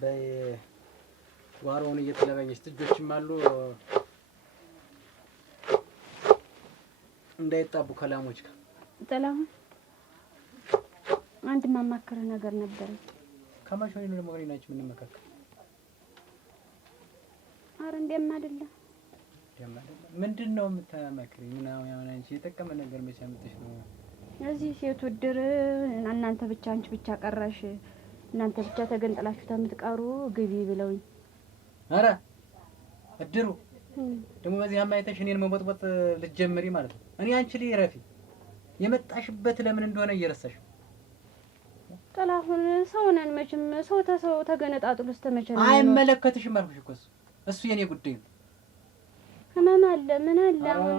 በጓሮውን እየተለበኘች ጥጆችም አሉ እንዳይጣቡ ከላሞች ጋር ጥላሁን አንድ ማማከረ ነገር ነበር። ከማሽ ወይ ነው ደግሞ ገሪናችሁ ምን መካከል አረ እንደም አይደለም ምንድነው የምትመክሪኝ? ምን አንቺ የጠቀመ ነገር መቼ አምጥሽ ነው? እዚህ ሴት ውድር እናንተ ብቻ አንቺ ብቻ ቀራሽ እናንተ ብቻ ተገንጥላችሁ ተምትቀሩ ግቢ ብለውኝ። አረ እድሩ ደግሞ በዚህ አማይተሽ እኔን መቦጥቦጥ ልትጀምሪ ማለት ነው። እኔ አንቺ ላይ ረፊ የመጣሽበት ለምን እንደሆነ እየረሳሽ ጥላሁን ሰው ነን መቼም ሰው ተሰው ተገነጣጥሎ ስተመቸ ነው። አይመለከትሽም አልኩሽ እኮ እሱ የኔ ጉዳይ ነው። ህመም አለ ምን አለ አሁን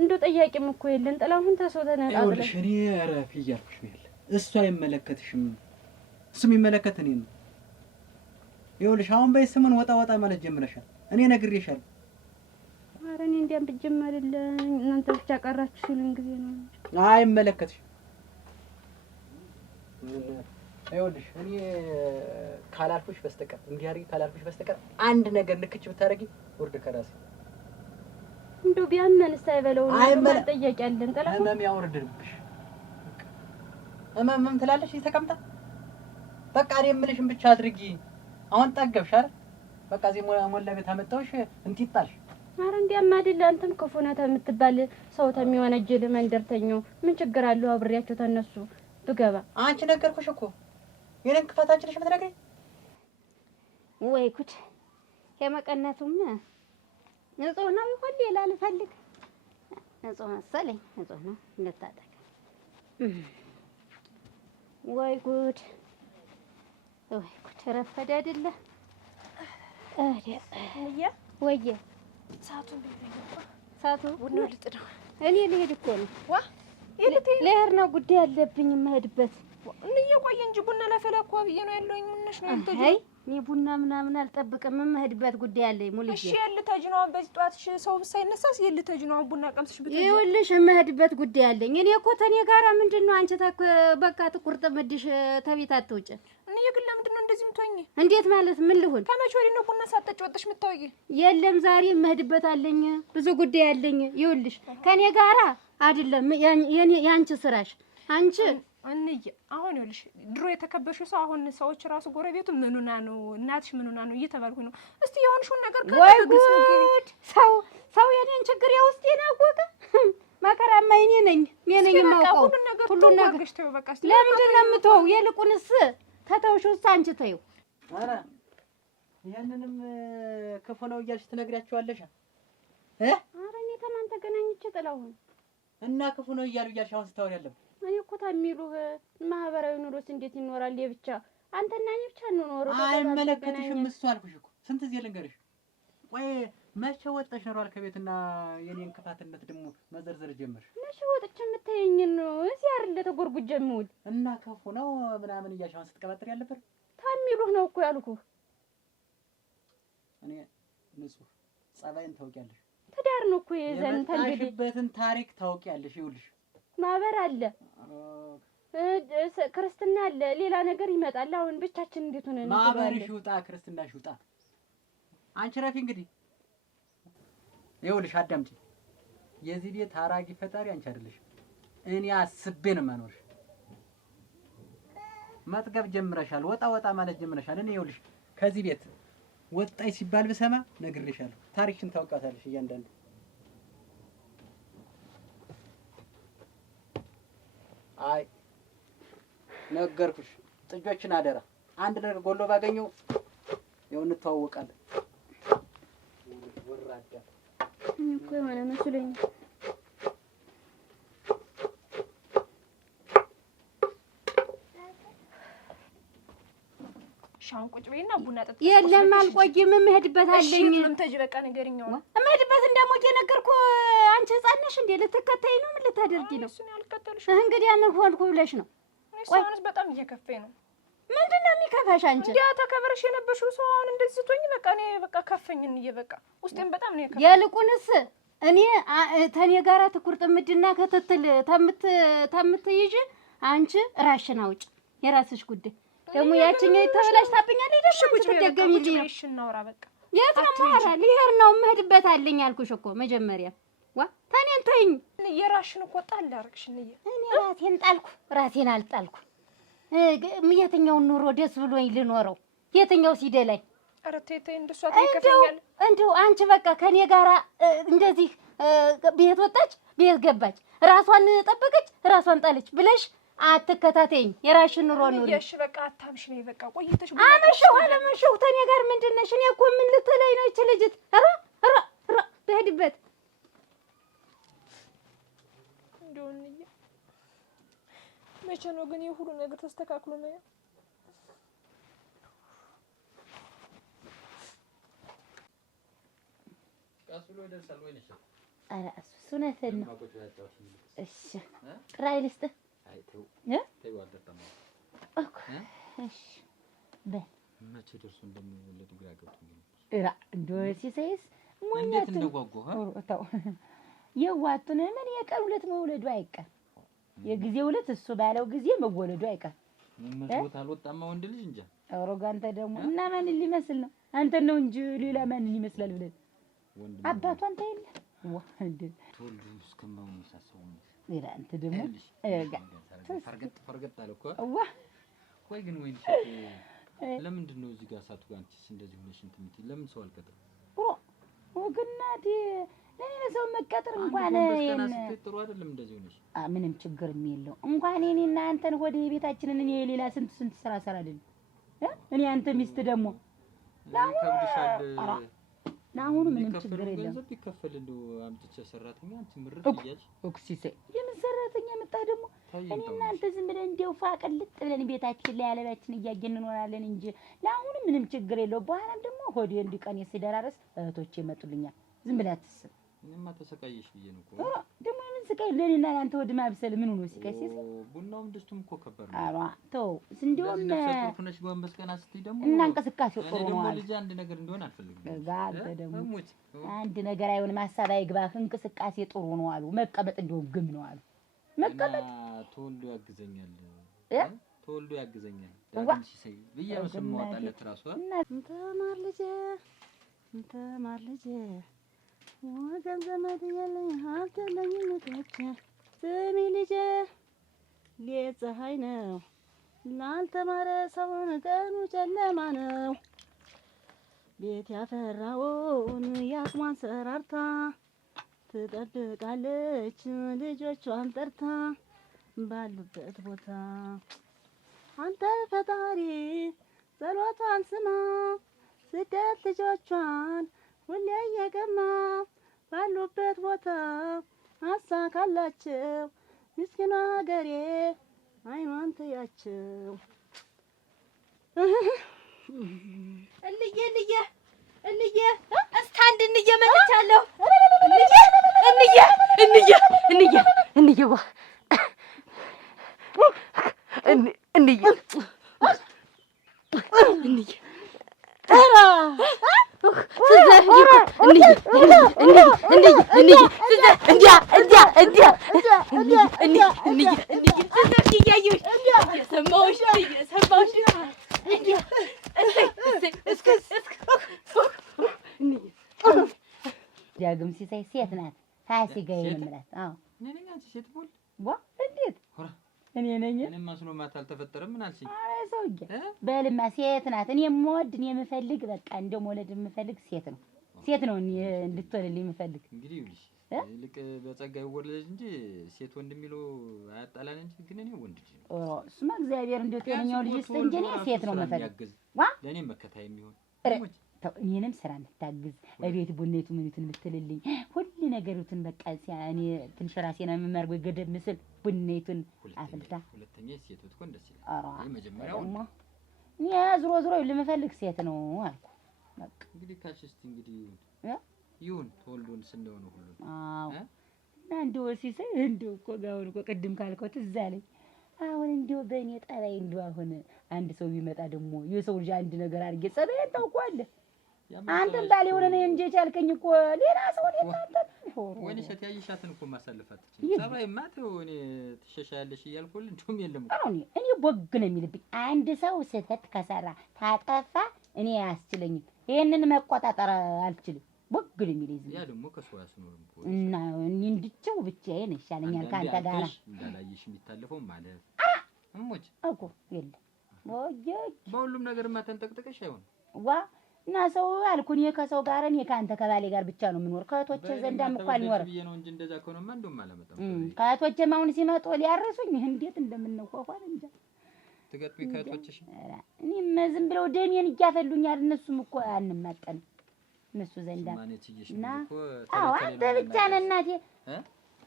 እንደው ጠያቂም እኮ የለን ጥላሁን ተሰው ተነጣጥሎ ይኸውልሽ እኔ ረፊ እያልኩሽ ነው ያለ እሱ አይመለከትሽም። እሱ የሚመለከት እኔ ነው። ይኸውልሽ አሁን በስሙን ወጣ ወጣ ማለት ጀምረሻል። እኔ ነግሬሻለሁ። ኧረ እኔ እንዲያም ብጀመርልኝ እናንተ ብቻ ቀራችሁ ሲሉኝ ጊዜ ነው። አይመለከትሽም። ይኸውልሽ እኔ ካላልኩሽ በስተቀር እንዲያርጊ ካላልኩሽ በስተቀር አንድ ነገር ልክች ብታረጊ ወርድ ከራስ እንደው ቢያመንስ አይበለው ነው ጠያቂ ያለን ጥላሁን ህመም ያወርድብሽ። ህመም ትላለሽ ተቀምጣ በቃ እኔ የምልሽን ብቻ አድርጊ። አሁን ጠገብሽ አይደል? በቃ እዚህ ሞላ ቤት አመጣሁሽ እንጥይጣልሽ። ኧረ እንዲያማ አይደል አንተም ክፉ ነህ የምትባል ሰው ተሚወነጅል መንደርተኛው ምን ችግር አለው አብሬያቸው ተነሱ ብገባ። አንቺ ነገርኩሽ እኮ የኔን ክፋታችንሽ የምትነግሪኝ ወይ ጉድ። የመቀነቱም ንጹህ ነው ይሆን ሌላ ልፈልግ? ንጹህ መሰለኝ ንጹህ ነው እንታጠቅ። ወይ ጉድ ወይ ጉድ ረፈደ አይደለ? አያ ወየ ሰዓቱ እንደዚህ ሰዓቱ ቡና ልጥ ነው። እኔ ልሄድ እኮ ነው። ዋ ልሄድ ነው ጉዳይ አለብኝ የምሄድበት። እየቆየ እንጂ ቡና ላፈላ እኮ ብዬሽ ነው ያለሁኝ። ምንሽ ነው ያልተጂ? አይ እኔ ቡና ምናምን አልጠብቅም የምሄድበት ጉዳይ አለኝ ሙልዬ። እሺ ያልተጂ ነው በዚህ ጠዋትሽ ሰው ሳይነሳስ ያልተጂ ነው ቡና ቀምስሽ ብትይ። ይኸውልሽ የምሄድበት ጉዳይ አለኝ። እኔ እኮ ተኔ ጋራ ምንድነው አንቺ በቃ ትቁርጥ ምድሽ ተቤት አትውጭ። እኔ ግን ለምንድን ነው እንደዚህ የምትሆኚ? እንዴት ማለት ምን ልሁን? ከመቼ ወዲህ ነው ቡና ሳትጠጪ ወጥሽ የምታውቂ? የለም ዛሬ የምሄድበት አለኝ ብዙ ጉዳይ አለኝ። ይኸውልሽ ከኔ ጋራ አይደለም ያንቺ ስራሽ አንቺ እንዬ አሁን ይኸውልሽ ድሮ የተከበሽው ሰው አሁን ሰዎች ራሱ ጎረቤቱ ምኑና ነው እናትሽ ምኑና ነው እየተባልኩኝ ነው። እስቲ የሆንሽውን ነገር ከግልጽ ንገሪኝ። ሰው የኔን ችግር የውስጤን አወቀ። መከራማ እኔ ነኝ የማውቀው ሁሉን ነገር ተይው በቃ። እስቲ ለምንድን ነው የምትወው? ይልቁንስ ተተውሽውስ አንቺ ተይው። ኧረ ያንንም ክፉ ነው እያልሽ ትነግሪያቸዋለሽ? ኧረ እኔ ከማን ተገናኝቼ ጥላሁን እና ክፉ ነው እያልሽ አሁን ስታወሪ ያለብሽ እኔ እኮ ታሚሉህ ማህበራዊ ኑሮስ እንዴት ይኖራል? የብቻ አንተና እኔ ብቻ እንኖር። አይመለከትሽም እሱ አልኩሽ እኮ ስንት ጊዜ ልንገርሽ? ቆይ መቼ ወጣሽ ኖሯል ከቤትና የኔን ክፋትነት ደግሞ መዘርዘር ጀመርሽ? መቼ ወጥቼ የምታየኝ ነው? እዚህ አይደለ ተጎርጉጄ የምውል እና ክፉ ነው ምናምን እያልሽ አሁን ስትቀባጥሪ ያለበት ታሚሉህ ነው እኮ ያልኩህ። እኔ ንጹህ ጸባይን ታውቂያለሽ። ትዳር ነው እኮ የዘን የመጣሽበትን ታሪክ ታውቂያለሽ። ይኸውልሽ ማህበር አለ ክርስትና አለ ሌላ ነገር ይመጣል። አሁን ብቻችን እንዴት ሆነን ነው? ማህበርሽ ይውጣ ክርስትናሽ ይውጣ። አንቺ ረፊ እንግዲህ ይኸውልሽ አዳምጪ። የዚህ ቤት አራጊ ፈጣሪ አንቺ አይደለሽም። እኔ አስቤ ነው የማኖርሽ። መጥገብ ጀምረሻል። ወጣ ወጣ ማለት ጀምረሻል። እኔ ይኸውልሽ ከዚህ ቤት ወጣይ ሲባል ብሰማ ነግሬሻለሁ። ታሪክሽን ታውቃታለሽ እያንዳንዱ። አይ ነገርኩሽ። ጥጆችን አደራ አንድ ነገር ጎሎ ባገኘው ያው እንተዋወቃለን። ወራዳ እኮ የሆነ መስሎኝ ሻውን ቁጭ በይና ቡና ጠጥ። የለም አልቆይም የምሄድበት አለኝ። ምንም ተጅ በቃ ንገሪኝ። የምሄድበት እንደሞ እየነገርኩ አንቺ ህፃን ነሽ እንዴ? ልትከተይ ነው? ምን ልታደርጊ ነው? እሱን ያልከተልሽ እንግዲህ ምን ሆንኩ ብለሽ ነው? ቆይስ በጣም እየከፈኝ ነው። ምንድነው የሚከፋሽ አንቺ? እንዴ ተከበረሽ የነበርሽው ሰው አሁን እንደዚህ ስትሆኝ በቃ እኔ በቃ ከፈኝን በቃ ውስጤን በጣም ነው የከፈኝ። ይልቁንስ እኔ ተኔ ጋራ ትኩርጥ ምድና ከተትል ተምትይጂ አንቺ ራሽን አውጭ። የራስሽ ጉዳይ ደግሞ ያቺኛው ተበላሽታብኛለች ደግሞ ትደገሚልኝ ነው። እሺ እናውራ በቃ። የት ነው የማወራ? ልሄድ ነው የምሄድበት አለኝ አልኩሽ እኮ መጀመሪያ። ዋ ታኔን ተይኝ። የራስሽን እኮ ጣል አደረግሽ እንዬ። እኔ ራሴን ጣልኩ? ራሴን አልጣልኩ። የትኛውን ኑሮ ደስ ብሎኝ ልኖረው? የትኛው ሲደላኝ? ኧረ ተይ ተይ፣ እንደሷ ታይከፈኛል። እንደው አንቺ በቃ ከኔ ጋራ እንደዚህ ቤት ወጣች ቤት ገባች፣ ራሷን ጠበቀች ራሷን ጣለች ብለሽ አትከታተይኝ። የራስሽን ኑሮ ኑሪ። እሺ በቃ አታምሽ ነው በቃ። ቆይተሽ አመሸው አለመሸው ተኔ ጋር ምንድን ነሽ? እኔ እኮ ምን ልትለኝ ነው እቺ ልጅት? ራ ትሄድበት እንደው እንዬ። መቼ ነው ግን የሁሉ ነገር ተስተካክሎ ነው? ቀስሎ ይደርሳል ወይ ነሽ? ኧረ እሱስ እውነትህን ነው። እሺ ቅራይ ልስጥህ? አይ ተው ተው አልጠጣም እኮ። እሺ በል መቼ ደርሶ እንደሚወለድ ግራ ገብቶኝ ነው። እንደው ሲሳይስ እንዴት እንደጓጓህ ተው። የዋቱን ምን የቀን ሁለት መውለዱ አይቀር፣ የጊዜ ሁለት እሱ ባለው ጊዜ መወለዱ አይቀር። መስሎት አልወጣማ ወንድ ልጅ እንጃ። አውሮጋ አንተ ደግሞ እና ማንን ሊመስል ነው? አንተን ነው እንጂ ሌላ ማንን ይመስላል ብለህ አባቱ አንተ የለ ወንድ ተወልዶ እስከማው ነው ነው ሌላ አንተ ደግሞ ፈርገጥ አለ እኮ ዋ ቆይ ግን ወይ ለምንድን ነው እዚህ ጋር ሳቱ ጋር አንቺስ እንደዚህ ሆነሽ እንትን የምትይ? ለምን ሰው አልቀጠረም? ወግናቴ ለኔ ሰው መቀጠር እንኳን ጥሩ አይደለም እንደዚህ ሆነሽ። ምንም ችግር የለው እንኳን እኔና አንተን ወደ ቤታችንን እኔ ሌላ ስንት ስራ ሰራልን እኔ አንተ ሚስት ደግሞ ለከብድሻል። ናሁኑ ምንም ችግር የለም። ገንዘብ ቢከፈል እንደው አምጥቼ ሰራተኛ አንቺ ምርጥ ይያጅ ኦክሲሴ የምን ሰራተኛ መጣ ደግሞ? እኔና አንተ ዝም ብለን እንደው ፋቅልጥ ብለን ቤታችን ላይ ያለባችን እያየን እንኖራለን እንጂ ለአሁኑ ምንም ችግር የለው። በኋላም ደግሞ ሆዴ እንዲቀን ሲደራረስ እህቶቼ ይመጡልኛል። ዝም ብለህ አትስብ። እኔማ ተሰቃየሽ ብዬ ነው እኮ። ደግሞ ምን ስቃይ ለኔና አንተ ወድ ማብሰል ምን ሆኖ ሲቃይ ሲስ ቡናውም ድስቱም እኮ ከበር ነው። አራ ተው እንደውም ነሽ ጎንበስ ቀና ስትይ ደግሞ እና እንቅስቃሴው ጥሩ ነው አለ። ልጅ አንድ ነገር እንደሆነ አልፈልግም። ጋር ደግሞ አንድ ነገር አይሆንም። ሀሳብ አይግባህ። እንቅስቃሴ ጥሩ ነው አሉ። መቀመጥ እንደው ግም ነው አሉ። መቀመጥ ተወልዶ ያግዘኛል ተወልዶ ያግዘኛል ዳግም ሲሰይ ብዬ ነው ስማወጣለት ራሱ እንተ ማር ልጄ ወገን ዘመድ የለኝ ሀብት የለኝም ልጆቼ። ስሚ ልጄ ሌት ፀሐይ ነው ላልተማረ ሰውን ቀኑ ጨለማ ነው። ቤት ያፈራውን ያቅሟን ሰራርታ ትጠብቃለች ልጆቿን ጠርታ ባሉበት ቦታ። አንተ ፈጣሪ ጸሎቷን ስማ ስደት ልጆቿን ሁሌ እየገማ ባሉበት ቦታ አሳካላቸው ምስኪኗ ሀገሬ አይኗን ትያቸው። እንዬ እስቲ አንድ እንዬ መጥቻለሁ። ዳግም ሲሳይ ሴት ናት። ፋሲካ የምላት አዎ ነኝ አንቺ ሴት ቦል ዋ እንዴት እኔ ነኝ? እኔ ማስሎ ማታ አልተፈጠረም ምን አልሽኝ? አይ ሰውዬ በልማ ሴት ናት። እኔ የምወድ እኔ የምፈልግ በቃ እንደው መውለድ የምፈልግ ሴት ነው። ሴት ነው እንድትወልልኝ የምፈልግ። እንግዲህ ይኸውልሽ ልቅ በጸጋ ይወለድ እንጂ ሴት ወንድ የሚለው አያጣላን እንጂ ግን እኔ ወንድ ልጅ ነው። እሱማ እግዚአብሔር እንደው ጤነኛው ልጅ እስቲ እንጂ እኔ ሴት ነው የምፈልግ። ዋ ለኔ መከታ የሚሆን እኔንም ስራ የምታግዝ እቤት ቡኔቱ ምኑትን የምትልልኝ ሁሉ ነገሩትን በቃ እኔ ትንሽ ራሴን የምመርጎ ገደብ ምስል ቡኔቱን አፍልታ ሁለተኛ ሴት ብትሆን ደስ ይላል። የመጀመሪያው እኔ ዞሮ ልምፈልግ ሴት ነው አልኩ። በቃ እንግዲህ ካሽስቲ እንግዲህ ይሁን ተወልዶን ስንሆነ ሁሉ አዎ እና እንደው ሲሰይ እንደው እኮ ጋውን እኮ ቅድም ካልከው ትዝ አለኝ። አሁን እንደው በእኔ ጠባይ እንደው አሁን አንድ ሰው ቢመጣ ደግሞ የሰው ልጅ አንድ ነገር አድርጌ ጸባይን ታውቀዋለህ። አንተም ባል የሆነ ነው እንጂ ቻልከኝ እኮ ሌላ ሰው ሌላ አንተ ወይኔ ሸትያይሻትን እኮ ማሳልፋት ጸባይ ማተው እኔ ትሸሻያለሽ እያልኩልህ እንደውም የለም እኔ ቦግ ነው የሚልብኝ። አንድ ሰው ስህተት ከሰራ ታጠፋ እኔ አያስችለኝም። ይሄንን መቆጣጠር አልችልም። ቦግ ነው የሚለኝ። ያ ደግሞ ከሰው ያስኖርም እኮ እና እንድቸው ብቻዬን ይሻለኛል ካንተ ጋር እንዳላየሽ የሚታለፈው ማለት እሞች እኮ የለም ወየ በሁሉም ነገርማ ተንጠቅጥቀሽ አይሆን ዋ እና ሰው አልኩኝ ከሰው ጋር እኔ ካንተ ከባሌ ጋር ብቻ ነው የምኖር። ከእህቶቼ ዘንዳም እኮ አልኖርም ብዬ ነው እንጂ እንደዛ ከሆነማ እንደውም አላመጣም። ከእህቶቼም አሁን ሲመጡ ሊያርሱኝ እንዴት እንደምንኳኳል እንጃ። ትገጥሚ ከእህቶችሽ እኔም ዝም ብለው ደሜን እያፈሉኛል። እነሱም እኮ አንመጠንም እነሱ ዘንዳ እና አዎ አንተ ብቻ ነህ እናቴ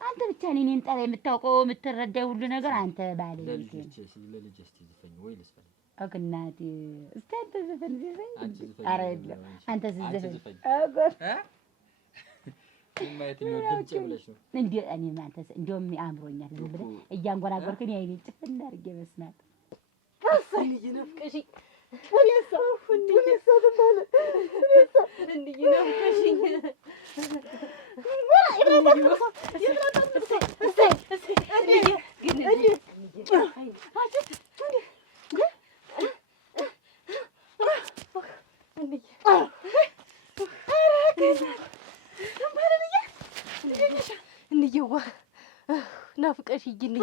አንተ ብቻ ነህ እኔን ጠራ የምታውቀው የምትረዳው ሁሉ ነገር አንተ ባሌ ለልጅ እስቲ ዝፈኝ ወይ ልስፈል እናቴ እስቲ አንተ ዝፈን ኧረ የለም አንተ ዝፈን ማየት ድምጽ ብለሽ ነው እንዴ? እኔማ አንተ እንደውም አምሮኛል ዝም ብለህ እያንጎራጎርክ እኔ አይኔን ጭፍን አድርጌ መስማት አሰልይ ነፍቀሽኝ እኔሳ ተባለ እንዴ ነፍቀሽኝ እንየዋ ናፍቀሽኝ እንዬ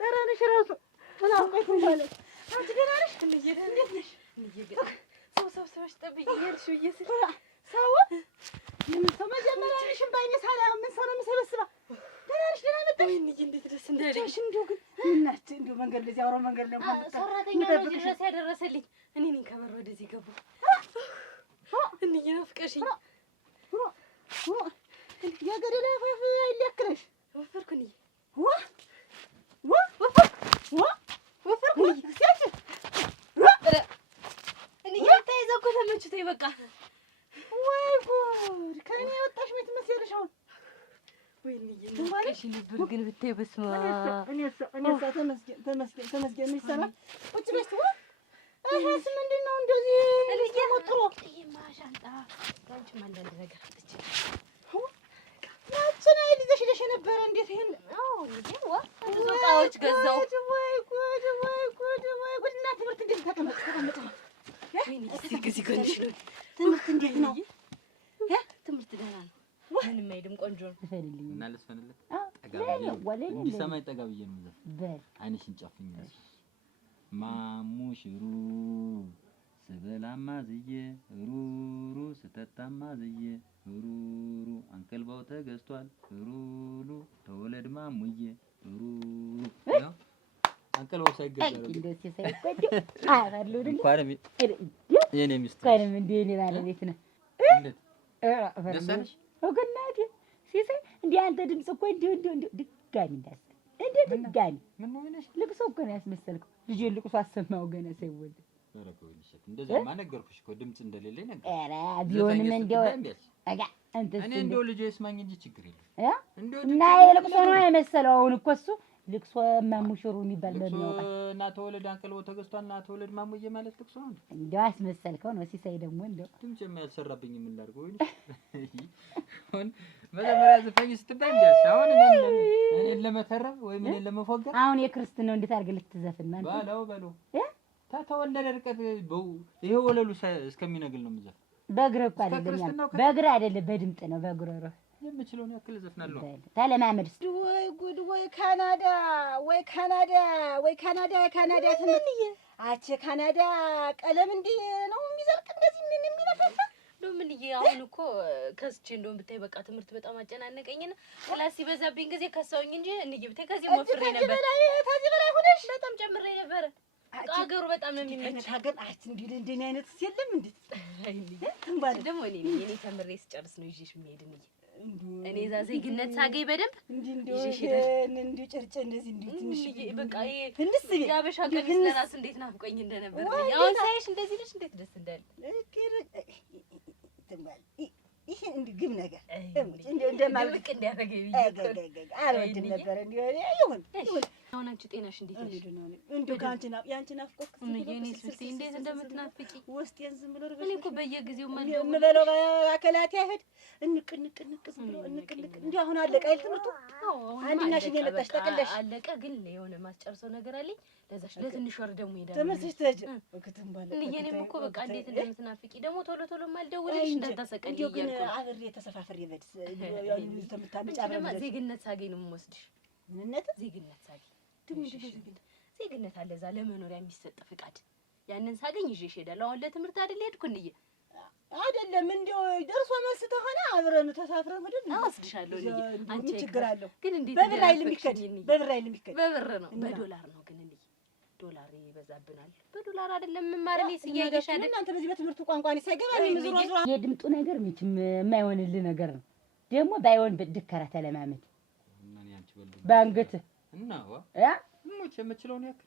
ደህና ነሽ? እራሱ ናፍቀሽ ማለት አንቺ ደህና ነሽ? እንዬ እንዴት ነሽ? እንዬ ሰው ሰዎች ጠብቂ እያልሽው እየስል ሰው ምን ሰው መጀመሪያ ነሽም ባይኔ ሳላየው ምን ሰው ነው የምሰበስበው? ደህና ነሽ? ደህና መጣሽ? እንዬ እንዴት ደስ እንዳለሽ እንደው ግን እናት እንደው መንገድ ለዚህ አውራ መንገድ ነው ሰራተኛ ነው ድረስ ያደረሰልኝ እኔ ነኝ ከበር ወደዚህ ገባሁ። እንዬ ናፍቀሽኝ የገደላ አፋፍ አይለክረሽ ወፈርኩኝ ወፈርኩኝ ሲያች እኔ ተይዘው እኮ ተመችቶኝ በቃ ወይ ጉድ ከእኔ የወጣሽ ምን ትመስያለሽ አሁን? ወይኔ ናፍቀሽኝ ነበር ግን ብታይ በስመ አብ እኔሳ ተመስገን ምን ይሰራል? ቁጭ በይ እስኪ እህስ ምንድን ነው እንደዚህ ሞጥሮ ማሻንጣ አንቺም አንዳንድ ነገር አትችል ናችን አይል ይዘሽ ሄደሽ የነበረ እንዴት ይሄን ብዙ እቃዎች ገዛው። ወይ ጉድ እና ትምህርት እንዴት ተቀመጥ እዚህ ጎንሽ ነው። ትምህርት እንዴት ነው? ትምህርት ደህና ነው። ምንም አይልም። ቆንጆ ነው። እና ልስፈንለት ጠጋ ብዬ እንዲሰማኝ ጠጋ ብዬ ነው የምዘፍነው። አይንሽን ጨፍኝ ማሙሽሩ ስበላማ ዝዬ ሩሩ ስተታማ ዝዬ ሩሩ አንቀልባው ተገዝቷል ሩሩ ተወለድ ማሙዬ ሩሩ ነው አንቀልባው ሳይገዛ እንደዚህ ሳይቆድ አባሉ እንኳን የኔ ሚስት እንኳን እንደ እኔ ባለቤት ነው እንዴት ደሳለሽ ወገናቴ ሲሳይ እንደ አንተ ድምጽ እኮ እንደ ድጋሚ እንዳስ እንደ ድጋሚ ምን ነው ነሽ ልቅሶ እኮ ነው ያስመሰልከው። ልጄን ልቅሶ አሰማው ገና ሳይወልድ ተረከውልሽ እንደዛማ ነገርኩሽ እኮ ድምጽ እንደሌለኝ ነገር ኧረ ቢሆንም እንደው አጋ አንተ እኔ እንደው ልጄ ይስማኝ እንጂ ችግር የለም እንደው እና የልቅሶ ነው የመሰለው። አሁን እኮ እሱ ልቅሶ ማሙሽሩ የሚባል በሚያውቃ እና ተወለድ አንቀልቦ ተገዝቷል እና ተወለድ ማሙዬ ማለት ልቅሶ ነው። እንደው አስመሰልከው ነው ሲሳይ ደግሞ እንደው ድምጽ የማያሰራብኝ ምን ላድርገው ወይ አሁን መጀመሪያ ዘፈኝ ስትባይ እንደስ አሁን እኔን ለመተረብ ወይ ምን ለመፎገር አሁን የክርስትናው እንዴት አድርገህ ልትዘፍን ማለት ባለው ተወለደ ርቀት ይሄ ወለሉ እስከሚነግል ነው የምዘፍነው። በእግር እኮ አይደለም በእግር አይደለም በድምጽ ነው። በእግር ነው የምችለውን ያክል ዘፍናለሁ። ተለማመድ። ወይ ጉድ ወይ ካናዳ ትምህርት አቼ ካናዳ ቀለም እንዲህ ነው የሚዘልቅ እንደዚህ ምን የሚለፈፋ እንደው ምን አሁን እኮ ከስቼ እንደውም ብታይ በቃ ትምህርት በጣም አጨናነቀኝና ክላስ ሲበዛብኝ ጊዜ ከሰውኝ እንጂ እንዴ ብታይ ከዚህ ሞፍሬ ነበር። ከዚህ በላይ ሆነሽ በጣም ጨምሬ ነበር። ሀገሩ በጣም ነው የሚመች ሀገር አች እንዴ እንደኔ አይነት የለም እንዴ እንባል ደግሞ እኔ ተምሬ ስጨርስ ነው ይዤሽ የሚሄድ እኔ እዛ ዜግነት ሳገኝ በደንብ እንዴ ጨርጨ እንደዚህ እንዴ ትንሽ በቃ እንስ ያበሻ ቀሚስ ለራስ እንዴት ናፍቆኝ እንደነበር አሁን ሳይሽ እንደዚህ ልጅ እንዴት ደስ እንዳለ ይሄ እንዴ ግብ ነገር እንደማልቅ እንዲያደርገኝ አልወድም ነበር እንዴ ይሁን አሁን አንቺ ጤናሽ እንዴት ነሽ? እንደው ያንቺ ናፍቆት የኔስ ብትይ እንዴት እንደምትናፍቂ ውስጤን ዝም ብሎ እኔ እኮ በየጊዜው ማንደው የምበለው አከላቴ አይሄድ እንቅ ዝም ብሎ እንቅ እንዴ አሁን አለቀ አይደል ትምህርቱ? አንድና ሽኔ መጣሽ ተቀለሽ አለቀ። ግን የሆነ ማስጨርሰው ነገር አለኝ ለዛሽ ለትንሽ ወር ደግሞ ይሄዳል ተመስሽ ተጅ ወክተም ባለ እኔም እኮ በቃ እንዴት እንደምትናፍቂ ደግሞ ቶሎ ማልደውልሽ እንዳታሰቀኝ እያልኩ ግን አብሬ ተሰፋፍሬ በድስ ያው ተምታምጫ አብሬ ዜግነት ሳገኝ ነው የምወስድሽ። ምንነት ዜግነት ሳገኝ ዜግነት አለ እዛ ለመኖሪያ የሚሰጥ ፍቃድ ያንን ሳገኝ ይዤሽ እሄዳለሁ። አሁን ለትምህርት አይደል ሄድኩ እንዴ? አይደለም እንደው ደርሶ መልስ ተሆነ አብረን ተሳፍረን ሄደን አወስድሻለሁ። አንቺ ችግር አለው ግን እንዴት በብር አይልም ይከድ በብር ነው በዶላር ነው ግን እንዴ ዶላር ይበዛብናል። በዶላር አይደለም መማር ነው ሲያየሽ አይደል? እናንተ በዚህ በትምህርቱ ቋንቋ ነው ሳይገባኝ ምዝሮ የድምጡ ነገር ምንም የማይሆንልህ ነገር ነው። ደግሞ ባይሆን በድከራ ተለማመድ ባንገት እና ዋ ሞች የምችለውን ያክል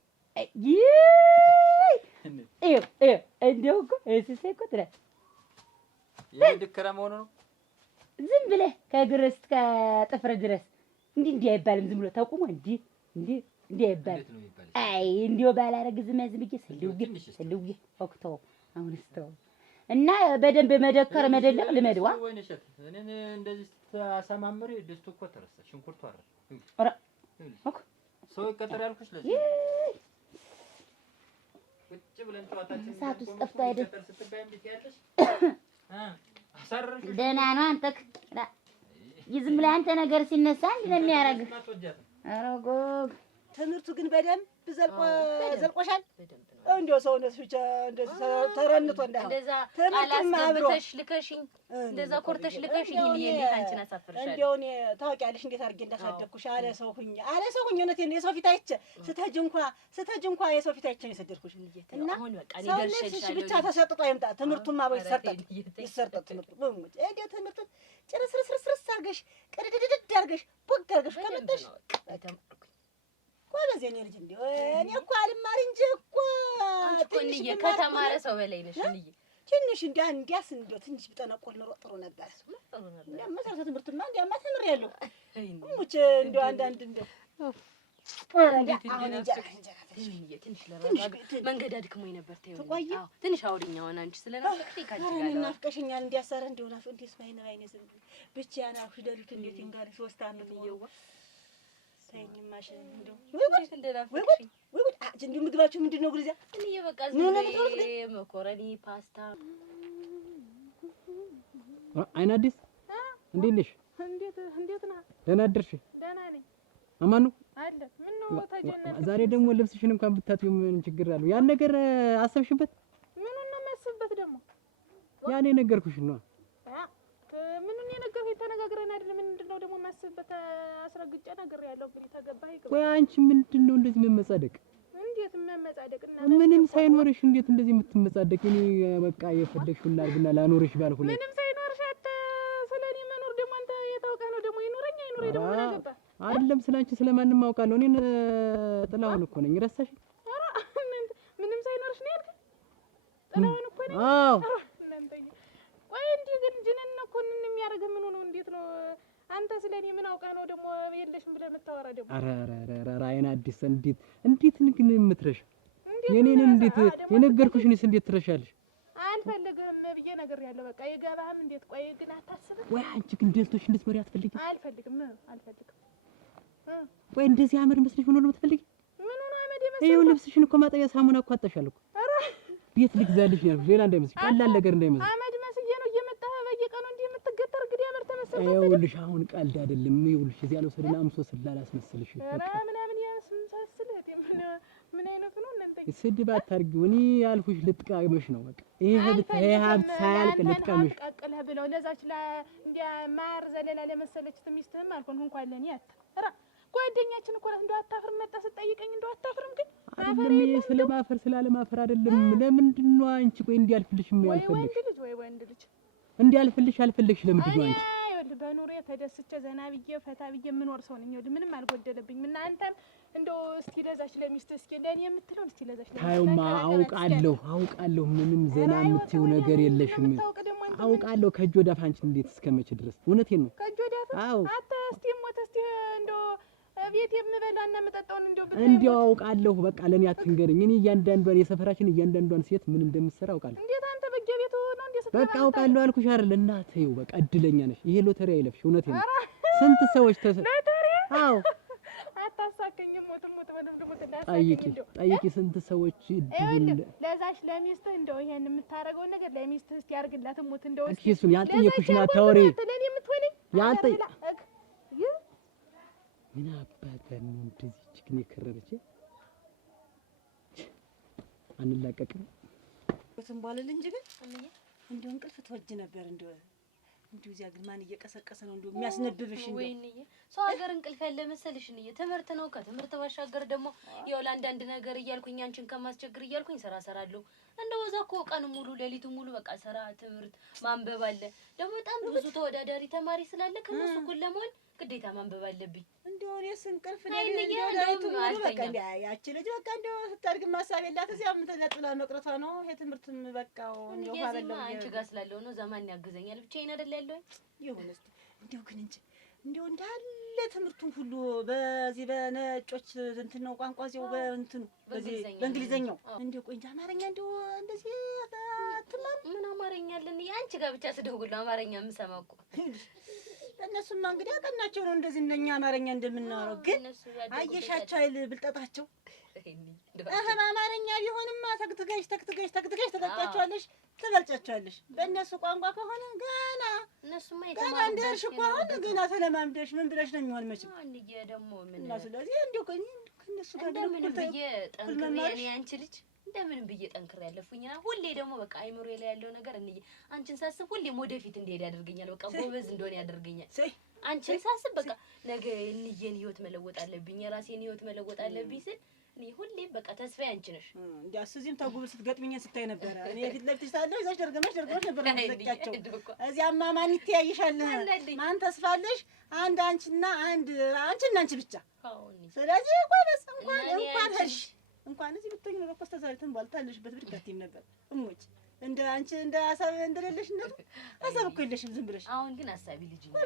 እንደው እኮ እዚህ እኮ ትላለህ የድከራ መሆኑ ነው። ዝም ብለህ ከእግር እስከ ጥፍር ድረስ እንዲህ አይባልም። ዝም ብሎ ተቁሞ እንዲህ አይባልም። አይ እንዲሁ ባላረግ ዝም ብዬ ስልውዬ ወቅተው አሁንስ ተው እና በደንብ መደከር መደለቅ ልመድዋ ወይንሸት እኔን እንደዚህ አሳማምሪ ድስቱ እኮ ተረሳ። ሽንኩርቱ ኧረ ሰው ይቀጠር ያልኩሽ ለዚህ ቁጭ ብለን ተዋታችን ሰዓት ውስጥ ጠፍቶ አይደል ስትባይ እንዴት ያለሽ አሳረሽ ደህና ነው። አንተ ዝም ብለህ አንተ ነገር ሲነሳ እንዴ ነው የሚያረግ? ኧረ ጎግ ትምህርቱ ግን በደንብ ዘልቆሻል። እንደው ሰውነትሽ ብቻ እንደዚህ ተረንቶ እንዳው እንደዛ አላስገብተሽ ልከሽኝ እንደዛ ኮርተሽ ልከሽኝ እንዴት አንቺን አሳፍርሻለሁ። እንደው እኔ ታውቂያለሽ እንዴት አድርጌ እንዳሳደግኩሽ አለ ሰው ሁኝ እውነቴን ነው። የሰው ፊት አይቼ ስትሄጂ እንኳን የሰው ፊት አይቼ ነው የሰደድኩሽ። እና አሁን በቃ እኔ ደርሼልሻለሁ ብቻ ተሰጥቶ አይምጣ ትምህርቱም አብሮ ይሰርጠጥ ትምህርቱ እንዴ ትምህርቱ ጭርስርስርስርስ አድርገሽ ቅድድድድ አድርገሽ ቦግ አድርገሽ ከመጣሽ ጎበዝ የኔ ልጅ እንደው እኔ እኮ አልማር እንጂ እኮ ትንሽ ከተማረ ሰው በላይ ነሽ እንዴ? ትንሽ እንዲያስ እንደው ትንሽ ብጠነቆል ኖሮ ጥሩ ነበር። መሰረተ ትምህርትማ እንዲያማ ተምሬያለሁ። ሙች እንደው አንዳንድ እንደው ትንሽ መንገድ አድክሞኝ ነበር። ተይው ትንሽ አውሪኝ። አሁን አንቺ ስለናፈቅሽኝ ካንቺ ጋር ነው ናፍቀሽኛል። እንዲያሰረ እንደው ናፍ እንዴስ ባይነ ዝም ብቻ ያናፍሽ ደልት እንዴት እንጋር 3 አመት ይየዋ ታይኝማሽ እንደው እንዲሁ ምግባችሁ ምንድን ነው? ጉልዚያ እኔ በቃ መኮረኒ ፓስታ። አይን አዲስ እንዴት ነሽ? እንዴት ነህ? ደህና አደርሽ? ደህና ነኝ። አማን ነው አለ ምን ነው ተጀነነ? ዛሬ ደግሞ ልብስሽን እንኳን ብታጥቢው ምን ችግር አለው? ያን ነገር አሰብሽበት? ምኑን ነው የማስብበት ደግሞ? ያኔ ነገርኩሽ ነው። ምኑን የነገርኩኝ? ተነጋግረን አይደል? ምንድነው ደግሞ የማስብበት? አስረግጬ ነግሬያለሁ። እንግዲህ ተገባህ ይገባ። ቆይ አንቺ ምንድነው እንደዚህ መመጻደቅ? እንዴት መመጻደቅና ምንም ሳይኖርሽ እንዴት እንደዚህ የምትመጻደቅ? እኔ በቃ የፈለግሽውን ላድርግና ላኖርሽ ባልኩኝ ምንም ሳይኖርሽ ስለኔ መኖር ደግሞ አንተ የታውቀህ ነው። ደግሞ ይኖረኛ ይኖረኝ ደግሞ ምን አገባ? አይደለም ስላንቺ ስለማንም አውቃለሁ። እኔ ጥላሁን እኮ ነኝ። ረሳሽ? ኧረ ምንም ሳይኖርሽ ነው ያልከኝ? ጥላሁን እኮ ነኝ። አዎ ቆይ እንዲህ ግን ጅነን እኮ የሚያደርግ ምን ሆኖ እንዴት ነው? አንተ ስለኔ ምን አውቀህ ነው ደግሞ የለሽም ብለህ የምታወራ ደግሞ? ኧረ አይን አዲስ እንዴት ግን የምትረሽ? የኔን እንዴት የነገርኩሽንስ እንዴት ትረሻለሽ? አልፈልግም ብዬ ነግሬያለሁ። በቃ የገባህም እንዴት? ቆይ ግን አታስብም ወይ አንቺ ግን ደልቶሽ እንድትመሪ አትፈልጊም? አልፈልግም። ወይ እንደዚህ አመድ መስለሽ ሆኖ ነው የምትፈልጊ? ምን ሆኖ አመድ መስለሽ? ይኸው ልብስሽን እኮ ማጠቢያ ሳሙና እኮ አጣሻል እኮ። ኧረ ቤት ልግዛልሽ ነው ያልኩሽ። ሌላ እንዳይመስልሽ፣ ቀላል ነገር እንዳይመስልሽ። አመድ መስዬ ነው እየመጣህ በየቀኑ እንዲህ የምትገተር እንግዲህ አመድ ተመሰለሽ። ይኸውልሽ አሁን ቀልድ አይደለም። ይኸውልሽ እዚያ ነው ሰደና አምሶ ስላላስመስልሽ። ኧረ ምናምን ያስመስልህ ምን አይነት ነው እናንተ? ስድብ አታርጊው። እኔ ያልኩሽ ልጥቀምሽ ነው በቃ። ይሄ ሀብት ሳያልቅ ልጥቀምሽ። ቀቅለህ ብለው ለዛች እንዲያ ማር ዘለላ ለመሰለች ሚስትህም አልሆን እንኳን ለኔ ኧረ ጓደኛችን እኮ ናት። እንደው አታፍርም? መጣ ስትጠይቀኝ እንደው አታፍርም? ግን አይደለም ስለማፈር ስላለማፈር አይደለም። ለምንድን ነው አንቺ ቆይ እንዲያልፍልሽ የሚያልፈልሽ? ወይ ወንድ ልጅ እንዲያልፍልሽ አልፈልግሽ ለምንድን ነው አንቺ? ይኸውልህ በኑሬ ተደስቼ ዘና ብዬ ፈታ ብዬ የምኖር ሰው ነኝ። ይኸውልህ ምንም አልጎደለብኝም። እና አንተም እንደው እስኪ ለዛች ለሚስትህ እስኪ ለኔ የምትለውን እስኪ ለዛች ታዩማ አውቃለሁ ምንም ዘና የምትይው ነገር የለሽም። አውቃለሁ ከእጅ ወዳፍ አንቺ እንዴት እስከመቼ ድረስ? እውነቴን ነው ከእጅ ወዳፍ። አዎ እስቲ ሞት እስቲ እንደው ቤት የምበላና የምጠጣውን እንደው አውቃለሁ። በቃ ለኔ አትንገረኝ። እኔ እያንዳንዷን የሰፈራችን እያንዳንዷን ሴት ምን እንደምትሰራ አውቃለሁ። እንዴት አንተ በየቤቱ ነው እንዴ ስትሰራ? በቃ አውቃለሁ አልኩሽ አይደል? እናትህ በቃ እድለኛ ነሽ። ይሄ ሎተሪ አይለፍሽ። እውነቴን ነው። ስንት ሰዎች ሎተሪ? አዎ አታሳከኝም። ሞት ጠይቂ ስንት ሰዎች እድል ለዛሽ ለሚስትህ እንደው ይሄን የምታረገው ነገር ለሚስትህ እስቲ ያርግላት ሞት እንደው እስኪ እሱን ያልጠየኩሽን አታወሪ። ለኔ የምትሆነኝ ምን አባታን ነው እንደዚህ ችግኝ የከረረች አንላቀቅም ወተን ባለል እንጂ ግን እንደው እንቅልፍ ተወጅ ነበር እንደው እዚያ ግን ማን እየቀሰቀሰ ነው እንደው የሚያስነብብሽ እንደው ወይኔ ሰው ሀገር እንቅልፍ ያለ መሰልሽ እንዴ? ትምህርት ነው። ከትምህርት ባሻገር ደግሞ ያው ለአንዳንድ ነገር እያልኩኝ አንቺን ከማስቸግር እያልኩኝ ስራ ሰራለሁ። እንደው እዛ እኮ ቀን ሙሉ ሌሊቱ ሙሉ በቃ ስራ፣ ትምህርት፣ ማንበብ አለ። ደግሞ በጣም ብዙ ተወዳዳሪ ተማሪ ስላለ ከነሱ እኩል ለመሆን ግዴታ ማንበብ አለብኝ። እንደው እኔስ እንቅልፍ ነው እንደው ሌሊቱ ሙሉ በቃ ያቺ ልጅ በቃ እንደው ስታድግ ማሳብ የላት እዚያ ምን ተለጥላ መቅረቷ ነው። የትምህርትም በቃው እንደው ባለው አንቺ ጋር ስላለው ነው ዘማን ያግዘኛል። ብቻዬን አይደል ያለው ይሁንስ እንደው ግን እንጂ እንደው እንዳለ ትምህርቱን ሁሉ በዚህ በነጮች እንትን ነው ቋንቋ እዚያው በእንትኑ በዚህ በእንግሊዘኛው እንደው ቆይ እንጂ አማርኛ እንደው እንደዚህ አትማር ምን አማርኛ አለን? አንቺ ጋር ብቻ ስደውል አማርኛ የምሰማው እኮ እነሱማ እንግዲህ አቀናቸው ነው እንደዚህ እንደኛ አማርኛ እንደምናወራው። ግን አየሻቸው አይል ብልጠታቸው አማርኛ ቢሆንማ ተክትገሽ ተጠጣቸዋለሽ፣ ትበልጫቸዋለሽ። በእነሱ ቋንቋ ከሆነ ገና ገና እንደርሽ እኮ አሁን ገና ተለማምደሽ ምን ብለሽ ነው የሚሆን መቼም አንዬ ደግሞ ምን እና ስለዚህ እንደው ከእነሱ ጋር እንደምን ብዬ ጠንክሬ እኔ አንቺ ልጅ እንደምን ብዬ ጠንክሬ ያለፉኝና ሁሌ ደግሞ በቃ አይምሮ ላይ ያለው ነገር እንዬ አንቺን ሳስብ ሁሌም ወደፊት እንደሄድ ያደርገኛል። በቃ ጎበዝ እንደሆነ ያደርገኛል። አንቺን ሳስብ በቃ ነገ እንዬን ህይወት መለወጥ አለብኝ፣ የራሴን ህይወት መለወጥ አለብኝ ስል እኔ ሁሌም በቃ ተስፋዬ አንቺ ነሽ። እንዲያስዚህም ተጉብል ስትገጥሚኝ ስታይ ነበር። እኔ ፊት ለፊት ሳለሁ እዛሽ ደርገመሽ ነበር የምትዘቂያቸው። እዚያማ ማን ይተያይሻል? ማን ተስፋለሽ? አንድ አንቺና አንቺ ብቻ። ስለዚህ ጎበዝ እንኳን ሄድሽ እንኳን እዚህ ብትሆኚ ነው እኮ እስከ ዛሬ ተንቧልታለሽበት ብድጋቲም ነበር እሞች እንደ አንቺ እንደ ሀሳብ እንደሌለሽ ነው። ሀሳብ እኮ የለሽም ዝም ብለሽ። አሁን ግን ሀሳቢ ልጅ ነው።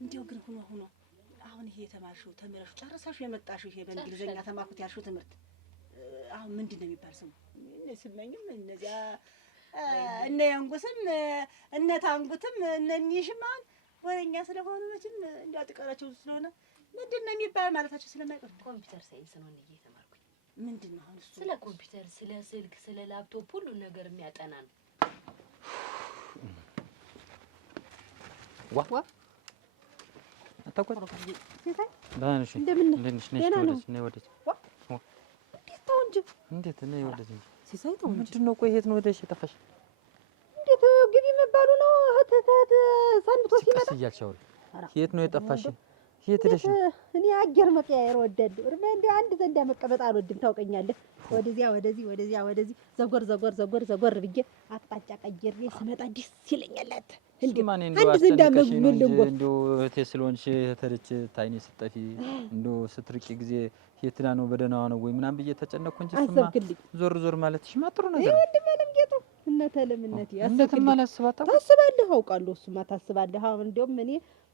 እንደው ግን ሆኖ አሁን ይሄ የተማርሽው ተምረሽ ጨርሰሽው የመጣሽው ይሄ በእንግሊዘኛ ተማርኩት ያልሽው ትምህርት አሁን ምንድን ነው የሚባል ስሙ? ስመኝም እነዚያ እነ ያንጉስም እነ ታንጉትም እነ ኒሽም አሁን ወሬኛ ስለሆኑ መቼም እንደው አጥቀራቸው ስለሆነ ምንድን ነው የሚባል ማለታቸው ስለማይቀር ኮምፒውተር ሳይንስ ነው እንዴ የተማርኩት። ምንድን ነው አሁን እሱ? ስለ ኮምፒውተር፣ ስለ ስልክ፣ ስለ ላፕቶፕ ሁሉ ነገር የሚያጠና ነው። ዋ አታውቁት ባንሽ እንዴት ነው ወደዚህ ሲሳይ ተው እንጂ ምንድን ነው? ቆይ የት ነው ወደሽ የጠፋሽ? እንዴት ግቢ መባሉ ነው? ሰንብቶ ሲመጣ እያልሻው የት ነው የጠፋሽ? የት ሄደሽ? እኔ አየር መቀያየር ወደድኩ። እንደ አንድ ዘንዳ መቀመጥ አልወድም ታውቀኛለህ። ወደዚያ ወደዚህ ዘጎር ብዬ አቅጣጫ ቀይሬ ስመጣ ደስ ይለኛል። አንድ ዘንዳ መልንጎ እንደው እህቴ ስለሆንሽ ተርች ታይኔ ስጠፊ እንደው ስትርቂ ጊዜ የትና ነው በደህናዋ ነው ወይ ምናምን ብዬ ተጨነቅኩ እንጂ እሱማ ዞር ማለትሽ ጥሩ ነገር ነው። ወንድሜንም ጌጡ እነተለምነት እንደትም አላስባታ ታስባለህ። አውቃለሁ እሱማ ታስባለህ። አሁን እንደውም እኔ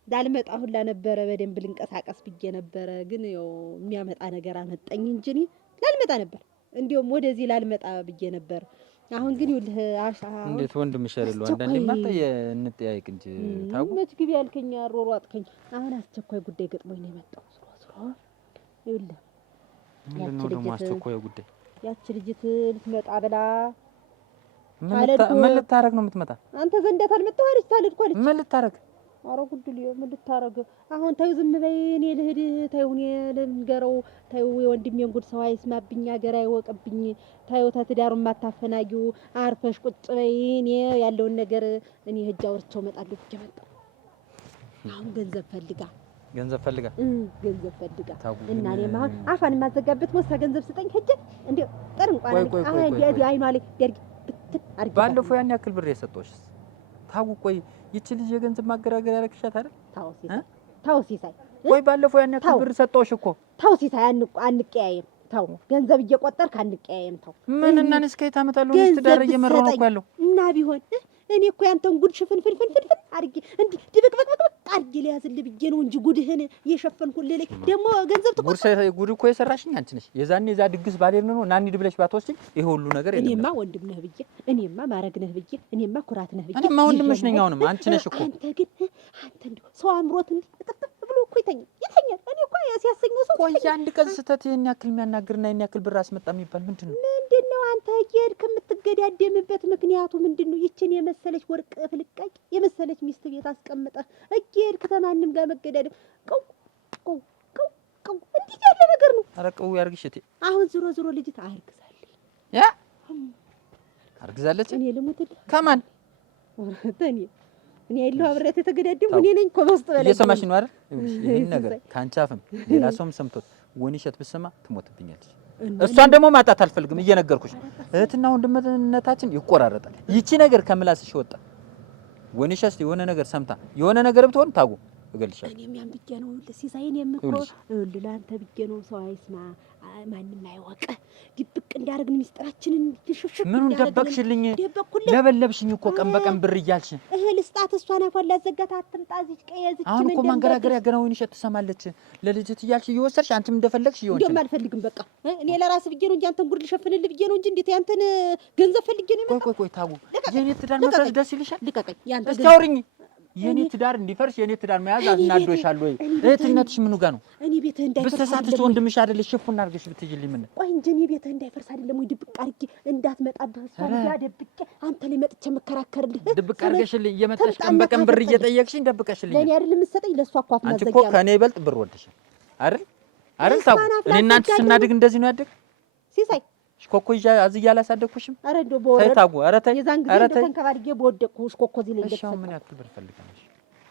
ላልመጣ ሁላ ነበረ በደንብ ልንቀሳቀስ ብዬ ነበረ። ግን ያው የሚያመጣ ነገር አመጣኝ እንጂ እኔ ላልመጣ ነበር። እንደውም ወደዚህ ላልመጣ ብዬ ነበር። አሁን ግን ይኸውልህ እንዴት ወንድምሽ አይደለም አንዳንዴ ማጣ እንጠያይቅ እንጂ ታውቁ መች ግቢ ያልከኝ አሯሯጥከኝ። አሁን አስቸኳይ ጉዳይ ገጥሞኝ ነው የመጣው። ይኸውልህ ምንድን ነው ደግሞ አስቸኳይ ጉዳይ? ያቺ ልጅት ልትመጣ ብላ ምን ልታረግ ነው የምትመጣ? አንተ ዘንዳ ታልመጣው አይደል? ታልልኳለች ምን ልታረግ? ኧረ ጉድ ምን ልታረግ? አሁን ተይው ዝም በይ። እኔ ልሂድ። ተይው እኔ ልንገረው። ተይው የወንድሜን ጉድ ሰው አይስማብኝ፣ ሀገር አይወቅብኝ። ተይው ተትዳሩ ማታፈናጊው አርፈሽ ቁጭ በይ። እኔ ያለውን ነገር እኔ ሂጅ አውርቼው እመጣለሁ ብዬሽ መጣሁ። አሁን ገንዘብ ፈልጋ እና እኔማ አፋን የማዘጋበት ወሳ ገንዘብ ስጠኝ ሂጅ እንደው ጥርንቋን አይኗ ላይ ደርግ አርግ። ባለፈው ያን ያክል ብር የሰጠሁሽ ታው ቆይ ይቺ ልጅ የገንዘብ ማገራገር ያረክሻት አይደል? ታው ሲሳይ ወይ ባለፈው ያን ያክል ብር ሰጠውሽ እኮ። ተው ሲሳይ አንቀያየም። ተው ገንዘብ እየቆጠርክ አንቀያየም። ተው ምን እና እስከ የት አመጣለሁ? ትዳር እየመራሁ ነው እኮ ያለው እና ቢሆን እኔ እኮ ያንተን ጉድ ሽፍንፍንፍንፍን አድርጌ እንዲህ ድብቅብቅብቅ አድርጌ ሊያዝልህ ብዬ ነው እንጂ ጉድህን የሸፈንኩልህ ላይ ደግሞ ገንዘብ ጉድ እኮ የሰራሽኝ አንቺ ነሽ። የዛኔ እዛ ድግስ ባልሄድ ነው እና እንሂድ ብለሽ ባትወስጂኝ ይሄ ሁሉ ነገር የለም። እኔማ ወንድም ነህ ብዬ እኔማ ማረግ ነህ ብዬ እኔማ ኩራት ነህ ብዬ እኔማ ወንድምሽ ነኝ። አሁንም አንቺ ነሽ እኮ አንተ ግን አንተ እንደው ሰው አምሮት እንዲህ ጥፍጥፍ ብሎ እኮ ይተኛል። እኔ እኮ ሲያሰኘው ሰው ቆይ አንድ ቀን ስህተት ይሄን ያክል የሚያናግርና ይሄን ያክል ብር አስመጣ የሚባል ምንድን ነው? አንተ እየሄድክ የምትገዳደምበት ምክንያቱ ምንድን ነው? ይችን የመሰለች ወርቅ ፍልቃቂ የመሰለች ሚስት ቤት አስቀምጠህ እየሄድክ ከማንም ጋር መገዳደም ቀው እንዲህ ያለ ነገር ነው። ኧረ ቀው ያርግሽ እቴ። አሁን ዞሮ ልጅት አርግዛለች። ያ አርግዛለች። እኔ ልሙትልህ ከማን እኔ ያለው አብሬያት የተገዳደምኩ እኔ ነኝ እኮ በውስጥ በላይ እየሰማሽ ነው አይደል? ይሄን ነገር ካንቺ አፍም ሌላ ሰውም ሰምቶት ወይንሸት ብትሰማ ትሞትብኛለች። እሷን ደግሞ ማጣት አልፈልግም። እየነገርኩሽ እህትና ወንድምነታችን ይቆራረጣል። ይቺ ነገር ከምላስሽ ወጣ ወይንሸት የሆነ ነገር ሰምታ የሆነ ነገር ብትሆን ታጉ እገልሻለሁ። እኔም ያን ብዬሽ ነው ሲሳይን የምኮ ለአንተ ብዬሽ ነው። ሰው አይስማ ማንም አይወቅ ድብቅ እንዳደረግን ሚስጥራችንን ልሽሽሽ ምኑን ደበቅሽልኝ? ለበለብሽኝ እኮ ቀን በቀን ብር እያልሽ እህል ስጣት እሷን አፏን ላዘጋት አትምጣ እዚህ ቀየዝች አሁን እኮ ማንገራገሪያ ገና ወይንሸት ትሰማለች። ለልጅት እያልሽ እየወሰድሽ አንቺም እንደፈለግሽ ይሆንሽ። እንደውም አልፈልግም በቃ እኔ ለራስ ብዬሽ ነው እንጂ አንተን ጉድ ልሸፍንልህ ብዬሽ ነው እንጂ እንዴት ያንተን ገንዘብ ፈልጌ ነው። ቆይ ታጉ የኔ ትዳር መፍረስ ደስ ይልሻል? ልቀቀኝ። ያንተ እስኪ አውሪኝ። የኔ ትዳር እንዲፈርስ የኔ ትዳር መያዝ አናዶሻል ወይ? እህትነትሽ ምኑ ጋር ነው? እኔ ቤትህ እንዳይፈርስ ብትሳሳትሽ ወንድምሽ አይደለሽ ሽፉን አድርገሽ ብትይልኝ ምን? ቆይ እንጂ እኔ ቤትህ እንዳይፈርስ አይደለም ወይ ድብቅ አድርጌ እንዳትመጣብህ እሷን ያደብቄ አንተ ላይ መጥቼ የምከራከርልህ ድብቅ አድርገሽልኝ እየመጣሽ ቀን በቀን ብር እየጠየቅሽኝ ደብቀሽልኝ ለእኔ አይደለም የምትሰጠኝ ለእሷ እኮ አፍ አንቺ እኮ ከእኔ ይበልጥ ብር ወደሻል አይደል ታጉ? እኔና አንቺ ስናድግ እንደዚህ ነው ያደግ ሲሳይ ሽኮኮ ይያ አዝያ አላሳደግኩሽም? ኧረ እንደው በወረደ ታጉ ኧረ ተይ የዛን ጊዜ ተንከባድጌ በወደቅኩ ሽኮኮ እዚህ ላይ እንደተሰማ ምን ያክል ብር ፈልጋለሽ?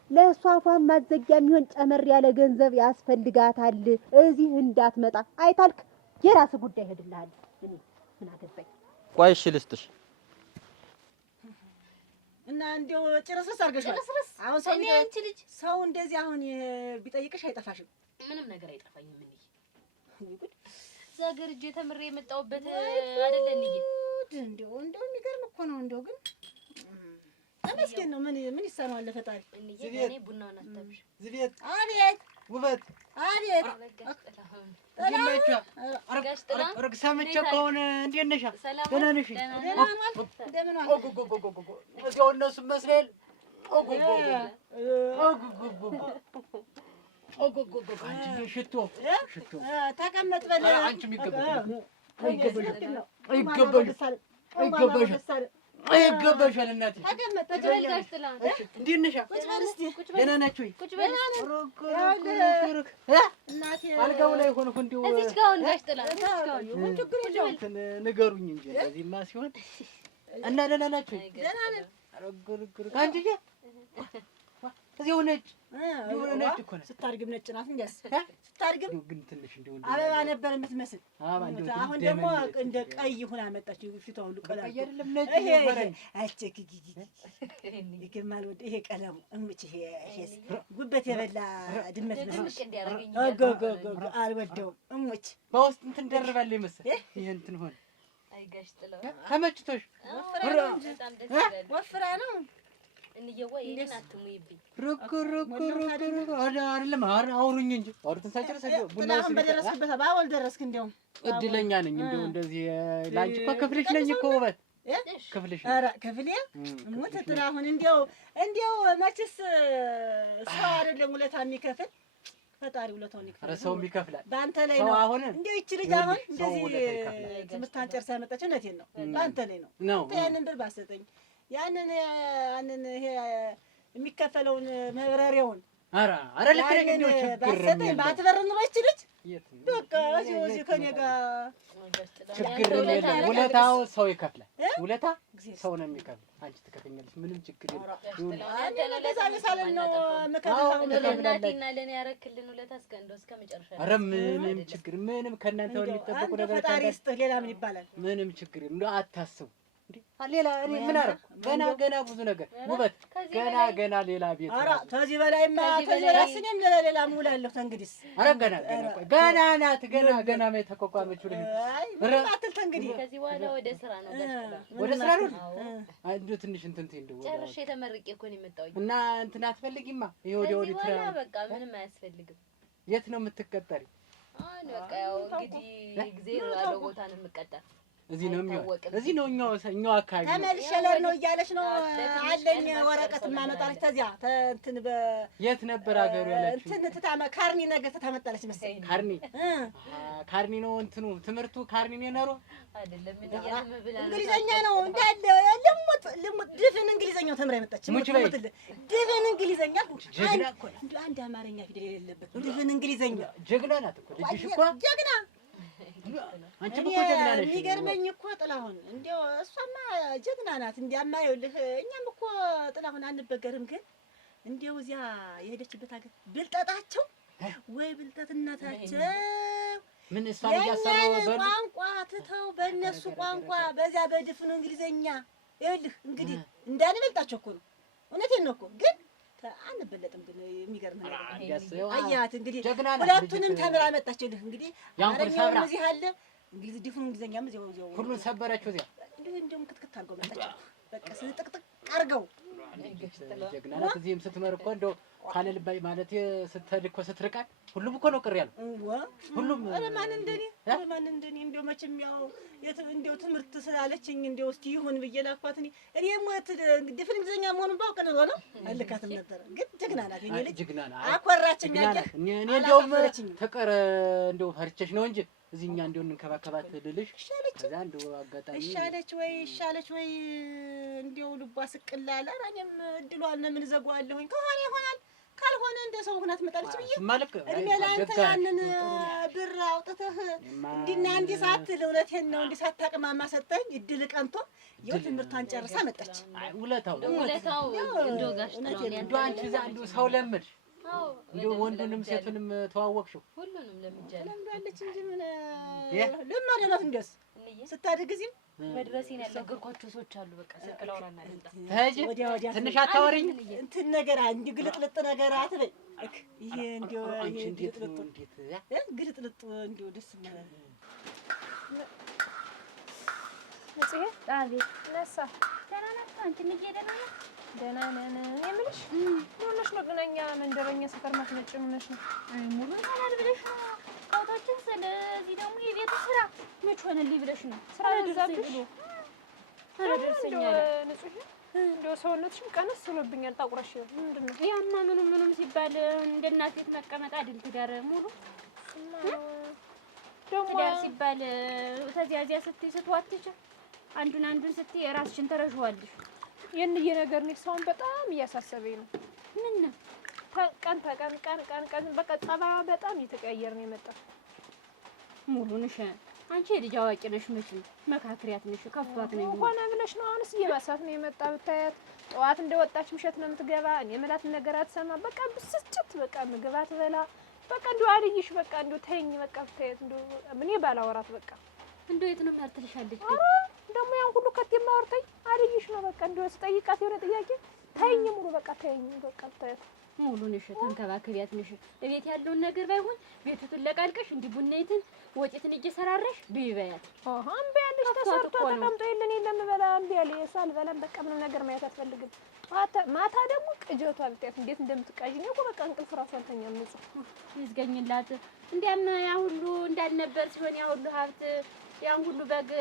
ለእሷ አፏን ማዘጊያ የሚሆን ጨመር ያለ ገንዘብ ያስፈልጋታል። እዚህ እንዳትመጣ አይታልክ የራስህ ጉዳይ ሄድልሃል። እኔ ምን አገባኝ? ቆይ እሺ ልስጥሽ እና እንደው ጭርስርስ አድርገሽዋል። አሁን ሰው እኔ አንቺ ልጅ ሰው እንደዚህ አሁን ቢጠይቅሽ አይጠፋሽም። ምንም ነገር አይጠፋኝም። ምን ዛገር እጄ ተምሬ የመጣሁበት አይደለ እንዴ? እንደው የሚገርም እኮ ነው። እንደው ግን ተመስገን ነው። ምን ይሰማል ለፈጣሪ። እኔ ቡናውን አስታብሽ ዝቤት አቤት ውበት አቤት አረግ ሰምቼ ከሆነ እንዴት ነሽ? ደህና ነሽ? እንደምን እዚያው እነሱ መስለል ሽቶ ተቀመጥ በል አንቺ አይገባሻል እናቴ። እንዴት ነሽ? ደህና ናችሁ? አልጋው ላይ ሆንኩ እንደው ንገሩኝ እንጂ እንደዚህማ ሲሆን እና ደህና ናችሁ? አንቺዬ እዚያው ነጭ ነጭ እኮ ነው። ስታርግም ነጭ ናት። እንዴስ ስታርግም ግን ትንሽ እንደው አበባ ነበር የምትመስል። አሁን ደግሞ እንደ ቀይ ሆና መጣች። ፊቷ ሁሉ ቀለም አይደለም ነጭ ይገርማል። ይሄ ቀለሙ እምች ይሄ ጉበት የበላ ድመት መስል አልወደውም። እምች በውስጥ እንትን ደርባለች መሰል ይሄ እንትን ሆነ። አይጋሽ ጥለው ተመችቶሽ ወፍራ ነው እንየዋ ይሄን አትሙይብኝ። አይደለም አውሩኝ እንጂ አውርተን ሳይጨርስ ቡና አሁን በደረስክበት ባወል ደረስክ። እንደው እድለኛ ነኝ። እንደው እንደዚህ ላንቺ እኮ ክፍልሽ ነኝ እኮ ውበት ክፍልሽ። ኧረ ክፍሌ ሙት ትራ አሁን እንደው መችስ ሰው አይደለም ውለታ የሚከፍል ፈጣሪ ውለታውን ይከፍል። ኧረ ሰውም ይከፍላል። በአንተ ላይ ነው። አሁን እንደው ይቺ ልጅ አሁን እንደዚህ ትምህርቷን ጨርሳ ያመጣችው እውነቴን ነው። በአንተ ላይ ነው። ያንን ብር ባሰጠኝ ያንን ይሄ የሚከፈለውን መብረሪያውን ኧረ ልክ ነኝ። እንደው ችግር ባትበር ኑሮ ይቺ ልጅ በቃ እዚህ ከእኔ ጋር ችግር የለም። ውለታው ሰው ይከፍላል። ውለታ ሰው ነው የሚከፍል። አንቺ ትከፍኛለሽ፣ ምንም ችግር የለም። ለዛ መሳለን ነው መከፈል ለእናቴና ለእኔ ያረክልን ውለታ እስከ መጨረሻ። ኧረ ምንም ችግር ምንም ከእናንተ የሚጠበቁ ነገር ፈጣሪ ይስጥህ። ሌላ ምን ይባላል? ምንም ችግር የለም። እንደው አታስቡ። ሌላ እኔ ምን አደረኩ? ገና ብዙ ነገር ውበት ገና ሌላ ቤት። ኧረ ከዚህ በላይማ ከዚህ በላይ እኔም ሌላ እምውላለሁ። ተንግዲህስ ኧረ ገና ናት ገና የተቋቋመችው ልጅ። ምንም አትል ተንግዲህ። ከዚህ በኋላ ወደ ስራ ነው። ወደ ስራ ነው። እንደው ትንሽ እንትን እንደው ጨርሼ ተመርቄ እኮ ነው የመጣሁኝ። እና እንትን አትፈልጊማ? ይሄ ወዲህ በኋላ በቃ ምንም አያስፈልግም። የት ነው የምትቀጠሪ? በቃ ያው እንግዲህ ጊዜ ያለው ቦታ ነው የምቀጠር። እዚህ ነው የሚሆን። እዚህ ነው እኛው አካባቢ ተመልሼ ልሄድ ነው እያለች ነው አለኝ ወረቀት ማመጣለች። ተዚያ እንትን የት ነበር አገሩ ያለችው? እንትን ካርኒ ነገር ተታመጣለች መሰለኝ። ካርኒ ነው እንትኑ ትምህርቱ ካርኒ ነው የነሮ አይደለም። እንግሊዘኛ ነው እንዳለ ልሙጥ ድፍን እንግሊዘኛው ተምራ የመጣች ድፍን እንግሊዘኛ አንድ አማርኛ ፊደል የሌለበት ድፍን እንግሊዘኛ። ጀግና ናት እኮ ልጅሽ እኮ ጀግና። አንቺም እኮ ጀግና ነሽ። የሚገርመኝ እኮ ጥላሁን እንደው እሷማ ጀግና ናት። እንዲያማ ይኸውልህ እኛም እኮ ጥላሁን አንበገርም፣ ግን እንደው እዚያ የሄደችበት ሀገር ብልጠታቸው ወይ ብልጠትነታቸው ምን እሷን እያሰሩ ቋንቋ ትተው በእነሱ ቋንቋ በዚያ በድፍኑ እንግሊዘኛ ይኸውልህ እንግዲህ እንዳንበልጣቸው እኮ ነው። እውነቴን ነው እኮ ግን አንበለጥም። ግን የሚገርም ነገር አያት እንግዲህ ሁለቱንም ተምራ መጣችልህ። እንግዲህ አማርኛውም እዚህ አለ እንግሊዝ ድፍኑ እንግሊዘኛም እዚያው ሁሉን ሰበረችው። እዚያ እንደውም ክትክት አድርገው መጣች። በቃ ስንጥቅጥቅ አድርገው ጀግና ናት። እዚህም ስትመር እኮ እንደው ካለ ልባይ ማለት ስትሄድ እኮ ስትርቃት ሁሉም እኮ ነው ቅር ያለው። ሁሉም ማን እንደኔ እንደው መቼም ያው እንደው ትምህርት ስላለችኝ እንደው እስኪ ይሁን ብዬ ላኳት። እኔ ሞት ድፍን እንግሊዘኛ መሆኑን ባውቅ ነው አልካትም ነበር። ግን ጀግና ናት። እኔ ልጅ አኮራችኝ። እኔ እንደውም ተቀረ እንደው ፈርቸሽ ነው እንጂ እዚህኛ እንደው እንከባከባት ልልሽ ከዛ እንደው አጋጣሚ ይሻለች ወይ እንደው ልቧ ስቅላል። እኔም እድሏን ነው ምን ዘጓለሁኝ። ከሆነ ይሆናል ካልሆነ እንደ ሰው ሁናት መጣለች ብዬ እድሜ ላንተ ያንን ብር አውጥተህ እንዲና እንዲህ ሳትል እውነቴን ነው እንዲህ ሳታቅማማ ሰጠኝ። እድል ቀንቶ ይኸው ትምህርቷን ጨርሳ መጣች። ውለታው እንደው ጋሽ ጥላሁን እንደው አንቺ እዛ እንደው ሰው ለምድሽ እንደው ወንዱንም ሴቱንም ተዋወቅሽው? ሁሉንም ለምዳለች እንጂ ምን ለማደላት እንደስ ስታድግ እዚህም መድረሴን ያልነገርኳቸው ሰዎች አሉ። በቃ ስልክላውራና ወዲያ ትንሽ አታወሪኝ? እንትን ነገር እንጂ ግልጥልጥ ነገር አትበይ። ይሄ እንደው ይሄ ግልጥልጥ እንደው ደስ ማለት ነጽዬ አቤት ነሳ ደህና ናት። አንቺ ልጅ ደህና ናት? ደህና ነን የምልሽ ምን ሆነሽ ነው? ግን እኛ መንደረኛ ሰፈር ማትመጪ ምን ሆነሽ ነው? ሙሉ ይሆናል ብለሽ ነው ከውቶችን። ስለዚህ ደግሞ የቤቱ ስራ መች ሆነልኝ ብለሽ ነው? ስራ በዛብሽ? ደርሰኛል። ንጹህ እንደው ሰውነትሽም ቀነስ ብሎብኛል። ታቁረሽ ምንድን ነው? ያማ ምኑም ሲባል እንደ እናት ቤት መቀመጥ አይደል ትዳር ሙሉ ደግሞ ትዳር ሲባል ተዚያ ስትይ ስትዋትች አንዱን ስትይ ራስሽን ተረዥዋለሽ። የእንዬ ነገር ነው ሰውን በጣም እያሳሰበኝ ነው። ምን ነው ቀን ተቀን በቃ ጸባይዋ በጣም እየተቀያየረ ነው የመጣው። ሙሉ ነሽ አንቺ የልጅ አዋቂ ነሽ። መቼም መካከሪያት ነሽ። ከፍቷት ነው ሆነ ብለሽ ነው። አሁንስ እየባሳት ነው የመጣ ብታያት። ጠዋት እንደወጣች ምሸት ነው የምትገባ። እኔ የምላት ነገር አትሰማ። በቃ ብስጭት በቃ ምግብ አትበላ። በቃ እንደው አልይሽ በቃ እንደው ተይኝ በቃ ብታያት እንደው ምን ባላወራት በቃ እንደው የት ነው ያልተልሻለች? ደግሞ ያን ሁሉ ከት የማወርተኝ አልይሽ ነው በቃ እንደው ስጠይቃት የሆነ ጥያቄ ተይኝ ሙሉ በቃ ተይኝ በቃ ብታያት ሙሉ ነሽ። ተንከባከቢያት ነሽ። እቤት ያለውን ነገር ባይሆን ቤቱን ለቃልቀሽ እንዲህ ቡናይትን ወጪትን እየሰራራሽ ብይበያት። እምቢ ያለሽ ተሰርቶ ተቀምጦ የለን የለምበላ እምቢ ያለ የእሱ አልበላም። በቃ ምንም ነገር ማየት አትፈልግም። ማታ ደግሞ ቅጀቷ ብታያት እንዴት እንደምትቃዥኝ እኮ በቃ እንቅልፍ እራሱ አልተኛም። ንጹህ ይዝገኝላት። እንዲያም ያ ሁሉ እንዳልነበር ሲሆን ያ ሁሉ ሀብት ያን ሁሉ በግ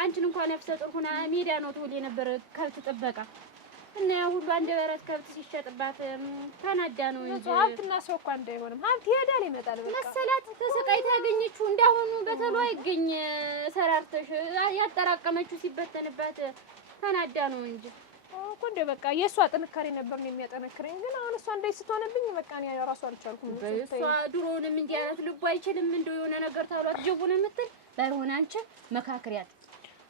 አንቺን እንኳን ነፍሰ ጡር ሁና ሜዳ ነው ትውል የነበረ ከብት ጥበቃ እና ያ ሁሉ አንድ በረት ከብት ሲሸጥባት ተናዳ ነው እንጂ ሀብትና ሰው እኮ አንድ አይሆንም። ሀብት ይሄዳል ይመጣል። በቃ መሰላት ተሰቃይታ ያገኘችው እንዳሁኑ በተሎ አይገኝ። ሰራርተሽ ያጠራቀመችው ሲበተንባት ተናዳ ነው እንጂ እኮ እንደ በቃ የእሷ ጥንካሬ ነበር ነው የሚያጠነክረኝ። ግን አሁን እሷ እንደዚህ ስትሆንብኝ በቃ እኔ ራሱ አልቻልኩም። እሷ ድሮውንም እንዲህ አይነት ልቡ አይችልም። እንደው የሆነ ነገር ታሏት ጅቡን የምትል ባይሆን አንቺ መካከሪያት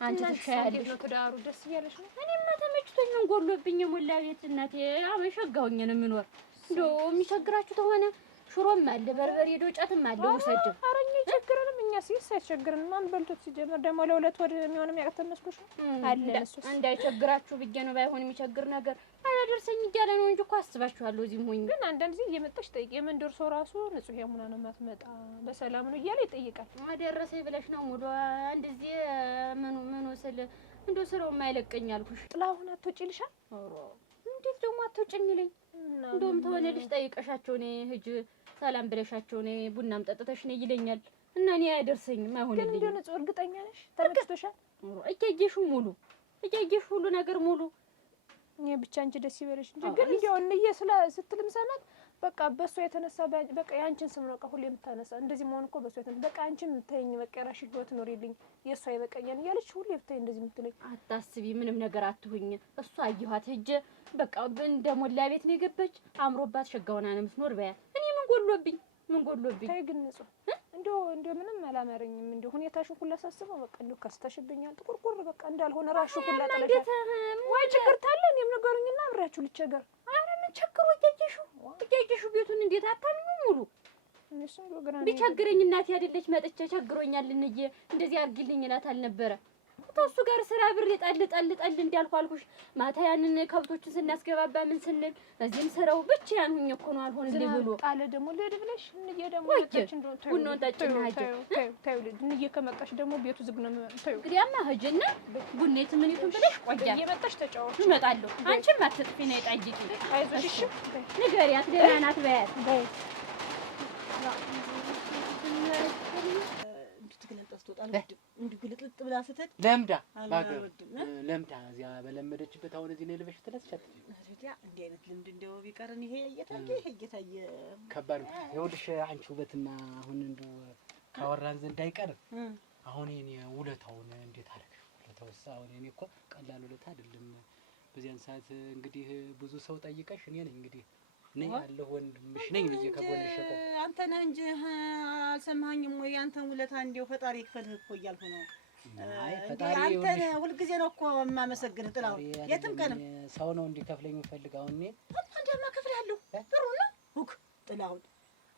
አንቺ ተሻያለሽ ነው። ትዳሩ ደስ እያለሽ ነው? እኔማ ተመችቶኝ ምን ጎሎብኝ የሞላ ቤት እናቴ አመሸጋውኝ ነው የምኖር። እንደው የሚቸግራችሁ ተሆነ ሽሮም አለ በርበሬ ዶጨትም አለ ውሰጅ። ኧረ እኛ ችግርንም እኛ ሲስ አይቸግረን ማን በልቶት ሲጀመር ደግሞ ለሁለት ወር የሚሆንም ያቀተን መስሎሽ አለ እሱ እንዳይቸግራችሁ ብዬ ነው። ባይሆን የሚቸግር ነገር አላደርሰኝ እያለ ነው እንጂ እኮ አስባችኋለሁ። እዚህም ሆኜ ግን አንዳንድ ጊዜ እየመጣሽ ጠይቂ። የመንደር ሰው ራሱ ንጹህ የሙና ነው የማትመጣ በሰላም ነው እያለ ይጠይቃል። አደረሰኝ ብለሽ ነው ሙሉ አንድ ጊዜ ምኑ ስል እንደው ስራው የማይለቀኝ አልኩሽ። ጥላሁን አትወጪልሻል? ኧረ እንዴት ደግሞ አትወጪኝ ይለኝ። እንደውም ተወለልሽ ጠይቀሻቸው ነው ሂጅ ሰላም ብለሻቸው ነው ቡናም ጠጥተሽ ነው ይለኛል። እና እኔ አይደርሰኝም አይሆንልኝም። ግን ንጹህ እርግጠኛ ነሽ? ተመችቶሻል? እያየሽ ሙሉ እያየሽ ሁሉ ነገር ሙሉ እኔ ብቻ እንጂ ደስ ይበለሽ እንጂ ግን እንደው እንዬ ስትልም ሰማት በቃ በሷ የተነሳ በቃ ያንቺን ስም ነው በቃ ሁሌ የምታነሳ እንደዚህ መሆን እኮ በሷ የተነሳ በቃ አንቺን ተይኝ በቃ ራስሽ ህይወት ኖሪልኝ የሷ ይበቃኛል እያለች ሁሌ ብታይ እንደዚህ የምትለኝ። አታስቢ፣ ምንም ነገር አትሁኝ። እሷ አየኋት ሂጅ በቃ እንደሞላ ቤት ነው የገባች አምሮባት ሸጋውና ነው የምትኖር በያ እኔ ምን ጎሎብኝ? ታይ ግን ንጹህ እንደው ምንም አላማረኝም። እንደው ሁኔታሽን ሁላ ሳስበው በቃ እንደው ከስተሽብኛል ጥቁርቁር በቃ እንዳልሆነ ራስሽ ሁላ ጠለሻ ወይ ችግር ታለ እኔም ነገሩኝና አብራችሁ ልቸገር። አረ ምን ቸግሮ እያየሽው ቤቱን እንዴት አታምኙ ሙሉ እነሱም ወገና ቢቸግረኝ እናቴ አይደለች መጥቼ ቸግሮኛል እንዬ እንደዚህ አርግልኝ እላት አልነበረ ተሱ ጋር ስራ ብር ጣል እንዳልኩ አልኩሽ። ማታ ያንን ከብቶችን ስናስገባባ ምን ስንል በዚህም ስራው ብቻ ያን ሁኝ እኮ ነው አልሆንልኝ ብሎ ጣለ ደግሞ ለድ ብለሽ እንዬ ደግሞ ወጣች እንደው ቡናውን ጠጭና ሀጀ ታዩ እንዬ ከመጣሽ ደግሞ ቤቱ ዝግ ነው። ታዩ እንግዲያማ ሀጀና ቡኔት ምን ይሁን ብለሽ ቆያ እየመጣሽ ተጫወች እመጣለሁ። አንቺም አትጥፊ ነው ጠይቂ። አይዞሽ ንገሪያት ደህና ናት በያት። እንዲህ ግልጥልጥ ብላ ስትል ለምዳ ባገር ለምዳ እዚያ በለመደችበት አሁን እዚህ ላይ ልበሽ ትለስቻት ታዲያ እንዲህ አይነት ልምድ እንደው ቢቀርን ይሄ እየታየ ከባድ ነው። ይኸውልሽ አንቺ ውበትና አሁን እንደው ካወራን ዘንድ አይቀር አሁን እኔ ውለታውን እንዴት አደረግሽ? ውለታውስ አሁን እኔ እኮ ቀላል ውለታ አይደለም። በዚያን ሰዓት እንግዲህ ብዙ ሰው ጠይቀሽ እኔ ነኝ እንግዲህ ነኝ ያለው ወንድምሽ ነኝ ብዬ ከጎንሽ እኮ አንተ ነህ እንጂ አልሰማኸኝም ወይ? አንተን ውለታ እንደው ፈጣሪ ይክፈልህ እኮ እያልኩ ነው። አይ ፈጣሪ አንተን ሁልጊዜ ነው እኮ የማመሰግንህ። ጥላሁን የትም ቀንም ሰው ነው እንዲከፍለኝ የምፈልግ አሁን እኔ እንደማ እከፍልሃለሁ ብሩን ነው ሁክ ጥላሁን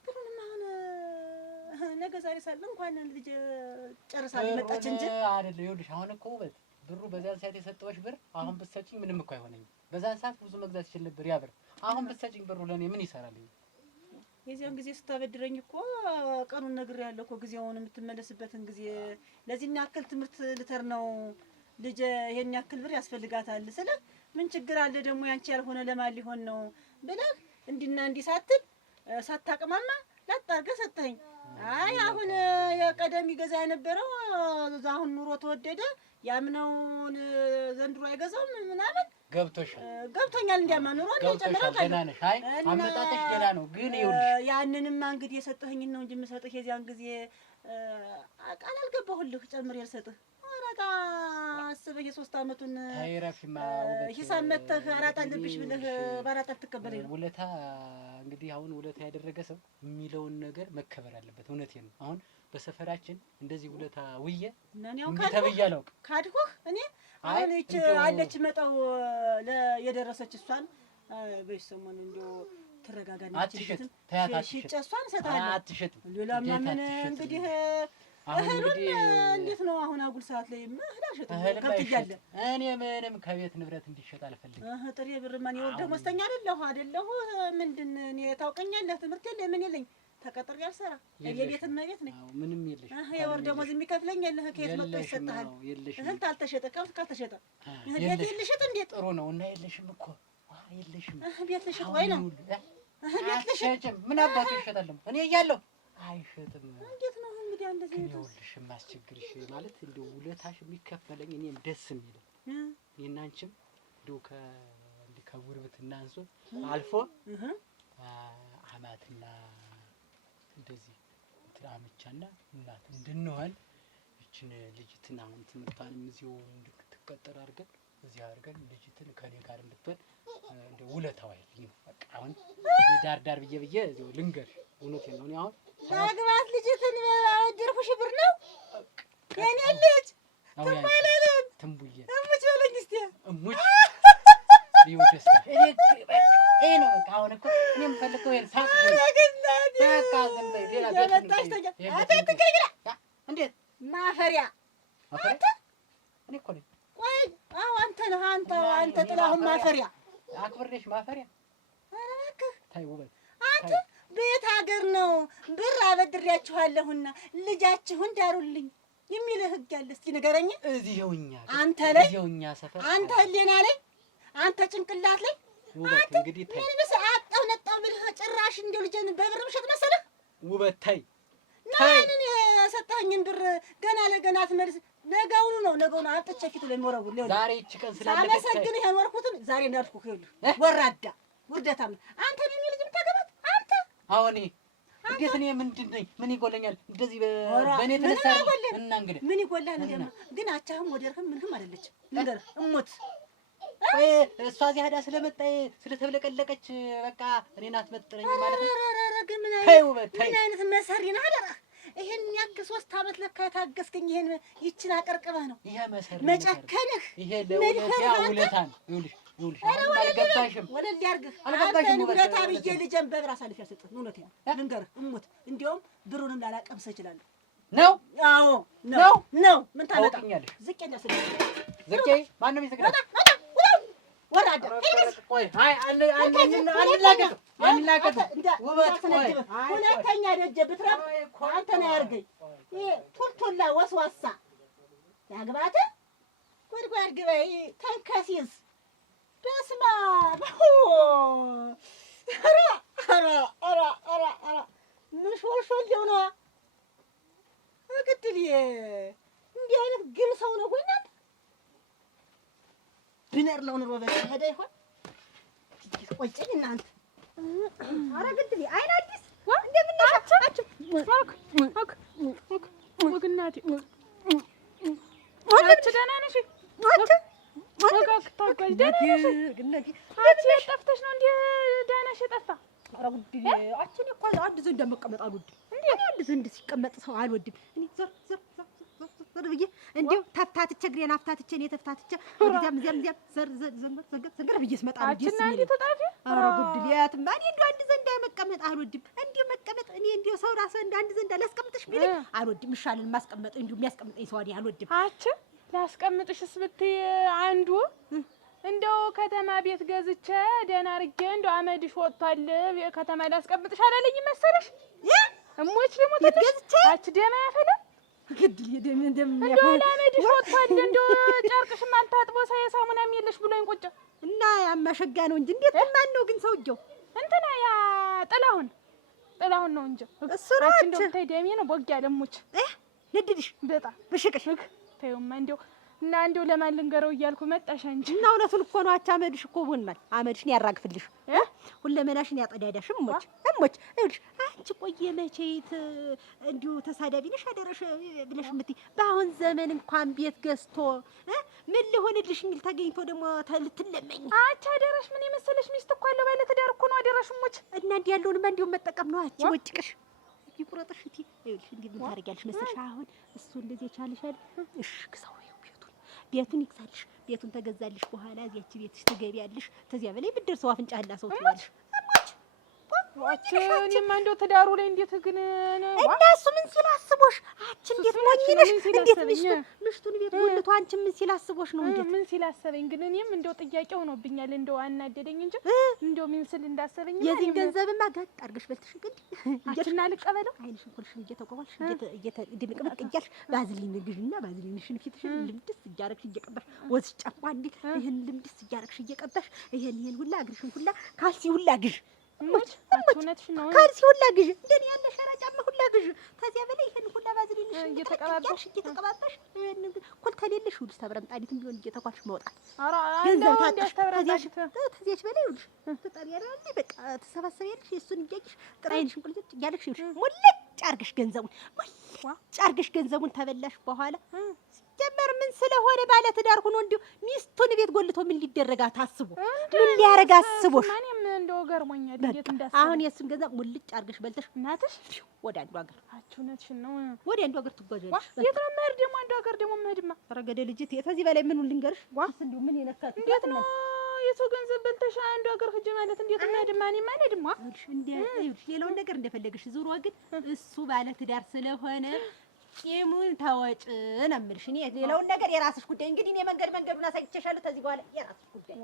ብሩንማ አሁን ነገ ዛሬ ሳለ እንኳን ልጅ ጨርሳ ሊመጣች እንጂ አይደለ። ይኸውልሽ አሁን እኮ ውበት ብሩ በዛን ሰዓት የሰጠሁሽ ብር አሁን ብትሰጪኝ ምንም እኮ አይሆነኝም። በዛን ሰዓት ብዙ መግዛት ይችል ነበር ያ ብር። አሁን ብትሰጪኝ ብሩ ለኔ ምን ይሰራልኝ? የዚያን ጊዜ ስታበድረኝ እኮ ቀኑን ነግሬሃለሁ እኮ ጊዜውን የምትመለስበትን ጊዜ ለዚህና ያክል ትምህርት ልተር ነው ልጅ ይሄን ያክል ብር ያስፈልጋታል ስለ ምን ችግር አለ ደግሞ ያንቺ ያልሆነ ለማን ሊሆን ነው ብለህ እንዲና እንዲህ ሳትል ሳታቅማማ ላጣርገህ ሰጠኸኝ። አይ አሁን የቀደም ይገዛ የነበረው አሁን ኑሮ ተወደደ ያምነውን ዘንድሮ አይገዛም ምናምን ገብቶኛል። እንዲያማ ኑሮ እንደጨመረው ደህና ነሽ? አይ አመጣጥሽ ደህና ነው። ግን ይኸውልሽ ያንንማ እንግዲህ የሰጠኸኝን ነው እንጂ የምሰጥህ የዚያን ጊዜ ቃል አልገባሁልህ ጨምሬ ልሰጥህ። አራጣ አስበህ የሶስት አመቱን ታይራፊማ ሂሳብ መተህ አራጣ አለብሽ ብለህ በአራጣ ትቀበለኝ ነው ውለታ። እንግዲህ አሁን ውለታ ያደረገ ሰው የሚለውን ነገር መከበር አለበት። እውነቴን ነው። አሁን በሰፈራችን እንደዚህ ውለታ ውዬ ተብዬ አላውቅም። ካድኩህ እኔ አሁን እቺ አለች መጣው የደረሰች እሷን በሰሞኑ እንደው ተረጋጋና አትሸጥ ታያት ሽጬ እሷን እሰጥሃለሁ። አትሸጥ ሌላማ ምን እንግዲህ እህሉን እንዴት ነው አሁን አጉል ሰዓት ላይ ማህዳሸጥ ከብትያለ እኔ ምንም ከቤት ንብረት እንዲሸጥ አልፈልግም። ጥሬ ብር ማን ይወርድ ደሞዝተኛ አይደለሁ ምንድን እኔ ታውቀኛለህ ትምህርት የለ ምን የለኝ ተቀጥሬ አልሰራ የቤት እመቤት ነኝ። ምንም የለሽ የወር ደሞዝ የሚከፍለኝ የለህ ከየት መጥቶ ይሰጥሃል? እህል ታልተሸጠ ከብት ካልተሸጠ ቤት የለሽጥ እንዴት ጥሩ ነው እና የለሽም እኮ የለሽም ቤት ልሽጥ ወይ ነው ቤት ልሽጥ ምን አባቱ ይሸጣል እኔ እያለሁ አይሸጥም። እንዴት ነው እንግዲህ እንደዚህ ነው ይኸውልሽ የማስቸግርሽ ማለት እንደው ውለታሽ የሚከፈለኝ እኔም ደስ የሚለኝ እኔና አንቺም እንደው ከጉርብትና አንሶ አልፎ አማትና እንደዚህ ትራምቻና እናት እንድንሆን እችን ልጅትን አሁን ትምህርቷንም እዚሁ እንድትቀጠር አድርገን እዚህ አድርገን ልጅትን ከኔ ጋር እንድትሆን እንደው ውለታው አይልኝ ነው። በቃ አሁን ዳር ብዬ እዚሁ ልንገርሽ እውነቴን ነው። እኔ አሁን አግባት ልጅትን አወደርኩሽ ብር ነው የኔ ልጅ ትባላለች ትንቡዬ እሙች በለኝ እስቲ እሙች ይወደስ ይሄ ነው በቃ አሁን እኮ እኔ የምፈልገው ይሄን ሳቅ ነው። በቃ ዝም በይ ሌላ ቤት እንዴ እኮ ነኝ። ቆይ አዎ አንተ ነህ አንተ ጥላሁን ማፈሪያ አክብሬሽ ማፈሪያ። ኧረ እባክህ ታይ ውበት አንተ ቤት ሀገር ነው ብር አበድሬያችኋለሁና ልጃችሁን ዳሩልኝ የሚል ህግ ያለ እስኪ ንገረኝ። እዚህውኛ አንተ ላይ እዚህውኛ ሰፈር አንተ ህሊና ላይ አንተ ጭንቅላት ላይ ውበት እንግዲህ ታይ ምን መሰለህ አጣው ነጣው ብለህ ጭራሽ እንደው ልጅን በብር ምሸጥ መሰለህ? ውበት ታይ ናንን የሰጠኸኝን ብር ገና ለገና ትመልስ። ነገውኑ ነው አጥቼ ፊቱ ላይ ወረውር ሌው ዛሬ እቺ ቀን ስላለች ሳመሰግን ይሄን ወርኩትን ዛሬ እንዳልኩህ ይኸውልህ ወራዳ ውርደታም አንተ ነው የሚል ልጅ የምታገባት አንተ አሁን እንዴት እኔ ምንድን ነኝ? ምን ይጎለኛል? እንደዚህ በእኔ ተነሳ እና እንግዲህ ምን ይጎላል? ግን አቻህም ወደርህም ምንም አይደለች። ንገርህ እሞት ወይ እሷ እዚህ ሄዳ ስለመጣች ስለተብለቀለቀች በቃ እኔን አትመጥረኝ ማለት ነው። ግን ምን አይነት መሰሪ ነህ? አደራ ይሄን ያክል 3 ዓመት ለካ የታገስከኝ ይሄን ይችን አቀርቅበህ ነው። ይሄ መሰሪ መጨከንህ ይሄ ለውለታ ነው። ይኸውልሽ አልገባሽም። ወለል ያርግህ አልገባሽም። ውለታ ብዬ ልጄን በብር አሳልፌ አልሰጥህም። እውነቴን ነው። ልንገርህ እሞት እንዲያውም ብሩንም ላላቀምስ እችላለሁ ነው። አዎ ነው። ምን ታመጣኛለሽ? ዝቄ እንዳስለ ዝቄ ማንም ይሰግዳል። ወራዳ ቆይ አይ አንላቀቅ ውበት ቆይ ሁለተኛ ደጀ ብትረብ አንተ ነው ያርገኝ። ይሄ ቱልቱላ ወስዋሳ ያግባት ወድቆ ያርግበይ ተንከሲስ በስማ ኧረ ምን ሾልሾል ነው እግድል እንዲህ አይነት ግን ሰው ነው ወይ እናንተ? ብነር ነው ኑሮ በቃ ሄደ ይሆን ቆጨኝ እናንተ። ኧረ ግድል አይን አዲስ እንደምናቻችሁ ወግናቲ አንቺ ደህና ነሽ? ጠፍተሽ ነው እንደ ደህናሽ የጠፋ? ኧረ ጉድ አንቺ እኮ አንድ ዘንድ መቀመጥ አልወድም። እኔ አንድ ዘንድ ሲቀመጥ ሰው አልወድም። እኔ ዞር ብዬ እንዲሁ ተፍታትቼ እግሬን አፍታትቼ እኔ ተፍታትቼ ወዲያም ዘንገር ብዬ ስመጣ ነው ደስ የሚለኝ። ኧረ ጉድ የትም እኔ እንዲሁ አንድ ዘንድ መቀመጥ አልወድም። እንዲሁ መቀመጥ እኔ እንዲሁ ሰው ራስ አንድ ዘንድ ላስቀምጥሽ ቢለኝ አልወድም። ይሻላል ማስቀመጥ እንዲሁ የሚያስቀምጠኝ ሰው አልወድም። ላስቀምጥሽስ ብትይ አንዱ እንደው ከተማ ቤት ገዝቼ ደህና አድርጌ እንደው አመድሽ ወጥቷል ከተማ ላስቀምጥሽ አላለኝ መሰለሽ? እሞች ልሞት ገዝቼ አች ደማ ያፈላ ግድል የደም እንደው አመድሽ ወጥቷል እንደው ጨርቅሽም አልታጥቦ ሳሙናም የለሽ ብሎኝ ቁጭ እና ያማሸጋ ነው እንጂ እንዴት ማን ነው ግን ሰውየው? እንትና ያ ጥላሁን ነው እንጂ እሱ ራች እንደው ታይ ደሜ ነው ቦግ ያለ እሞች ንድድሽ በጣም ብሽቅሽ ተይውማ እንደው ለማን ልንገረው እያልኩ መጣሽ አንቺ። እና እውነቱን እኮ ነው። አመድሽ እኮ ሆኗል። አመድሽን ያራግፍልሽ ሁለመናሽን ያጠዳዳሽ እሞች ይኸውልሽ አንቺ ቆየ መቼት እንዲሁ ተሳዳቢ ነሽ አደረሽ ብለሽ የምትይ በአሁን ዘመን እንኳን ቤት ገዝቶ ምን ሊሆንልሽ የሚል ተገኝቶ ደግሞ ልትለመኝ አንቺ አደረሽ ምን የመሰለሽ ሚስት እኮ አለው ባለ ትዳር እኮ ነው አደረሽ እሞች። እና እንዲህ ያለውንማ እንዲሁ መጠቀም ነው። አንቺ ወጭቅሽ ይቁረጥሽ እቲ ይኸውልሽ እንዴ ምን ታደርጊያለሽ መሰለሽ? አሁን እሱ እንደዚህ የቻለሻል እሺ ግዛው ቤቱን ይግዛልሽ። ቤቱን ተገዛልሽ በኋላ እዚያች ቤትሽ ትገቢያለሽ። ከዚያ በላይ ብድር ሰው አፍንጫላ ሰው ትያለሽ። እኔማ እንደው ትዳሩ ላይ እንዴት ግን እና እሱ ምን ሲላስቦሽ አንቺ እንዴት ሞኝ ነሽ? እንዴት ምሽቱን ቤት ወልቶ አንቺ ምን ሲላስቦሽ ነው? እንዴት ምን ሲላሰበኝ ግን እኔም እንደው ጥያቄ ሆኖብኛል። እንደው አናደደኝ እንጂ እንደው ምን ስል እንዳሰበኝ የዚህን ገንዘብማ ጋጥ አድርገሽ በልተሽ ግን አንቺና ልቀበለው አይንሽን ኮልሽን እየተቆባልሽ ድምቅምቅ እያልሽ ባዝሊን ግዥና ባዝሊንሽን ፊትሽን ልምድስ እያረግሽ እየቀባሽ ወዝ ጫፏ እንዴት ይሄን ልምድስ እያረግሽ እየቀባሽ ይሄን ሁላ እግርሽን ሁላ ካልሲ ሁላ ግዥ እውነትሽ ነው። ካልሲ ሁላ ግዥ እንደኔ ያለ ሸራ ጫማ ሁላ ግዥ። ከዚያ በላይ ይሄን ሁላ ባዝሊንሽን እየተቀባባሽ ኮል ተሌለሽ ሁሉ ተብረምጣዲትም ቢሆን እየተኳልሽ መውጣት ገንዘብ ታጣሽ። ከዚያች በላይ ሁሉ ተጣሪያለሽ በቃ ተሰባሰቢያለሽ። እሱን እያየሽ ጥራይንሽን ቁልጭ እያለሽ ሙልጭ አርገሽ ገንዘቡን ተበላሽ በኋላ ጀመር ምን ስለሆነ ባለ ትዳር ሆኖ እንዲሁ ሚስቱን ቤት ጎልቶ ምን ሊደረጋ ታስቦ ምን ሊያረጋ አስቦሽ? ማንም እንደው ገርሞኛል እንዴት እንዳሰበ። አሁን የእሱን ገንዘብ ሙልጭ አርገሽ በልተሽ እናትሽ ወደ አንዱ ሀገር እውነትሽን ነው። ወደ አንዱ ሀገር ትጓዣለሽ። የት ነው የምሄድ ደግሞ? አንዱ ሀገር ደግሞ የምሄድማ ረገደ ልጅት ከዚህ በላይ ምኑን ልንገርሽ? እንዲሁ ምን ይነካት? እንዴት ነው የሰው ገንዘብ በልተሽ አንዱ ሀገር ሂጅ ማለት እንዴት የምሄድማ? እኔማ አልሄድማ። ሌላውን ነገር እንደፈለግሽ ዙሮ ግን እሱ ባለ ትዳር ስለሆነ ቂሙን ተወጭ ነው የምልሽ። እኔ ሌላውን ነገር የራስሽ ጉዳይ። እንግዲህ እኔ መንገዱን አሳይቼሻለሁ። ከዚህ በኋላ የራስሽ ጉዳይ።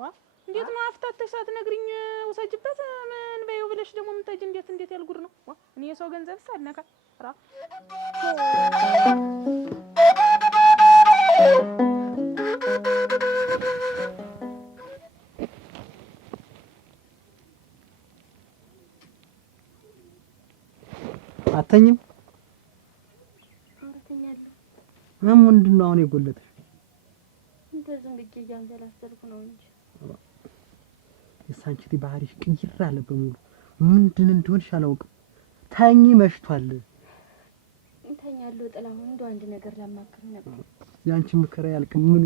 እንዴት ነው አፍታተሽ ሳትነግሪኝ ውሰጅበት ምን በይው ብለሽ ደግሞ የምትሄጂ? እንዴት ያልጉድ ነው? እኔ የሰው ገንዘብ ሳልነካ ራ አተኝም አተኛለሁ። ምንድን ነው አሁን የጎለተሽ? እንደዚህ ብቻ እያንዘላዘልኩ ነው እንጂ የሳንቺቲ ባህሪሽ ቅይር አለ በሙሉ። ምንድን እንደሆንሽ አላውቅም። ታኝ መሽቷል። እንተኛለሁ። ጥላሁን እንደው አንድ ነገር ላማክር ነበር። ያንቺ ምክር ያልቅም። ምን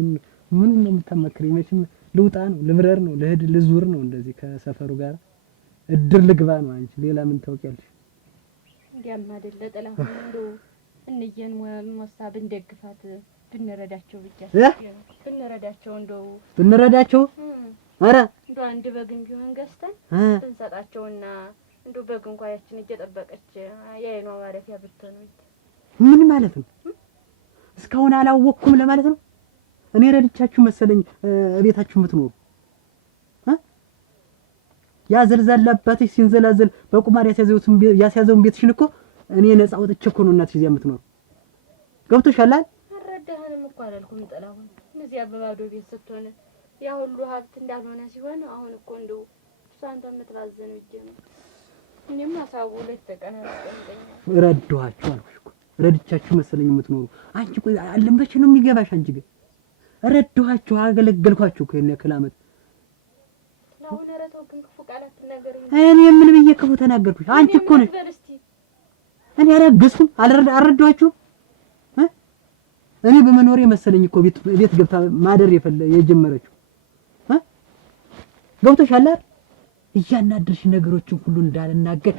ነው የምታማክሪኝ? መቼም ልውጣ ነው ልብረር ነው ልሄድ ልዙር ነው እንደዚህ ከሰፈሩ ጋር እድር ልግባ ነው። አንቺ ሌላ ምን ታውቂያለሽ? እንዲያም አይደለ ጥላሁን እንደው እንየን ሞሳ ብንደግፋት ብንረዳቸው ብቻ ብንረዳቸው እንደው ብንረዳቸው ኧረ እንደው አንድ በግን ቢሆን ገዝተን ብንሰጣቸውና እንደው በግ እንኳን ያችን እየጠበቀች የአይኗ ማረፊያ ብትሆን ምን ማለት ነው? እስካሁን አላወቅኩም ለማለት ነው? እኔ ረድቻችሁ መሰለኝ ቤታችሁ የምትኖሩ ያዘልዛል አባትሽ ሲንዘላዘል በቁማር ያስያዘውን ቤትሽን እኮ እኔ ነፃ ወጥቼ እኮ ነው እናትሽ እዚያ የምትኖር። ገብቶሻል አይደል? አረዳህንም እኮ አላልኩም ጥላሁን። እዚያ በባዶ ቤት ስትሆን ያ ሁሉ ሀብት እንዳልሆነ ሲሆን አሁን እኮ እንደው አንተ የምትባዘን ብዬ ነው። እኔም አሳቡ ላይ ተቀናቀንተኛ ረዳኋችሁ አልኩሽ እኮ ረድቻችሁ መሰለኝ የምትኖሩ። አንቺ ቆይ አለምበች ነው የሚገባሽ? አንቺ ግን ረዳኋችሁ አገለገልኳችሁ እኮ የኔ ክላመት አሁን ረተው ግን ክፉ ቃላት ተናገረኝ። እኔ ምን ብዬ ክፉ ተናገርኩሽ? አንቺ እኮ ነሽ። እኔ አላገዝኩም አልረዳኋችሁም። እኔ በመኖሬ መሰለኝ እኮ ቤት ገብታ ማደር የጀመረችው ገብቶሻል አይደል? እያናደርሽ ነገሮችን ሁሉ እንዳልናገር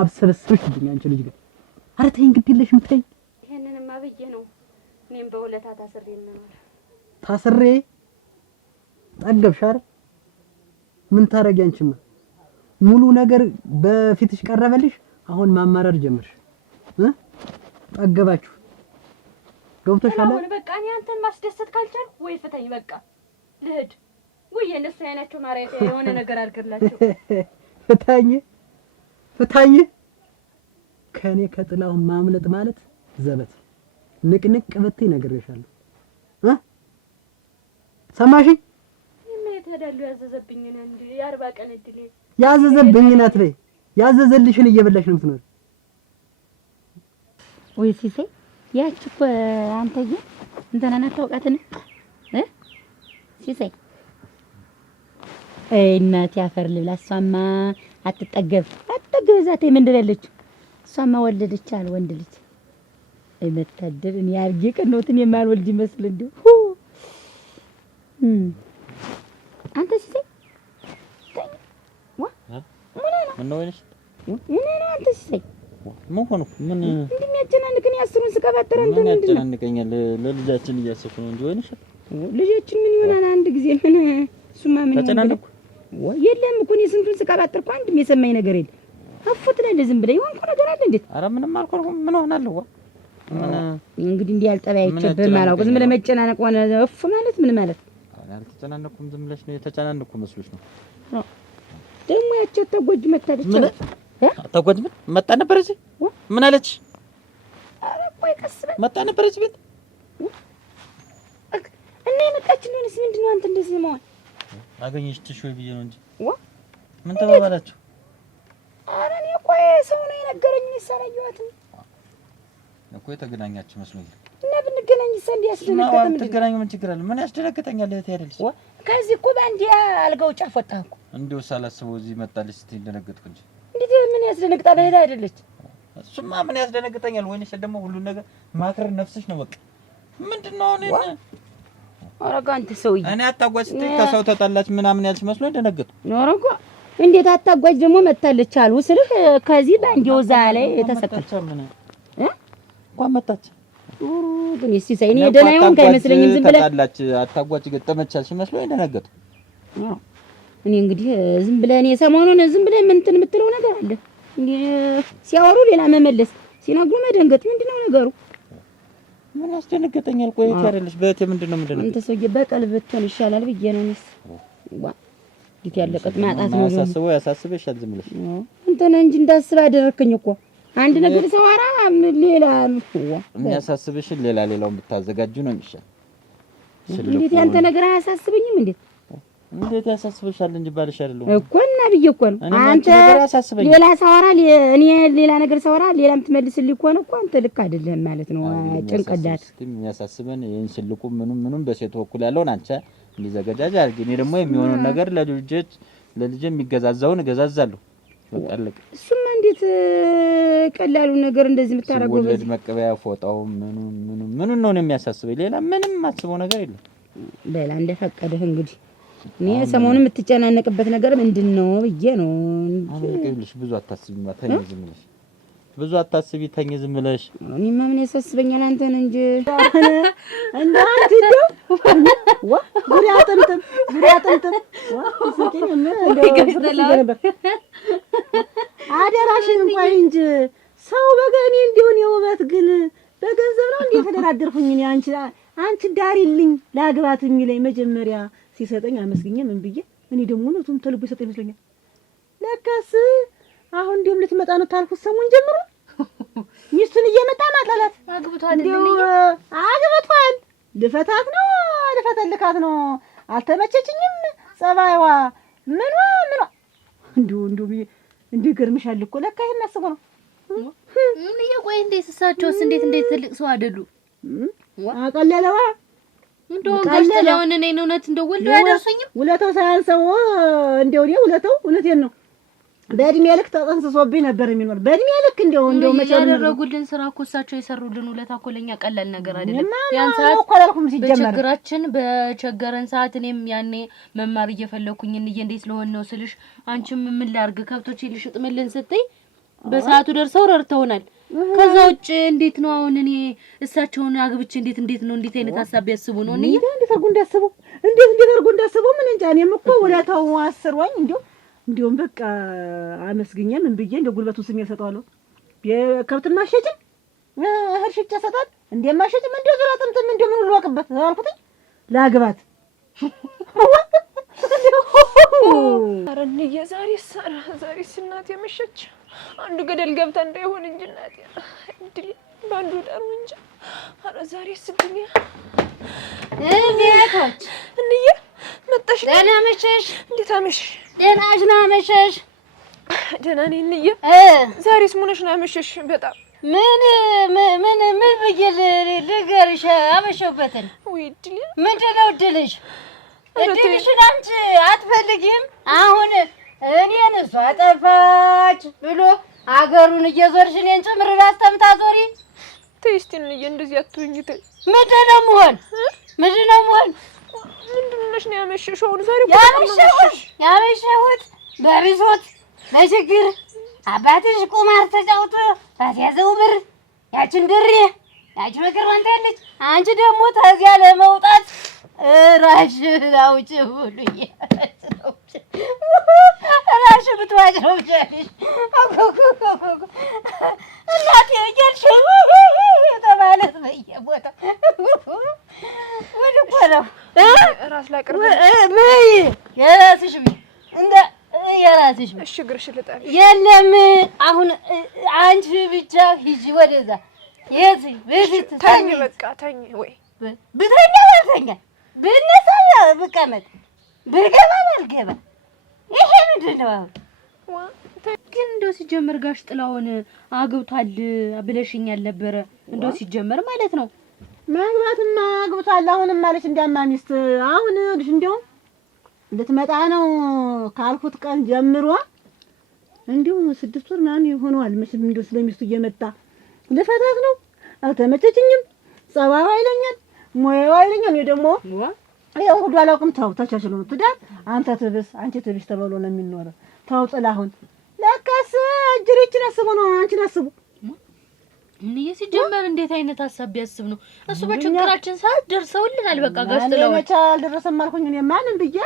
አብሰበሰብሽብኝ። አንቺ ልጅ ግን ኧረ ተይኝ፣ ግድ የለሽም ተይኝ። ይሄንንማ ብዬ ነው እኔም በሁለታ ታስሬ የምኖር። ታስሬ ጠገብሽ አይደል? ምን ታረጊ? አንቺማ ሙሉ ነገር በፊትሽ ቀረበልሽ፣ አሁን ማማረር ጀመርሽ። ጠገባችሁ። ገብቶሻል አይደል? በቃ እኔ አንተን ማስደሰት ካልቻልኩ ወይ ፍተኝ፣ በቃ ልሂድ። ወይ የነሱ አይናቸው ማርያም የሆነ ነገር አድርግላቸው። ፍታኝ። ከኔ ከጥላሁን ማምለጥ ማለት ዘበት ንቅንቅ ብትይ ነግሬሻለሁ። ሰማሽኝ? ተዳሉ ያዘዘብኝና እንዴ የ40 ቀን እድሌ ያዘዘብኝና አትበይ። ያዘዘልሽን እየበላሽ ነው የምትኖር። ወይ ሲሴ ያቺ እኮ አንተዬ እንተናና ታውቃትን ሲሴ እናቴ አፈር ልብላ። እሷማ አትጠገብ ዛቴ ምንድን ያለችው እሷማ ወለደች አለ ወንድ ልጅ እመታደር እኔ አርጌ ቀኖትን የማልወልድ ይመስል እንደው አንተ ሲሰይ ምን ነው ወይስ ምን ነው አንተ ሲሰይ ምን ሆነ? ምን እንደሚያጨናንቅኝ ያስሩን ስቀባጥር አንተ ምንድን ነው ያጨናንቀኛል? ለልጃችን እያሰብኩ ነው እንጂ ወይንሽ ልጃችን ምን ይሆናል? አንድ ጊዜ ምን እሱማ ምን ተጨናንኩ ወይ የለም እኮ እኔ ስንቱን ስቀባጥር እኮ አንድም የሰማኝ ነገር የለም። አፉት ላይ ዝም ብለህ ይሆንኩ ነገር አለ እንዴት? ኧረ ምንም አልኮርኩም። ምን ሆናለሁ? ምን እንግዲህ እንዲህ ያልጠባይቼብህ ማላውቅ ዝም ብለህ መጨናነቅ ሆነ እፍ ማለት ምን ማለት? አልተጨናነኩም። ዝም ብለሽ ነው የተጨናነኩ መስሎሽ ነው? ደግሞ ያቺ አታጎጅ መታለች። አታጎጅ መጣ ነበር እዚህ ምን አለች? ኧረ ቆይ ቀስ በል መጣ ነበር እዚህ ቤት እና የመጣች እንደሆነስ ምንድን ነው አንተ እንደዚህ መሆን? አገኘሽ ትሾይ ብዬ ነው እንጂ ምን ተባባላችሁ? ኧረ እኔ ቆይ ሰው ነው የነገረኝ። ሰራየዋትም እኮ የተገናኛችሁ መስሎኝ እና ብንገናኝ ሰንድ ያስደነገጠ ምን ትገናኙ? ምን ችግር አለ? ምን ያስደነገጠኛል? እህቴ አይደልሽ? ከዚህ እኮ ባንዲ አልጋው ጫፍ ወጣህ እኮ እንደው ሳላስበው እዚህ መጣልሽ ስትይ ደነገጥኩ እንጂ እንዴት ምን ያስደነግጣል? እህት አይደለች? እሱማ ምን ያስደነግጠኛል? ወይንሽ ደግሞ ሁሉን ነገር ማክረር ነፍስሽ ነው በቃ። ምንድነው እኔ አረጋ አንተ ሰውዬ እኔ አታጓጅ ስትይ ከሰው ተጣላች ምናምን ያልሽ መስሎኝ ደነገጥኩ። አረጋ እንዴት አታጓጅ ደግሞ መታለች አሉ ስልህ ከዚህ ባንዲው ዛ ላይ የተሰቀለች እንኳን መጣች ግን ሲሳይ እኔ ደህና ይሁን ከይመስለኝም ዝም ብለህ ተጣላች አታጓጅ ገጠመቻልሽ መስሎኝ ደነገጥኩ። እኔ እንግዲህ ዝም ብለህ እኔ ሰሞኑን ዝም ብለህ ምን እንትን የምትለው ነገር አለ እንዴ? ሲያወሩ ሌላ መመለስ ሲነግሩ መደንገጥ ምንድነው ነገሩ? ምን አስደነገጠኛል? ቆይ ታረልሽ በእቴ ምንድነው አንተ ሰውዬ በቀልብ ብትሆን ይሻላል ብዬ ነው እኔስ። እንዴት ያለቀት ማጣት ነው ያሳስበው ያሳስበሻል ዝም ብለሽ አንተ ነህ እንጂ እንዳስብ አደረከኝ እኮ አንድ ነገር ሰዋራ ሌላ የሚያሳስብሽን ሌላውን ብታዘጋጁ ነው የሚሻል። እንዴት ያንተ ነገር አያሳስበኝም? እንዴት ያሳስብሻል እንጂ ባልሽ አይደለም እኮ እና ብዬ እኮ ነው አንተ ሌላ ሰዋራ እኔ ሌላ ነገር ሰዋራ ሌላ የምትመልስልኝ እኮ ነው እኮ አንተ ልክ አይደለም ማለት ነው። ጭንቅላት የሚያሳስበን ይሄን ስልቁ ምኑም በሴት በኩል ያለውን አንቺ እንዲዘጋጃጅ አድርጊ። እኔ ደግሞ የሚሆነው ነገር ለልጄ የሚገዛዛውን እገዛዛለሁ። በቃ አለቀ። እሱማ እንዴት ቀላሉ ነገር እንደዚህ የምታረገው ወለድ መቀበያ ፎጣው ምኑን ነው የሚያሳስበኝ? ሌላ ምንም አስበው ነገር የለም። በላ እንደፈቀደህ እንግዲህ እኔ ሰሞኑን የምትጨናነቅበት ነገር ምንድነው ብዬ ነው። አልቀልሽ ብዙ አታስቢ ተኝ ዝም ብለሽ ብዙ አታስቢ ተኝ ዝም ብለሽ። እኔማ ምን ያሳስበኛል አንተን እንጂ እንዳንተ እንደው ዙሪያ ጥምጥም አደራሽን እንኳን እንጂ ሰው በገኔ እንዲሆን የውበት ግን በገንዘብ ነው እንዴ ተደራደርኩኝ እኔ አንቺ ዳሪልኝ ላግባት የሚለኝ መጀመሪያ ሲሰጠኝ አመስግኜ ምን ብዬ እኔ ደግሞ ነው ተልቦ ይሰጠኝ ይመስለኛል። ለካስ አሁን እንደም ልትመጣ ነው ታልኩት ሰሞን ጀምሮ ሚስቱን እየመጣ ማጥላላት አግብቷል ልፈታልካት ነው አልተመቸችኝም ጸባይዋ ምኗ እንዴ ገርምሻል እኮ ለካ ይሄን አስቦ ነው ምን ይቆይ እንዴ እሳቸውስ እንዴት ትልቅ ሰው አይደሉ አቀለለዋ እንደው ገስተላውን እኔ እውነት እንደው ወልዶ ያደርሱኝም ውለታው ሳያንሰው እንደው እውነቴን ነው በእድሜ ልክ ተጠንስሶብኝ ነበር የሚኖር በእድሜ ልክ እንደው መቼ ያደረጉልን ስራ እኮ እሳቸው የሰሩልን ውለታ እኮ ለኛ ቀላል ነገር አይደለም። ያን ሰዓት በችግራችን በቸገረን ሰዓት እኔም ያኔ መማር እየፈለኩኝ እንዴት ስለሆነ ነው ስልሽ አንቺም ምን ላርግ ከብቶች ልሽጥምልን ስትይ በሰዓቱ ደርሰው ረድተውናል። ከዛ ውጭ እንዴት ነው አሁን እኔ እሳቸውን አግብቼ እንዴት ነው እንዴት አይነት ሐሳብ ያስቡ ነው እኔ እንዴት አርጉ እንዳስቡ ምን እንጃ እኔም እኮ ውለታው አስሮኝ እንዲሁም በቃ አመስግኜ ምን ብዬ እንደ ጉልበቱን ስሜ ሰጠዋለሁ። የከብት ማሸጭም እህል ሽጬ ሰጣት እንደማሸጭም እንደ ዘራ ጥምጥም እንደ ምን ልወቅበት አልኩት ላግባት። ኧረ እንዬ ዛሬስ እናቴ መሸች። አንዱ ገደል ገብታ እንዳይሆን እንጂ እናቴ እድል ባንዱ ዳሩ እንጂ ኧረ ዛሬስ እድልያ እቤቶች እንዬ መጣሽ? ደህና መሸሽ። እንዴት አመሽ? ደህናሽ ነው አመሸሽ? ደህና ነኝ እንዬ። ዛሬስ ሙነሽ ነው አመሸሽ? በጣም ምን ብዬ ልገርሽ አመሸሁበትን። ወይ እድልያ ምንድን ነው እድልሽ? እድልሽን አንቺ አትፈልጊም? አሁን እኔን እሷ ጠፋች ብሎ አገሩን እየዞርሽ እኔን ጭምር ላስተምታ ዞሪ። ተይ እስኪ እንዬ እንደዚህ አትሁኝ ተይ። ምንድን ነው መሆን? ምንድን ነሽ ነው ያመሸሽው? አሁን ዛሬ ያመሸሁት በብሶት በችግር አባትሽ ቁማር ተጫውቶ ባስያዘው ብር ያችን ድሬ ያቺ መከሯን ታያለች። አንቺ ደግሞ ተዚያ ለመውጣት ራሽ አውጪ ብሉኝ ራሽ ብትዋጭ ነው ብቻለሽ እናቴ እያልሽ ተማለት በየቦታው ወደ እኮ ነው ራስ ላቅርብ የራስሽ እንደ የራስሽ እሺ ግርሽ ልጣል የለም አሁን አንቺ ብቻ ሂጂ ወደዛ የት ቤት ተኝ በቃ ተኝ ወይ ብተኛ ባልተኛ ብነሳ ብቀመጥ ብገባ ባልገባ ይሄ ምንድን ነው አሁን ግን እንደው ሲጀመር ጋሽ ጥላውን አግብቷል ብለሽኛል ነበረ እንደው ሲጀመር ማለት ነው ማግባትማ አግብቷል አሁንም ማለች እንዲያማ ሚስት አሁን ልጅ እንደው ልትመጣ ነው ካልኩት ቀን ጀምሮ እንዲሁ 6 ወር ምናምን ይሆነዋል መቼም እንደው ስለሚስቱ እየመጣ ልፈታት ነው አልተመቸችኝም ጸባዩ አይለኛል ሞያው አይለኛል እኔ ደግሞ ያው ሁሉ አላውቅም ተው ተቻችሎ ነው ትዳር አንተ ትብስ አንቺ ትብሽ ተበሎ ነው የሚኖረው ተው ጥላሁን ለካስ እጅሪችን አስቡ ነው አንቺን አስቡ ምን ሲጀመር እንዴት አይነት ሐሳብ ቢያስብ ነው እሱ በችግራችን ሰዓት ደርሰውልናል በቃ ጋሽ ጥላው ለመቻ አልደረሰም አልኩኝ እኔ ማንን ብዬ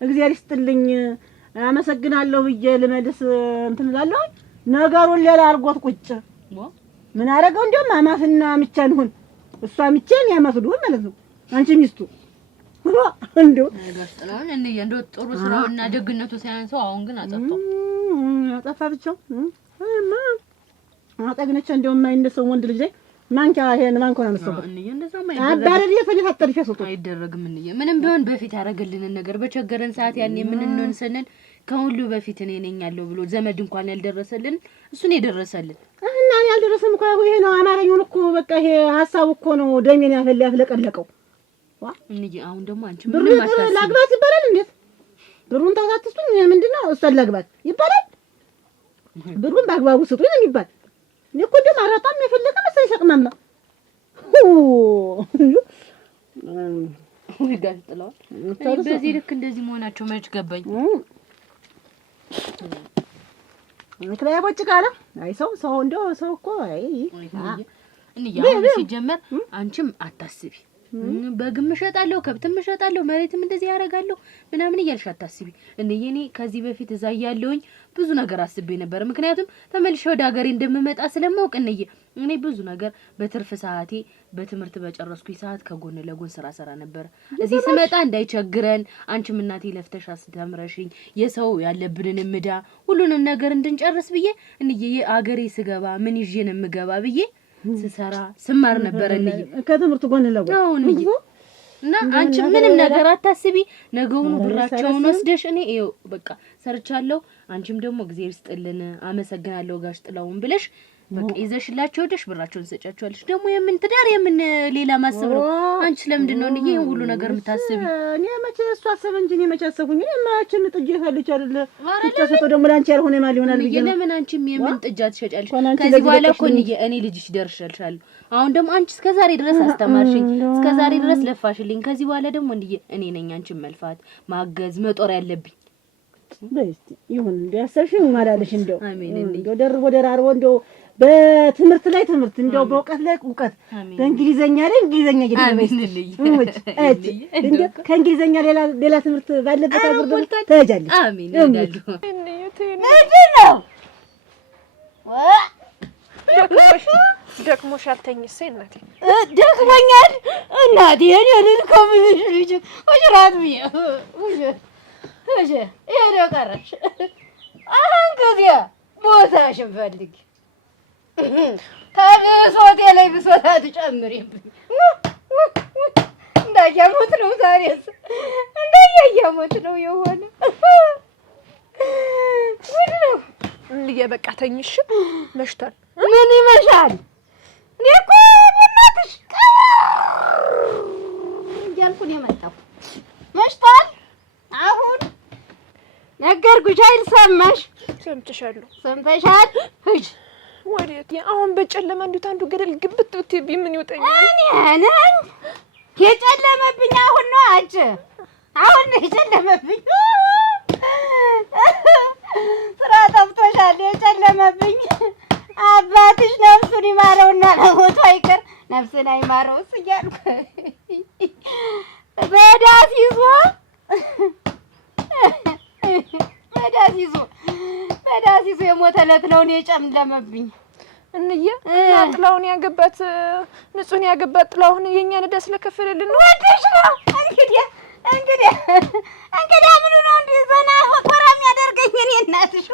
እግዚአብሔር ይስጥልኝ አመሰግናለሁ ብዬ ልመልስ እንትን እላለሁ ነገሩን ሌላ አርጎት ቁጭ ምን አረገው እንደውም አማትና ምቻን ሁን እሷ ምቼን ያማፍዱ ማለት ነው። አንቺ ሚስቱ እንደው ገስጥላውን እንደው ጥሩ ስራውና ደግነቱ ሳያንሰው አሁን ግን አጠፋው አጠፋ ብቻው አጠግነች እንደው የማይነሰው ወንድ ልጅ ላይ ማንካ ይሄን ማንኮና ነው እንደዛማ አባረድ የፈለፈጠልሽ ሰውቶ አይደረግም። ምንም ቢሆን በፊት ያደረገልንን ነገር በቸገረን ሰዓት ያኔ የምንነን ሰነን ከሁሉ በፊት እኔ ነኝ ያለው ብሎ ዘመድ እንኳን ያልደረሰልን እሱን የደረሰልን እና እኔ ያልደረሰም እኮ ይሄ ነው አማርኛውን እኮ በቃ ይሄ ሐሳቡ እኮ ነው ደሜን ያፍለቀለቀው። እንጂ አሁን ደግሞ አንቺ ምንም አታስቢ ላግባት ይባላል እንዴ? ብሩን ታውቃትስቱኝ ምንድነው እሷን ላግባት ይባላል? ብሩን በአግባቡ ስጡኝ ነው የሚባል። እኔ እኮ ደግሞ አራጣም የፈለቀ መሰለኝ ሰቅማማ ይጋጥላው በዚህ ልክ እንደዚህ መሆናቸው መች ገባኝ። ምክንያት ያቦጭቃለ አይ ሰው እንደው ሰው እኮ አይ ያው ሲጀመር አንቺም አታስቢ በግም እሸጣለሁ ከብትም እሸጣለሁ መሬትም እንደዚህ ያደርጋለሁ ምናምን እያልሽ አታስቢ። እኔ ከዚህ በፊት እዛ ያለውኝ ብዙ ነገር አስቤ ነበር። ምክንያቱም ተመልሼ ወደ ሀገሬ እንደምመጣ ስለማውቅ እኔ ብዙ ነገር በትርፍ ሰዓቴ በትምህርት በጨረስኩኝ ሰዓት ከጎን ለጎን ስራ ሰራ ነበር። እዚህ ስመጣ እንዳይቸግረን አንቺም እናቴ ለፍተሽ አስተምረሽኝ የሰው ያለብንን ምዳ ሁሉንም ነገር እንድንጨርስ ብዬ ሀገሬ ስገባ ምን ይዤ ነው የምገባ ብዬ ስሰራ ስማር ነበር ከትምህርት ጎን ለጎን እና አንቺ ምንም ነገር አታስቢ። ነገውን ብራቸውን ወስደሽ ይኸው በቃ ሰርቻለሁ። አንቺም ደግሞ እግዚአብሔር ይስጥልን አመሰግናለሁ ጋሽ ጥላውን ብለሽ በቃ ይዘሽላቸው ወደሽ ብራቸውን ሰጫቸዋለሽ። ደግሞ የምን ትዳር የምን ሌላ ማሰብ ነው? አንቺ ለምንድን ነው ይሄ ሁሉ ነገር የምታስቢ? እኔ መቼ እሷ አሰበ እንጂ እኔ መቼ አሰብኩኝ? እኔ ማችን ጥጅ ይፈልጭ አይደለ ተሰጥቶ ደግሞ ላንቺ ያልሆነ ማል ይሆናል ብዬ ነው። ለምን አንቺም የምን ጥጃ ትሸጫለሽ? ከዚህ በኋላ እኮ እኔ ልጅሽ ደርሻልሻለሁ። አሁን ደግሞ አንቺ እስከዛሬ ድረስ አስተማርሽኝ፣ እስከዛሬ ድረስ ለፋሽልኝ። ከዚህ በኋላ ደግሞ እኔ ነኝ አንቺን መልፋት ማገዝ መጦር ያለብኝ። በስቲ ይሁን እንዲያሰርሽኝ ማላለሽ እንደው ደርቦ ደራርቦ እንደው በትምህርት ላይ ትምህርት እንደው በእውቀት ላይ እውቀት በእንግሊዘኛ ላይ እንግሊዘኛ እየተመሰለኝ እንደው ከእንግሊዘኛ ሌላ ትምህርት ባለበት አገር ደግሞ ተጃለሽ። አሜን ይላሉ። ምንድነው ደክሞሻል? ተኝስ እናቴ? ደክሞኛል እናቴ። እኔ ልልከምልሽ ልጅ ወጅራት ብዬ ይሄ ነው ቀረሽ። አሁን ከዚያ ቦታሽን ፈልጊ። ከብሶቴ ላይ ብሶት አትጨምሪብኝ። እንዳያሞት ነው ዛሬስ እንዳያያሞት ነው የሆነ ምን ነው በቃ ተኝሽ። መሽቷል። ምን ይመሻል? እኔ እኮ እናትሽ እያልኩ ነው የመጣሁ። መሽቷል። አሁን ነገርኩሽ አይደል? ሰማሽ? ሰምተሻለሁ። ሰምተሻል? ሂጅ። ወዴት? አሁን በጨለማ እንዴት አንዱ ገደል ግብት ብትይ ምን ይወጣኛል? እኔ የጨለመብኝ አሁን ነው። አንቺ አሁን ነው የጨለመብኝ። ስራ ጠፍቶሻል። የጨለመብኝ አባትሽ ነፍሱን ይማረውና ለሞቱ አይቀር ነፍሱን አይማረውስ እያልኩ በዳስ ይዞ የሞተ ዕለት ነው እኔ የጨለመብኝ። ጥላውን ያገባት ንጹህን ያገባት ጥላውን የኛን ዕዳ ስለከፈለልን ነው። ወደሽ ነው እንግዲህ ምኑ ነው እንዴ ዘና ኮራ የሚያደርገኝ? እኔ እናትሽ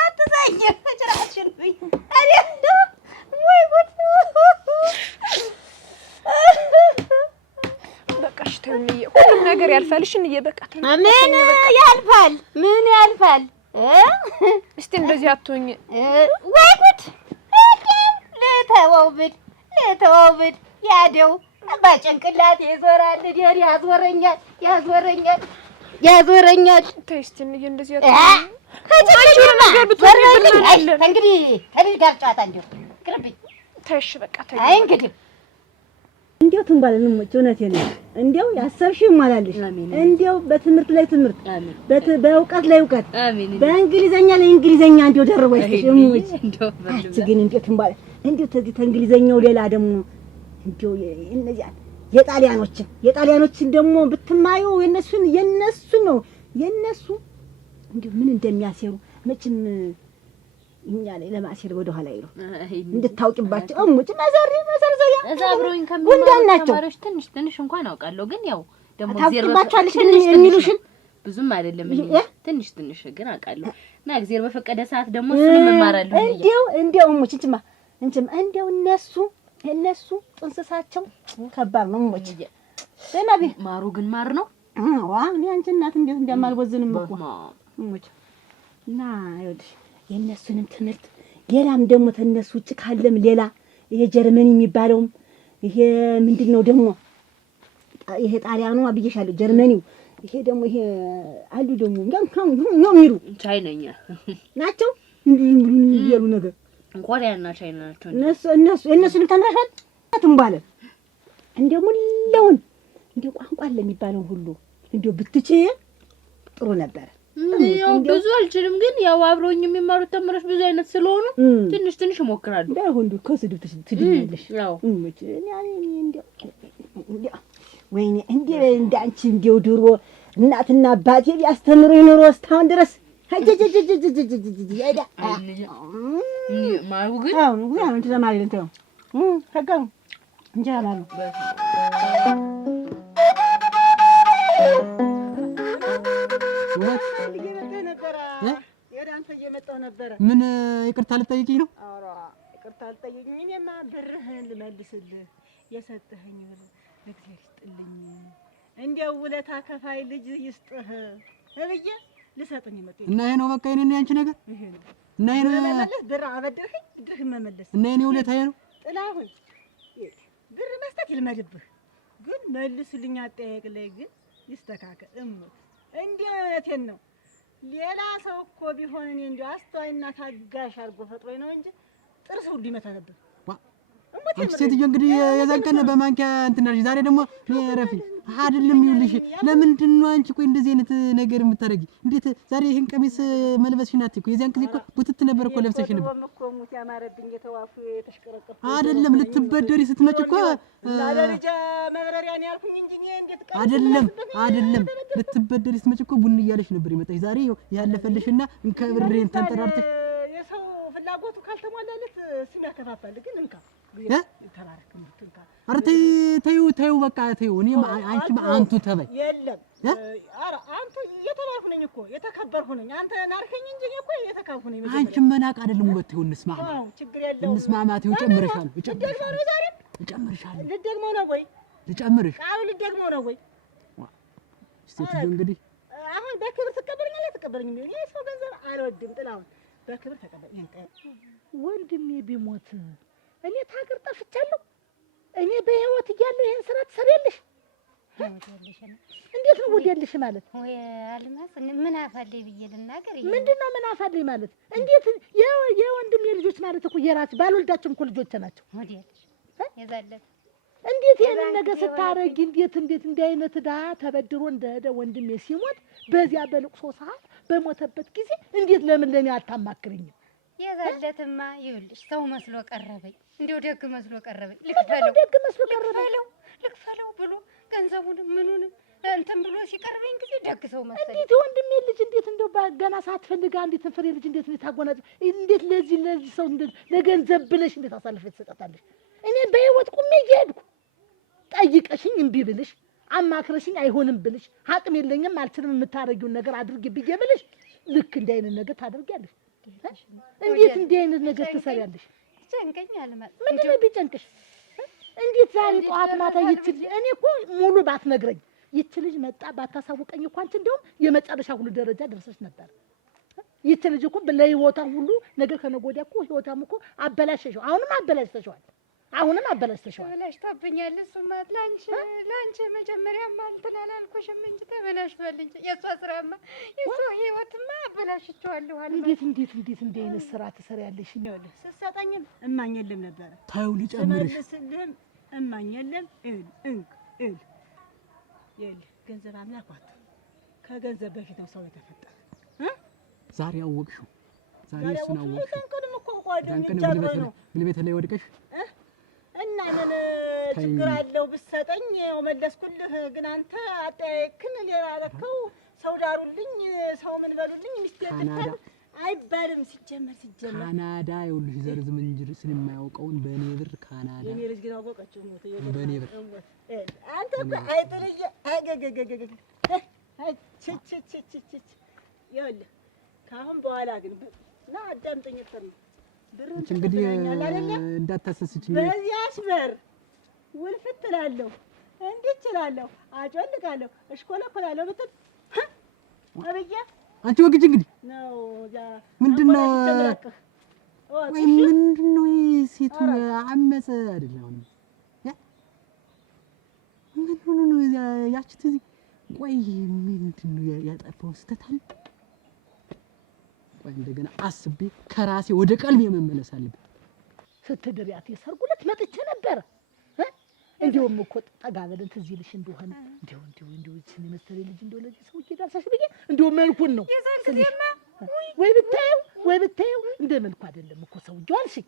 አትዛኝ ጭራሽን ብኝ አሬ ወይ ጉድ። በቃሽ ተውኝ። ሁሉም ነገር ያልፋል። እሺ በቃ ምን ያልፋል? እስቲ እንደዚህ አትሆኝ። ወይ ጉድ። ልተወው ብል ያደው በጭንቅላቴ ይዞራል። ዲር ያዞረኛል። ተይ እስቲ እንደዚህ አትሆኝ። እንግዲህ ከልጅ ጋር ጨዋታ እንደው ቅርብኝ። ተይሽ በቃ ተይ። አይ እንግዲህ እንደው ትንባለን ሞች እውነቴን ነው። እንደው ያሰርሽው ማላለሽ እንደው በትምህርት ላይ ትምህርት በእውቀት ላይ እውቀት በእንግሊዘኛ ላይ እንግሊዘኛ እንደው ደርቦ ይስጥሽ ሞች። ግን እንደው ትንባለን እንደው ተእንግሊዘኛው ሌላ ደግሞ እንደው እነዚያ የጣሊያኖችን ደግሞ ብትማዩ የነሱ እንደው ምን እንደሚያሰሩ መቼም እኛ ላይ ለማሲር ወደ ኋላ ይሉ እንድታውቂባቸው እሙጭ መዘርዘያ እዛ አብሮኝ ከሚማሩ ተማሪዎች ትንሽ እንኳን አውቃለሁ። ግን ያው ደግሞ ታውቂባቸዋለሽ ግን የሚሉሽን ብዙም አይደለም ትንሽ ግን አውቃለሁ። እና እግዚአብሔር በፈቀደ ሰዓት ደግሞ እሱንም እማራለሁ። እንዴው እሙጭ እንዴው እነሱ ጥንስሳቸው ከባድ ነው እሙጭ። ለማቢ ማሩ ግን ማር ነው። እኔ አንቺ እናት እንዴት እንደማልወዝንም እኮ እሙጭ። እና ይኸውልሽ የእነሱንም ትምህርት ሌላም ደግሞ ተነሱ ውጭ ካለም ሌላ ይሄ ጀርመኒ የሚባለውም ይሄ ምንድነው ደግሞ ይሄ ጣሊያኑ አብዬሻለሁ ጀርመኒው ይሄ ደግሞ ይሄ አሉ ደግሞ ነው የሚሉ ቻይናኛ ናቸው እንዲህ ይሉ ነገር ኮሪያና ቻይና ናቸው። እነሱንም ተምረሻል አትምባለ እንደው ሙሉውን እንደው ቋንቋ ለሚባለው ሁሉ እንደው ብትችይ ጥሩ ነበር። ያው ብዙ አልችልም፣ ግን ያው አብሮኝ የሚማሩት ተማሪዎች ብዙ አይነት ስለሆኑ ትንሽ እሞክራለሁ። ባይሆን ከስድብ ትድኛለሽ። ያው ወይኔ እንዳንቺ እንደው ድሮ እናትና አባቴ ቢያስተምሩኝ ኑሮ እስካሁን ድረስ ማሩ ግን አሁን ተማሪ እንትን ፈጋው እንጀራ ማለት ምን ይቅርታ ልጠይቅኝ ነው? ኧረ ይቅርታ ልጠይቅኝ። እኔማ ብርህን ልመልስልህ የሰጠኸኝ ብር እግዚአብሔር ይስጥልኝ፣ እንደው ውለታ ከፋይ ልጅ ይስጥህ ብዬ ልሰጥኝ መጥቼ እና ይሄ ነው በቃ የኔና ያንቺ ነገር እና ይሄ ነው መመለስ። ብር አበደርኸኝ ብድርህን መመለስ እና የኔ ውለታ ይሄ ነው። ጥላሁን ብር መስጠት ይልመድብህ፣ ግን መልስልኝ። አጠያየቅ ላይ ግን ይስተካከል። እንደው እውነቴን ነው። ሌላ ሰው እኮ ቢሆን እኔ እንደው አስተዋይና ታጋሽ አድርጎ ፈጥሮኝ ነው እንጂ ጥርስ ሁሉ ይመታ ነበር። አንቺ ሴትዮ እንግዲህ የዛን ቀን በማንኪያ እንትን አልሽ፣ ዛሬ ደግሞ ረፊ አይደለም ይኸውልሽ። ለምንድን ነው አንቺ ቆይ እንደዚህ አይነት ነገር የምታደርጊ? እንዴት ዛሬ ይሄን ቀሚስ መልበስሽን አትይ እኮ የዚያን ጊዜ እኮ ቡትት ነበር እኮ ለብሰሽ ነበር። አይደለም ልትበደሪ ስትመጪ እኮ አይደለም ልትበደሪ ስትመጪ እኮ ቡን እያለሽ ነበር የመጣሽ። ዛሬ ያለፈልሽና እንከብሬን ተንጠራርተሽ የሰው ፍላጎቱ ካልተሟላለት ስም ያከፋፋል። ግን እንካ ተባረክ ምትንካ ኧረ ተይው በቃ ተይው። እኔም አንቺም አንቱ ተበይ። የለም ኧረ አንቱ የተባልኩ ነኝ እኮ የተከበርኩ ነኝ። አንተ ናርከኝ እንጂ እኔ እኮ የተከበርኩ ነኝ። አንቺም መናቅ አይደለም ውበት። ይሁን እንስማማ። ችግር የለውም እንስማማ። ተይው ጨምርሻለሁ። ልደግመው ነው ወይ ልጨምርሽ? አዎ ልደግመው ነው ወይ? ሴትዮ እንግዲህ አሁን በክብር ትቀበለኛለህ አትቀበለኝም? እኔ ሰው ገንዘብ አልወድም። ጥላሁን በክብር ተቀበለኝ። ወንድሜ ቢሞት እኔ ታገር ጠፍቻለሁ። እኔ በህይወት እያለሁ ይሄን ስራ ትሰሪያለሽ? እንዴት ነው ወዲያልሽ ማለት? ወይ አልማዝ ምን አፋለኝ ብዬ ልናገር? ምንድነው ምን አፋለኝ ማለት? እንዴት የወንድሜ ልጆች ማለት እኮ የራስ ባልወልዳቸውም እኮ ልጆች ናቸው። ወዲያልሽ የዛለት እንዴት ይሄንን ነገር ስታረጊ እንዴት እንዲህ አይነት ዕዳ ተበድሮ እንደሄደ ወንድሜ ሲሞት በዚያ በልቅሶ ሰዓት በሞተበት ጊዜ እንዴት ለምን ለኔ አታማክሪኝም? የዛለትማ ይኸውልሽ ሰው መስሎ ቀረበኝ። እንዴው ደግ መስሎ ቀረበኝ። ልክፈለው ብሎ ገንዘቡንም ምኑንም እንትን ብሎ ሲቀርበኝ ጊዜ ደግ ሰው መሰለኝ። እንዴት ወንድሜ ልጅ እንዴት እንደው ገና ሳትፈልጋ እንዴት ፍሬ ልጅ እንዴት ታጎናጽ እንዴት ለዚህ ሰው እንዴት ለገንዘብ ብለሽ እንዴት አሳልፈሽ ትሰጣታለሽ? እኔ በህይወት ቁሜ እየሄድኩ ጠይቀሽኝ እምቢ ብልሽ አማክረሽኝ አይሆንም ብልሽ አቅም የለኝም አልችልም የምታረጊውን ነገር አድርጊ ብዬ ብልሽ ልክ እንዲህ አይነት ነገር ታደርጊያለሽ? እንዴት እንዲህ አይነት ነገር ትሰሪያለሽ? ጨንቀኛል ማለት ምንድን ነው ቢጨንቅሽ? እንዴት ዛሬ ጠዋት ማታ ይችል እኔ እኮ ሙሉ ባትነግረኝ ይች ልጅ መጣ ባታሳውቀኝ እኮ አንቺ እንደውም የመጨረሻ ሁሉ ደረጃ ደርሰሽ ነበር። ይች ልጅ እኮ ለህይወቷ ሁሉ ነገር ከነገ ወዲያ እኮ ህይወቷም እኮ አበላሸሽው። አሁንም አበላሽተሽዋል። ተበላሽቶብኛል። እሱማ ለአንቺ መጀመሪያማ እንትን አላልኩሽም እንጂ ተበላሽቷል እንጂ የእሷ ስራማ የእሷ ህይወትማ አበላሽቼዋለሁ። እንዴት እንዲህ አይነት ስራ ትሰሪያለሽ? ስትሰጠኝም እማኝ የለም ነበረ። ታዩ ልጨምርሽ ስመልስልህም እማኝ የለም። ገንዘብ አምላኳት ከገንዘብ በፊት ነው ሰው የተፈጠረ። ዛሬ አወቅሽው። ዛሬ እሱን አወቅሽው። ቀንም እኮ ጓደኛዬ ብልቤት ላይ ወድቀሽ እና ምን ችግር አለው ብትሰጠኝ? ያው መለስኩልህ። ግን አንተ አጠያየቅን ሌላ አለከው። ሰው ዳሩልኝ፣ ሰው ምን በሉልኝ፣ ሚስቴ ልትል አይባልም ሲጀመር ካናዳ ይኸውልሽ ዘርዝም እንጂ ስለማያውቀውን በእኔ ብር ካናዳ የኔ ልጅ ግን አወቀችው ሞተ በእኔ ብር አንተ እኮ አይጥልኝ አገገገገ ይኸውልህ ከአሁን በኋላ ግን ና አዳምጠኝ ነው ብሩን እንግዲህ እንዳታሰስችኝ በዚያች በር ውልፍት እላለሁ እንዴት እችላለሁ አጮልቃለሁ እሽኮለኮላለሁ ብትል አብዬ አንቺ ወግጅ እንግዲህ ነው ምንድነው ወይ ምንድነው ሴቱ አመፀ አይደል አሁን ምን ሆኖ ነው ያቺ ትዚ ቆይ ምንድነው ያጠፋው ስህተት አለ ቆይ እንደገና አስቤ ከራሴ ወደ ቀልብ የመመለስ አለብኝ ስትድሪያት የሰርጉ ዕለት መጥቼ ነበር እንዲሁም እኮ ጠጋ በለን ትዝ ይልሽ እንደሆነ እንዲሁ እቺን የመሰለ ልጅ እንደው ለዚህ ሰው ይዳርሳሽ ብዬ እንደው መልኩን ነው ወይ ብታየው እንደ መልኩ አይደለም እኮ ሰውዬው አልሽኝ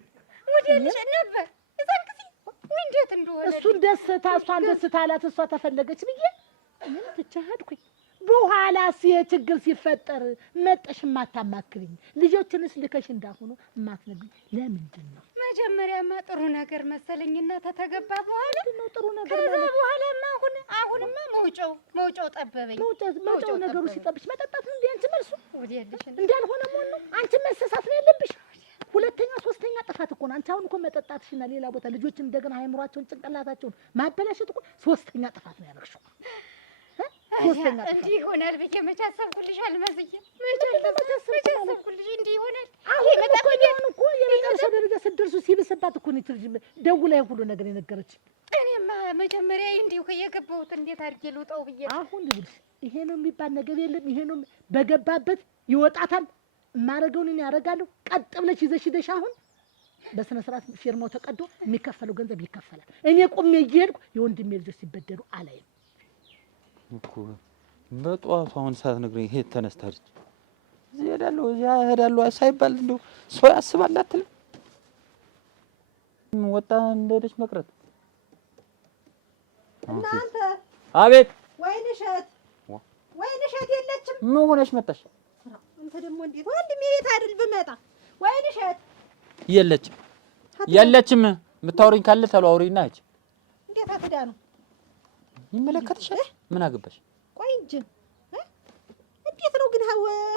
ወዲያልሽ ነበር እዛን ጊዜ ወይ እንዴት እንደሆነ እሱን ደስታ አላት እሷ ተፈለገች ብዬ ምን ትቻሃድኩኝ በኋላስ የችግር ሲፈጠር መጠሽ ማታማክሪኝ ልጆችንስ ልከሽ እንዳሆኑ ማትነግሪኝ ለምንድን ነው? መጀመሪያማ ጥሩ ነገር መሰለኝና ተተገባ በኋላ ነው ጥሩ ነገር ከዛ በኋላማ አሁንማ መውጫው ጠበበኝ። መውጫው ነገሩ ሲጠብሽ መጠጣት ነው እንዴ አንቺ መልሱ? ወዲያልሽ እንዳልሆነ ሞን ነው አንቺ መሰሳት ነው ያለብሽ። ሁለተኛ ሶስተኛ ጥፋት እኮ ነው አንቺ አሁን እኮ መጠጣትሽና ሌላ ቦታ ልጆችን እንደገና አይምሯቸውን ጭንቅላታቸውን ማበላሸት እኮ ሶስተኛ ጥፋት ነው ያደረግሽው። እንዲህ ይሆናል ብዬ መች አሰብኩልሽ አልመስዬ መች አሰብኩልሽ እንዲህ ይሆናል። አሁን እኮ የመጨረሻ ደረጃ ስትደርሱ ሲብስባት እኮ ነው ትርጅ ደውላ ሁሉ ነገር የነገረች። እኔማ መጀመሪያ እንዲሁ የገባሁት እንዴት አድርጌ ልውጣው ብዬ አሁን ልብስ ይሄ ነው የሚባል ነገር የለም። ይሄ ነው በገባበት ይወጣታል። ማረገውን እኔ ያረጋለሁ። ቀጥ ብለሽ ይዘሽ አሁን በስነ ስርዓት ፊርማው ተቀዶ የሚከፈለው ገንዘብ ይከፈላል። እኔ ቆሜ እየሄድኩ የወንድሜ ልጆች ሲበደሉ አላየም እኮ በጧቱ አሁን ሳትነግረኝ ይሄ ተነስታለች እዚህ እሄዳለሁ ሳይባል እንደው ሰው ያስባል አትልም ወጣ እንደሄደች መቅረት እናንተ አቤት ወይንሸት የለችም ምን ሆነሽ መጣሽ አንተ ደግሞ እንዴት ወንድሜ ቤት አይደል ብመጣ ወይንሸት የለችም የምታወሪኝ ካለ ተለዋውሪና እቺ እንዴት አትዳ ነው ይመለከትሻል ምን አገባሽ ቆይ እንጂ እንዴት ነው ግን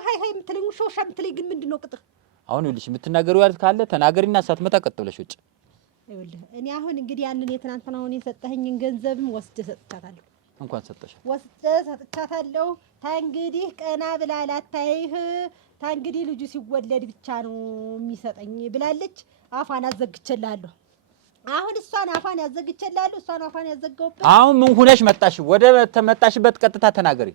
ሃይ የምትለኝ ውሻ የምትለኝ ግን ምንድነው ቅጥር አሁን ይልሽ የምትናገሪው ያልት ካለ ተናገሪና ሳትመጣ ቀጥ ብለሽ ውጭ ይኸውልህ እኔ አሁን እንግዲህ ያንን የትናንትናውን የሰጠኸኝን ገንዘብም ወስደህ ሰጥቻታለሁ እንኳን ሰጠሽ ወስደህ ሰጥቻታለሁ ታንግዲህ ቀና ብላ ላታይህ ታንግዲህ ልጁ ሲወለድ ብቻ ነው የሚሰጠኝ ብላለች አፋን አዘግቼላለሁ አሁን እሷን አፋን ያዘግቼላለሁ እሷን አፋን ያዘጋውበት አሁን ምን ሆነሽ መጣሽ ወደ ተመጣሽበት ቀጥታ ተናገሪ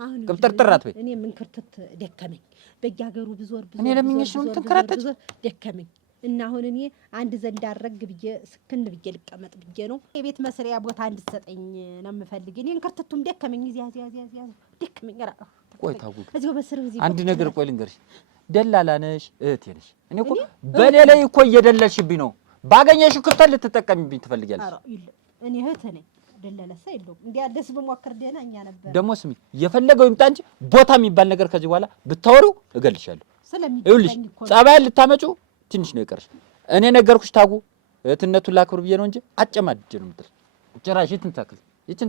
አሁን ቅብጥርጥራት በይ እኔ ምን ክርትት ደከመኝ በያገሩ ብዙር እኔ ለምንሽ ነው ተንከራተች ደከመኝ እና አሁን እኔ አንድ ዘንድ አረግ ብዬ ስክን ብዬ ልቀመጥ ብዬ ነው የቤት መስሪያ ቦታ እንድትሰጠኝ ነው የምፈልግ እኔን ክርትቱም ደከመኝ እዚያ ደከመኝ ራ ቆይ ታጉ እዚሁ በስር እዚህ አንድ ነገር ቆይ ልንገርሽ ደላላ ነሽ እህቴ ነሽ እኔ እኮ በሌላ እኮ እየደለልሽብኝ ነው ባገኘሽው ክፍተት ልትጠቀሚብኝ ትፈልጊያለሽ አረ ይል እኔ እህቴ ነኝ ደለለሰ የለውም እንዴ አለስ በሞከር ደህና እኛ ነበር ደሞ ስሚ የፈለገው ይምጣ እንጂ ቦታ የሚባል ነገር ከዚህ በኋላ ብታወሪው እገልሻለሁ ይኸውልሽ ጸባይ ልታመጩ ትንሽ ነው ይቀርሽ እኔ ነገርኩሽ ታጉ እህትነቱን ላክብር ብዬ ነው እንጂ አጨማድጄ ነው የምጥል ጭራሽ ይችን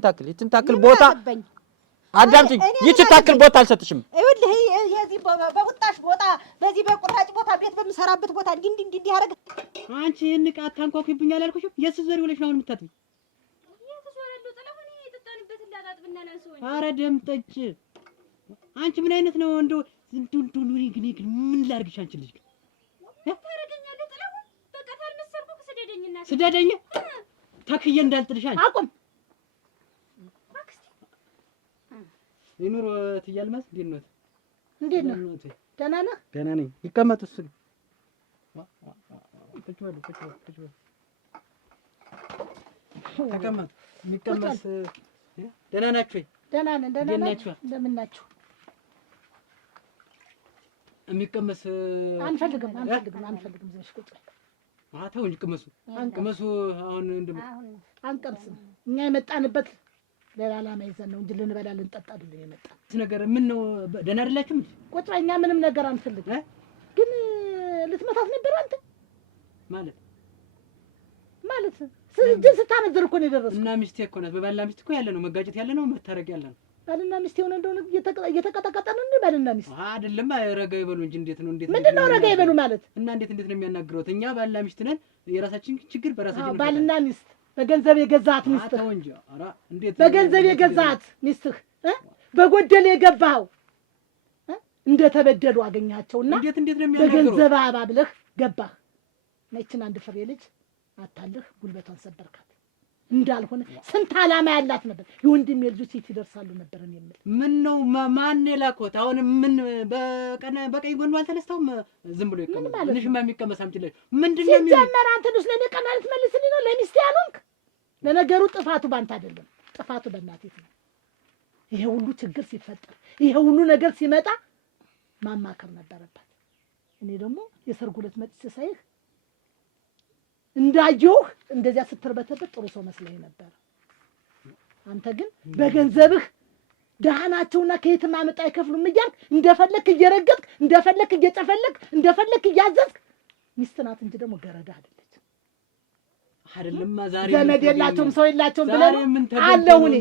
ታክል ቦታ አዳምጪኝ ይችን ታክል ቦታ አልሰጥሽም ይኸውልህ የዚህ በውጣሽ ቦታ በዚህ በቁራጭ ቦታ ቤት በምሰራበት ቦታ እንዲህ ያረጋ አንቺ እንቃ ታንኳኩብኝ አላልኩሽም የስዘሪ ብለሽ ነው አሁን የምታጥቢ ኧረ ደምጠጭ አንቺ ምን አይነት ነው እንደው ግን ምን ላድርግሽ አንቺ ልጅ ታረገኛለህ ጥላው በቃ ታልመሰልኩ ስደደኝ ታክዬ እንዳልጥልሽ አንቺ አቁም ይኑር ትያልማስ እንዴት ነው ደህና ነህ ደህና ነኝ ይቀመጥ እሱ ቁጭ በሉ ተቀመጡ የሚቀመስ ደህና ናችሁ ደህና ነን እንደምን ናችሁ የሚቀመስ አንፈልግም ዝምሽ ቁጭ አታው እንጂ ቅመሱ አሁን አንቀምስም እኛ የመጣንበት ሌላ ዓላማ ይዘን ነው እንጂ ልንበላ ልንጠጣ አይደለም የመጣን ነገር ምን ነው ደህና አይደላችሁም ቁጭ በኛ ምንም ነገር አንፈልግም ግን ልትመታት ነበር አንተ ማለት ስንት ስታመዝር እኮ ነው የደረስኩት። እና ሚስቴ እኮ ናት። በባልና ሚስት እኮ ያለ ነው መጋጨት ያለ ነው መታረቅ ያለ ነው። ባልና ሚስት የሆነ እንደሆነ እየተቀጠቀጠን እንዴ? ባልና ሚስት አይደለም። ረጋ ይበሉ እንጂ እንዴት ነው? ምንድን ነው ረጋ ይበሉ ማለት? እና እንዴት ነው የሚያናግረው? እኛ ባልና ሚስት ነን። የራሳችን ችግር በራሳችን ነው። ባልና ሚስት በገንዘብ የገዛት ሚስትህ እንጂ ኧረ እንዴት በገንዘብ የገዛት ሚስትህ በጎደል የገባኸው እንደተበደሉ አገኛቸውና እንዴት ነው የሚያናግረው? በገንዘብ አባብለህ ገባህ። ነችን አንድ ፍሬ ልጅ አታልህ ጉልበቷን ሰበርካት። እንዳልሆነ ስንት ዓላማ ያላት ነበር። የወንድሜ ልጆች የት ይደርሳሉ ነበር እኔ የምልህ። ምን ነው ማን የላኮት? አሁን ምን በቀኝ ጎኑ አልተነስተውም? ዝም ብሎ ይቀመጥ ትንሽማ የሚቀመስ አምጪልኝ። ምንድን ነው የሚለው? ሲጀመር አንተ ንስ ለኔ ቀና ልትመልስልኝ ነው ለሚስቴ ያሉንክ? ለነገሩ ጥፋቱ ባንተ አይደለም፣ ጥፋቱ በእናቴት ነው። ይሄ ሁሉ ችግር ሲፈጠር ይሄ ሁሉ ነገር ሲመጣ ማማከር ነበረባት። እኔ ደግሞ የሰርጉ ዕለት መጥቼ ሳይህ እንዳየሁህ እንደዚያ ስትርበተበት ጥሩ ሰው መስለኝ ነበር። አንተ ግን በገንዘብህ ደሃ ናቸውና ከየትም አመጣ አይከፍሉም እያልክ እንደፈለክ እየረገጥክ እንደፈለክ እየጨፈለክ እንደፈለክ እያዘዝክ ሚስት ናት እንጂ ደግሞ ገረዳ አይደለች። አይደለም ዛሬ ዘመድ የላቸውም ሰው የላቸውም ብለህ አለው። እኔ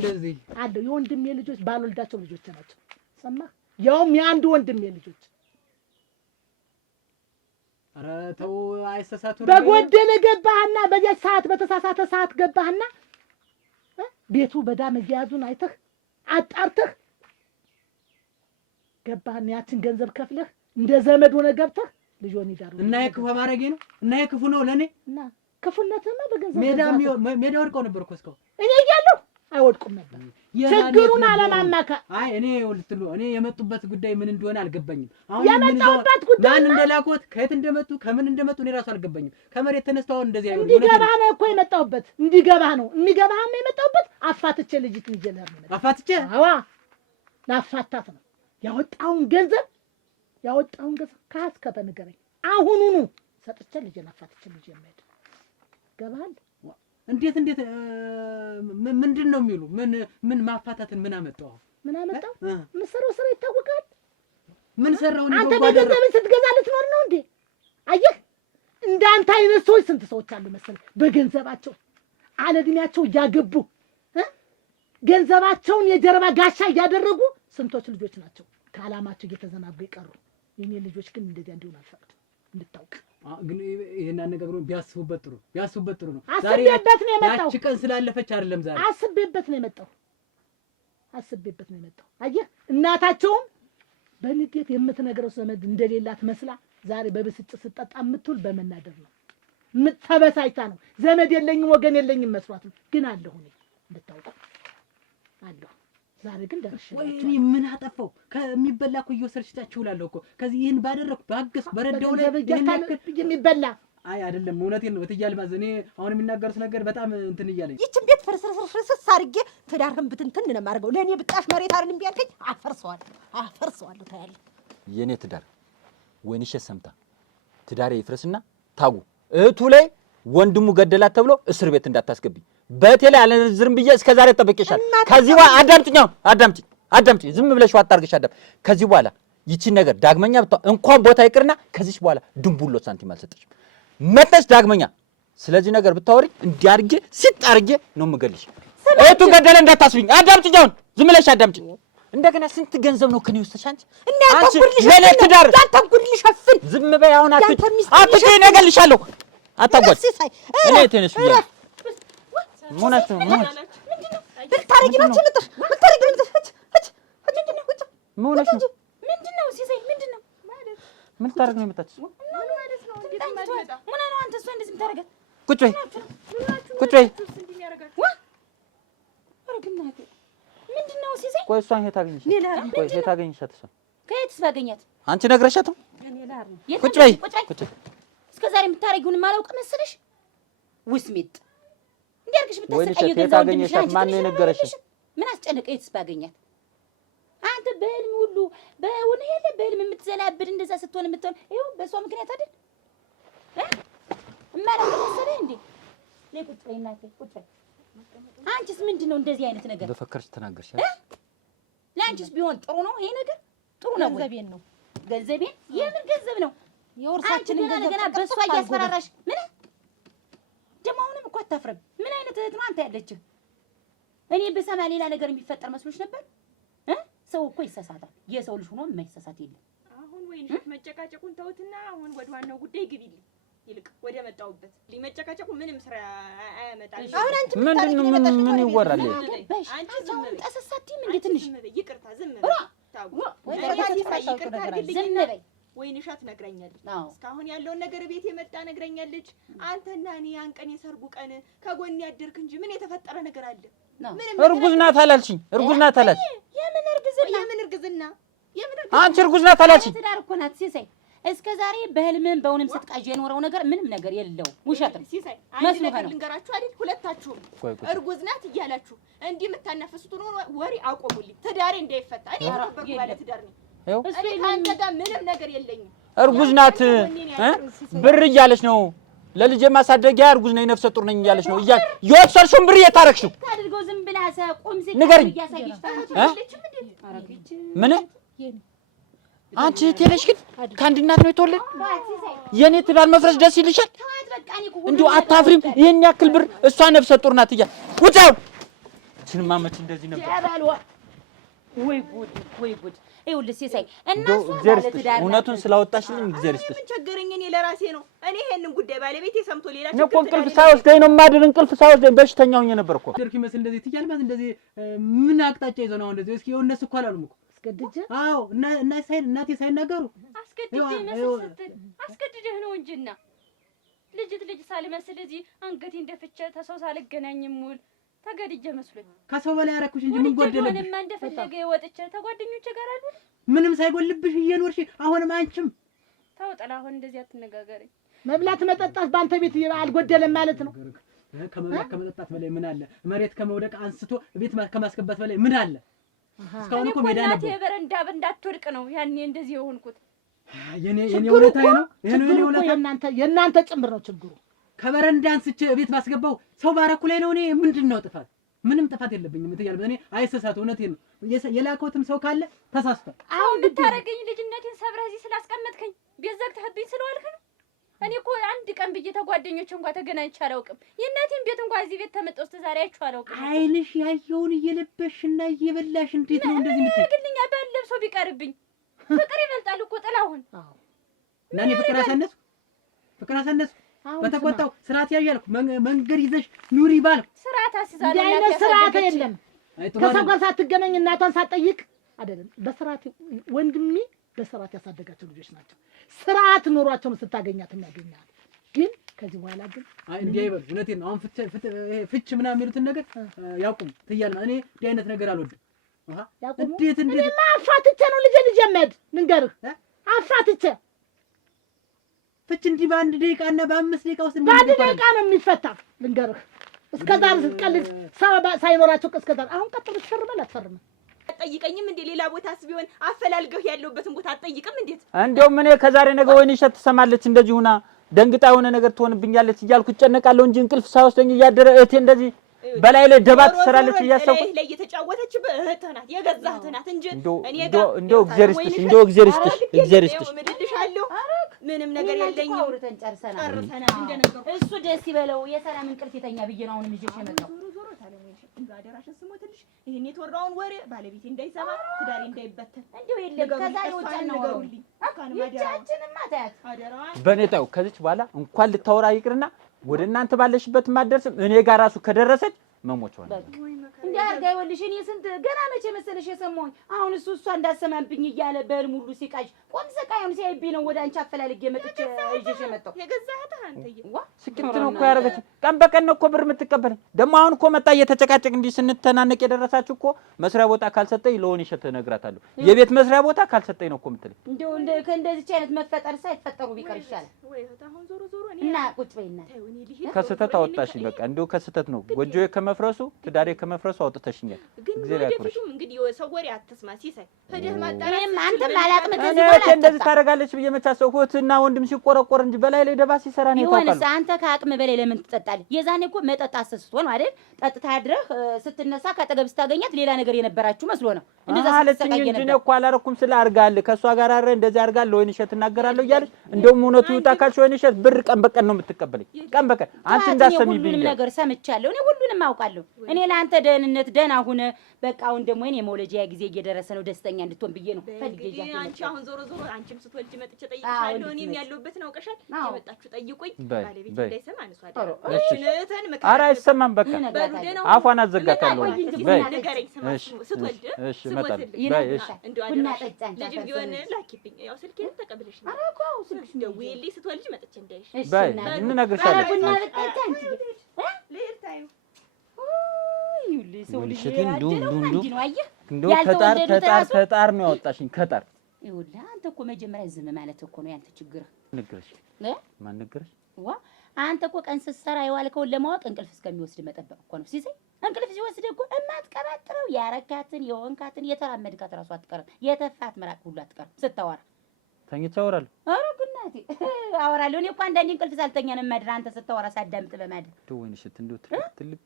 አለው የወንድሜ ልጆች ባልወልዳቸው ልጆች ናቸው። ሰማህ? ያውም የአንድ ወንድሜ ልጆች። ኧረ ተው አይሰሳቱ። በጎደለ ገባህና በዚያ ሰዓት በተሳሳተ ሰዓት ገባህና ቤቱ በዳ መያዙን አይተህ አጣርተህ ገባህና ያችን ገንዘብ ከፍለህ እንደ ዘመድ ሆነ ገብተህ ልጆን ይዳሩ እና የክፉ ማረጌ ነው እና የክፉ ነው ለኔ እና ክፉነትማ በገንዘብ ሜዳ ወድቀው ነበር እኮ እስካሁን እኔ እያለሁ አይወድቁም ነበር። ችግሩን አለማማከር እኔ ልትሉ እኔ የመጡበት ጉዳይ ምን እንደሆነ አልገባኝም። አሁን የመጣሁበት ጉዳይ ማን እንደላኮት ከየት እንደመጡ ከምን እንደመጡ እኔ ራሱ አልገባኝም። ከመሬት ተነስተው አሁን እንደዚህ አይሆንም። እንዲገባህ ነው እኮ የመጣሁበት። እንዲገባህ ነው የመጣሁበት። አፋትቼ ልጅት ልጀለር ነው አፋትቼ። አዋ ላፋታት ነው ያወጣውን ገንዘብ ካስከፈ ንገረኝ። አሁኑኑ ሰጥቼ ልጄን አፋትቼ ልጄ የማይሄድ ገባሃል? እንዴት ምንድን ነው የሚሉ ምን ማፋታትን ምን አመጣው? ምን አመጣው? የምትሰራው ስራ ይታወቃል። ምን ሰራው? አንተ በገንዘብን ስትገዛ ልትኖር ነው እንዴ? አየህ እንዳንተ አይነት ሰዎች ስንት ሰዎች አሉ መሰለህ፣ በገንዘባቸው አለ እድሜያቸው እያገቡ ገንዘባቸውን የጀርባ ጋሻ እያደረጉ ስንቶች ልጆች ናቸው ከዓላማቸው እየተዘናጉ ይቀሩ። የኔ ልጆች ግን እንደዚያ እንዲሆን አልፈቅድም እንድታውቅ። ግን ይሄን አነጋግሮ ቢያስቡበት ጥሩ ነው። አስቤበት ነው የመጣው። ያቺ ቀን ስላለፈች አይደለም ዛሬ አስቤበት ነው የመጣው። አየህ እናታቸውም በንዴት የምትነግረው ዘመድ እንደሌላት መስላ ዛሬ በብስጭት ስጠጣ የምትውል በመናደር ነው። ተበሳጭታ ነው። ዘመድ የለኝም ወገን የለኝም መስሏት ነው። ግን አለሁ እኔ እንድታውቁ አለሁ። ዛሬ ግን ደርሻለሁ። እኔ ምን አጠፋው? ከሚበላ እኮ እየወሰድሽ ታችሁላለሁ እኮ ከዚህ ይሄን ባደረኩ ባገስኩ በረዳው ላይ የሚበላ አይደለም። እውነቴን ነው እትዬ አልማዝ። እኔ አሁን የሚናገሩት ነገር በጣም እንትን እያለኝ ይችን ቤት ፍርስርስርስ አድርጌ ትዳርህን ብትንትን ነው የማደርገው። ለእኔ ብጣሽ መሬት አይደለም ቢያልከኝ አፈርሰዋለሁ። ታያለህ። የኔ ትዳር ወይንሽ ሰምታ ትዳሬ ይፍረስና ታጉ እህቱ ላይ ወንድሙ ገደላት ተብሎ እስር ቤት እንዳታስገቢ በቴሌ አለዝርም ብዬ እስከ ዛሬ ተጠብቄሻል። ከዚህ በኋላ አዳምጪኝ ዝም ብለሽ አጣርገሽ አዳም። ከዚህ በኋላ ይቺን ነገር ዳግመኛ እንኳን ቦታ ይቅርና ከዚህ በኋላ ድንቡሎ ሳንቲም አልሰጠሽም። መተሽ ዳግመኛ ስለዚህ ነገር ብታወሪ እንዲያርጌ ሲጣርጌ ነው የምገልሽ። እህቱ ገደለ እንዳታስብኝ። አዳምጪኝ፣ አሁን ዝም ብለሽ አዳምጪኝ። እንደገና ስንት ገንዘብ ነው ከኔ ውስጥ አንቺ ለኔ ትዳር ዳንተንኩልሽፍን ዝም በይ። አሁን አትገኝ እነግርልሻለሁ። አታጓጭ እኔ ተነስ ብያ ሞናቱ ልታረጊ ነው ልትሽ ልታረጊ ነው ሞናቱ ምንድነው ሲሳይ? ምንድነው ማለት ምን ታረግ ነው የመጣች? ምን ማለት ነው? እንዴት ማለት ነው? ምን ነው አንተ እሷ እንደዚህ የምታረጋት? ቁጭ በይ ምንድነው ሲሳይ? ቆይ እሷን የት አገኘሻት? ቆይ የት አገኘሻት? እሷ ከየትስ ባገኛት? አንቺ ነግረሻት? ቁጭ በይ እስከ ዛሬ የምታረጊውን ማላውቅ መሰለሽ? ውስሚት እንዲያርግሽ ብታሰቃየው የት አገኘሻት? ማን ነው የነገረሽ? ምን አስጨነቀ? የትስ ባገኛት? አንተ በህልም ሁሉ በእውን ሄለ በህልም የምትዘላብድ እንደዛ ስትሆን ይኸው በእሷ ምክንያት አይደል? እማላውቅ መሰለህ እንዴ? ነይ ቁጭ በይ እናቴ ቁጭ በይ። አንቺስ ምንድነው እንደዚህ አይነት ነገር? በፈከርሽ ተናገርሽ። ለአንቺስ ቢሆን ጥሩ ነው ይሄ ነገር? ጥሩ ነው። ገንዘቤን ነው ገንዘቤን? የምን ገንዘብ ነው? የወርሳችን ገና በሷ እያስፈራራሽ ምን ደግሞ አሁንም እኮ አታፍረም። ምን አይነት እህት ነው አንተ ያለችህ? እኔ በሰማ ሌላ ነገር የሚፈጠር መስሎሽ ነበር? ሰው እኮ ይሰሳታል። የሰው ልጅ ሆኖ የማይሰሳት የለም። አሁን ወይንሽ መጨቃጨቁን ተውትና አሁን ወደ ዋናው ጉዳይ ግቢልኝ። ይልቅ ወደ መጣውበት ሊመጨቃጨቁ ምንም ስራ አያመጣም። አሁን አንቺ ምን ይወራል? አንቺ ዝም በይ ተሰሳቲም እንዴ ትንሽ ይቅርታ ዝም በይ ታው ይቅርታ አድርግልኝና ወይንሻት ነግረኛለች። እስካሁን ያለውን ነገር ቤት የመጣ ነግረኛለች። አንተና እኔ ያን ቀን የሰርጉ ቀን ከጎን ያደርክ እንጂ ምን የተፈጠረ ነገር አለ? እርጉዝ ናት አላልሽኝ? እርጉዝ ናት አላልሽ? የምን እርግዝና? አንቺ እርጉዝ ናት አላልሽኝ? ትዳር እኮ ናት ሲሳይ። እስከ ዛሬ በህልምም በእውንም ስትቃዥ የኖረው ነገር ምንም ነገር የለው። ውሸት ነው ሲሳይ። አንድ ነገር ልንገራችሁ አይደል? ሁለታችሁም እርጉዝ ናት እያላችሁ እንዲህ የምታናፈሱት ወሬ አቆሙልኝ። ትዳሬ እንዳይፈታ እኔ ተበርኩ ባለ ትዳር ነኝ። እሱ አንተ ጋር ምንም ነገር የለኝም። እርጉዝ ናት ብር እያለች ነው ለልጄ ማሳደጊያ እርጉዝ ነኝ ነፍሰ ጡር ነኝ እያለች ነው። የወሰድሽውን ብር የታረክሽው ታድርገው ዝም ብላ ቆም ሲል ንገሪኝ። ታረክሽ ምን አንቺ ትለሽ ግን ከአንድ እናት ነው የተወለድ? የኔ ትዳር መፍረስ ደስ ይልሻል? እንዲሁ አታፍሪም? ይሄን ያክል ብር እሷ ነፍሰ ጡር ናት እያለ ውጣው። እቺንማ መች እንደዚህ ነበር? ወይ ጉድ ይኸውልህ ሲሳይ እነሱ ባለትዳር እውነቱን ስላወጣሽልኝ እግዚአብሔር ይስጥሽ። ምን ቸገረኝ? እኔ ለራሴ ነው። እኔ ይሄንን ጉዳይ ባለቤቴ ሰምቶ ሌላ ችግር ነው። እንቅልፍ ሳይወስደኝ ነው የማድር። እንቅልፍ ሳይወስደኝ በሽተኛ ሆኜ ነበር እኮ። ደርክ ይመስል እንደዚህ ትያልማት እንደዚህ ምን አቅጣጫ ይዘው ነው እንደዚህ? እስኪ እነሱ እኮ አላሉም እኮ አስገድጄ። አዎ እናቴ ሳይናገሩ አስገድደህ ነው እንጂና ልጅ ሳልመስል እዚህ አንገቴን ደፍቼ ተሰው ሳልገናኝም ውል ተገድጄ መስሎኝ ከሰው በላይ ያረኩሽ እንጂ ምን ጎደለብሽ? ምንም እንደፈለገ ወጥቼ ተጓደኞቼ ጋር አይደል ምንም ሳይጎልብሽ እየኖርሽ አሁንም አንቺም ታውጣላ። አሁን እንደዚህ አትነጋገረኝ። መብላት መጠጣት ባንተ ቤት አልጎደለም ማለት ነው። ከመብላት ከመጠጣት በላይ ምን አለ? መሬት ከመውደቅ አንስቶ ቤት ከማስገባት በላይ ምን አለ? እስካሁን እኮ ሜዳ ነበር። የበረንዳ እንዳትወድቅ ነው ያኔ እንደዚህ የሆንኩት። የኔ ውለታ ነው። የኔ ውለታ የእናንተ ጭምር ነው ችግሩ። ከበረንዳ አንስቼ ቤት ባስገባው ሰው ባረኩ ላይ ነው። እኔ ምንድነው ጥፋት? ምንም ጥፋት የለብኝም። እትያለሁ እኔ አይሰሳት። እውነቴን ነው። የላከውትም ሰው ካለ ተሳስቷል። አሁን ብታረገኝ ልጅነቴን ሰብረህ እዚህ ስላስቀመጥከኝ ቤት ዘግተህብኝ ስለዋልክ ነው። እኔ እኮ አንድ ቀን ብዬ ተጓደኞች እንኳን ተገናኝቼ አላውቅም። የእናቴን ቤት እንኳን እዚህ ቤት ተመጣው እስከ ዛሬ አይቼው አላውቅም። አይንሽ ያየውን እየለበሽና እየበላሽ እንዴት ነው እንደዚህ የምትይ? ግልኛ ባለብሶ ቢቀርብኝ ፍቅር ይበልጣል እኮ ጥላሁን። እና እኔ ፍቅር አሳነሱ በተቆጣው ስርዓት ያያልኩ መንገድ ይዘሽ ኑሪ ባልኩ ስርዓት አስይዛለሁ። እንዲህ አይነት ስርዓት የለም። ከሰው ጋር ሳትገናኝ እናቷን ሳትጠይቅ አይደለም። በስርዓት ወንድሜ በስርዓት ያሳደጋቸው ልጆች ናቸው። ስርዓት ኖሯቸው ነው ስታገኛት የሚያገኛል። ግን ከዚህ በኋላ ግን እንዲህ አይበሉ። እውነቴን ነው። አሁን ፍች ምናምን የሚሉትን ነገር ያቁም ትያለህ። እኔ እንዲህ አይነት ነገር አልወድም። እንዴት እኔማ አፋትቼ ነው ልጄ መድ ልንገርህ፣ አፋትቼ ፍች እንዲህ በአንድ ደቂቃና በ5 ደቂቃ ውስጥ በአንድ ደቂቃ ነው የሚፈታ። ልንገርህ እስከዛሬ ስትቀልድ ሰው ሳይኖራቸው እስከዛሬ አሁን ቀጥሎ ትፈርማለህ አትፈርምም? አትጠይቀኝም እንዴ? ሌላ ቦታስ ቢሆን አፈላልገህ ያለውበትን ቦታ አትጠይቅም እንዴት? እንደውም እኔ ከዛሬ ነገ ወይን እሸት ትሰማለች እንደዚህ ሁና ደንግጣ የሆነ ነገር ትሆንብኛለች እያልኩ እጨነቃለሁ እንጂ እንቅልፍ ሳይወስደኝ እያደረ እህቴ እንደዚህ በላይ ላይ ደባት ትሰራለች እያሰብኩ ላይ እየተጫወተችብህ እህትህ ናት፣ የገዛ እህትህ ናት እንጂ እኔ ጋር እንደው እግዚአብሔር ይስጥሽ ምድልሻለሁ። ምንም ነገር የለኝም። አውርተን ጨርሰናል። እሱ ደስ ይበለው የሰላም እንቅልፍ የተኛ ብዬ ነው አሁንም ይዤሽ የመጣው። ዞሮ ታለኝ እንዴ አደራሽን ስሞትልሽ ይሄን የተወራውን ወሬ ባለቤቴ እንዳይሰማ ትዳሬ እንዳይበተን እንደው የለም ከዛሬ ውጭ ነው ነገሩልኝ። ይቻችንማ ታያት አደራዋ በኔ ታው ከዚች በኋላ እንኳን ልታወራ ይቅርና ወደ እናንተ ባለሽበት ማደርስም እኔ ጋር ራሱ ከደረሰች መሞቻው ነው። እንዴ አርጋ ይወልሽ እኔ ስንት ገና መቼ መሰለሽ የሰማሁኝ። አሁን እሷ እንዳሰማብኝ እያለ በህልም ሁሉ ሲቃዥ ቆም ሰቃዩን ሲያይብኝ ነው ወደ አንቺ አፈላልጌ መጥቼ ይዤሽ የመጣው። የገዛህት አንተዬ ስክት ነው እኮ ያደረገች። ቀን በቀን ነው እኮ ብር የምትቀበለኝ። ደግሞ አሁን እኮ መጣ እየተጨቃጨቅ እንዲህ ስንተናነቅ የደረሳችሁ እኮ መስሪያ ቦታ ካልሰጠኝ ለሆነ ይሸት እነግራታለሁ። የቤት መስሪያ ቦታ ካልሰጠኝ ነው እኮ የምትለኝ። እንደው ከእንደዚች አይነት መፈጠር ሳይፈጠሩ ቢቀር ይሻላል። አሁን ዞሮ እኔ እና ቁጭ በይና ከስተት አወጣሽ። በቃ እንደው ከስተት ነው ጎጆዬ ከመፍረሱ ትዳሬ ከመፍረሱ አውጥተሽኛል። ግን ወደፊቱም እንግዲህ የሰው ወሬ አትስማ ሲሳይ። ሄደህ ማጣራት አንተም አላቅም እንደዚህ ታደርጋለች ብዬ መች አሰብኩ። እህትና ወንድም ሲቆረቆር እንጂ በላይ ላይ ደባ ሲሰራ ነው ይሆንስ። አንተ ከአቅም በላይ ለምን ትጠጣለህ? የዛኔ እኮ መጠጥ አሰስቶ ነው አይደል? ጠጥተህ አድረህ ስትነሳ ካጠገብ ስታገኛት ሌላ ነገር የነበራችሁ መስሎ ነው እንደዛ ስትሰቃየ ነበር። እንጂ እኮ አላረኩም ስለ አርጋል ከሷ ጋር አረ እንደዚህ አርጋል ወይን እሸት እናገራለሁ እያለች እንደውም እውነቱ ይውጣ ካልሽ ወይን እሸት ብር ቀን በቀን ነው የምትቀበለኝ። ቀን በቀን አንቺ እንዳሰሚብኝ ሁሉንም ነገር ሰምቻለሁ። እኔ ሁሉንም አውቃለሁ። እኔ ለአንተ ደህንነት ደህና ሁነ በቃ አሁን ደግሞ እኔ መውለጃ ጊዜ እየደረሰ ነው ደስተኛ እንድትሆን ብዬ ነው ፈልጌ ይያለሁ። አንቺ አሁን ዞሮ አንቺም ስትወልጂ መጥቼ ጠይቅሻለሁ። እኔም ያለሁበትን አውቀሻል። የመጣችሁ ጠይቁኝ። ባለቤት እንዳይሰማ አንሷ አይደል? እሺ መከራ ኧረ አይሰማም። በቃ አፏን አዘጋታለሁ። በይ ንገረኝ። ስማ ስትወልድ እሺ መጣል በይ እሺ እንደው አደረሽ ልጅ ቢሆን ላኪብኝ። ያው ስልኬን ተቀብለሽ ነው። ኧረ እኮ ስልክሽ ደውዪልኝ ስትወልጂ መጥቼ እንዳይሽ። በይ እንነግርሻለን። ቡና ልጠጣ አንቺ ልሄድ ታዩ ሰው ልጅ እንደው ከጣር ነው ያወጣሽኝ ከጣር። ይኸውልህ አንተ እኮ መጀመሪያ ዝም ማለት እኮ ነው ያንተ ችግር። ነገርሽ ማን ነገርሽ? ዋ አንተ እኮ ቀን ስትሰራ የዋልከውን ለማወቅ እንቅልፍ እስከሚወስድ መጠበቅ እኮ ነው ሲሰይ። እንቅልፍ ሲወስድ እኮ እማትቀባጥረው ያረካትን የወንካትን የተራመድካት እራሱ አትቀርም። የተፋት መራቅ ሁሉ አትቀርም ስታወራ። ተኝቼ አወራለሁ። ኧረ ጉናቴ አወራለሁ። እኔ እኮ አንዳንዴ እንቅልፍ ሳልተኛ ነው የማድር አንተ ስታወራ ሳዳምጥ በማድር። ወይኔ እሸት እንደው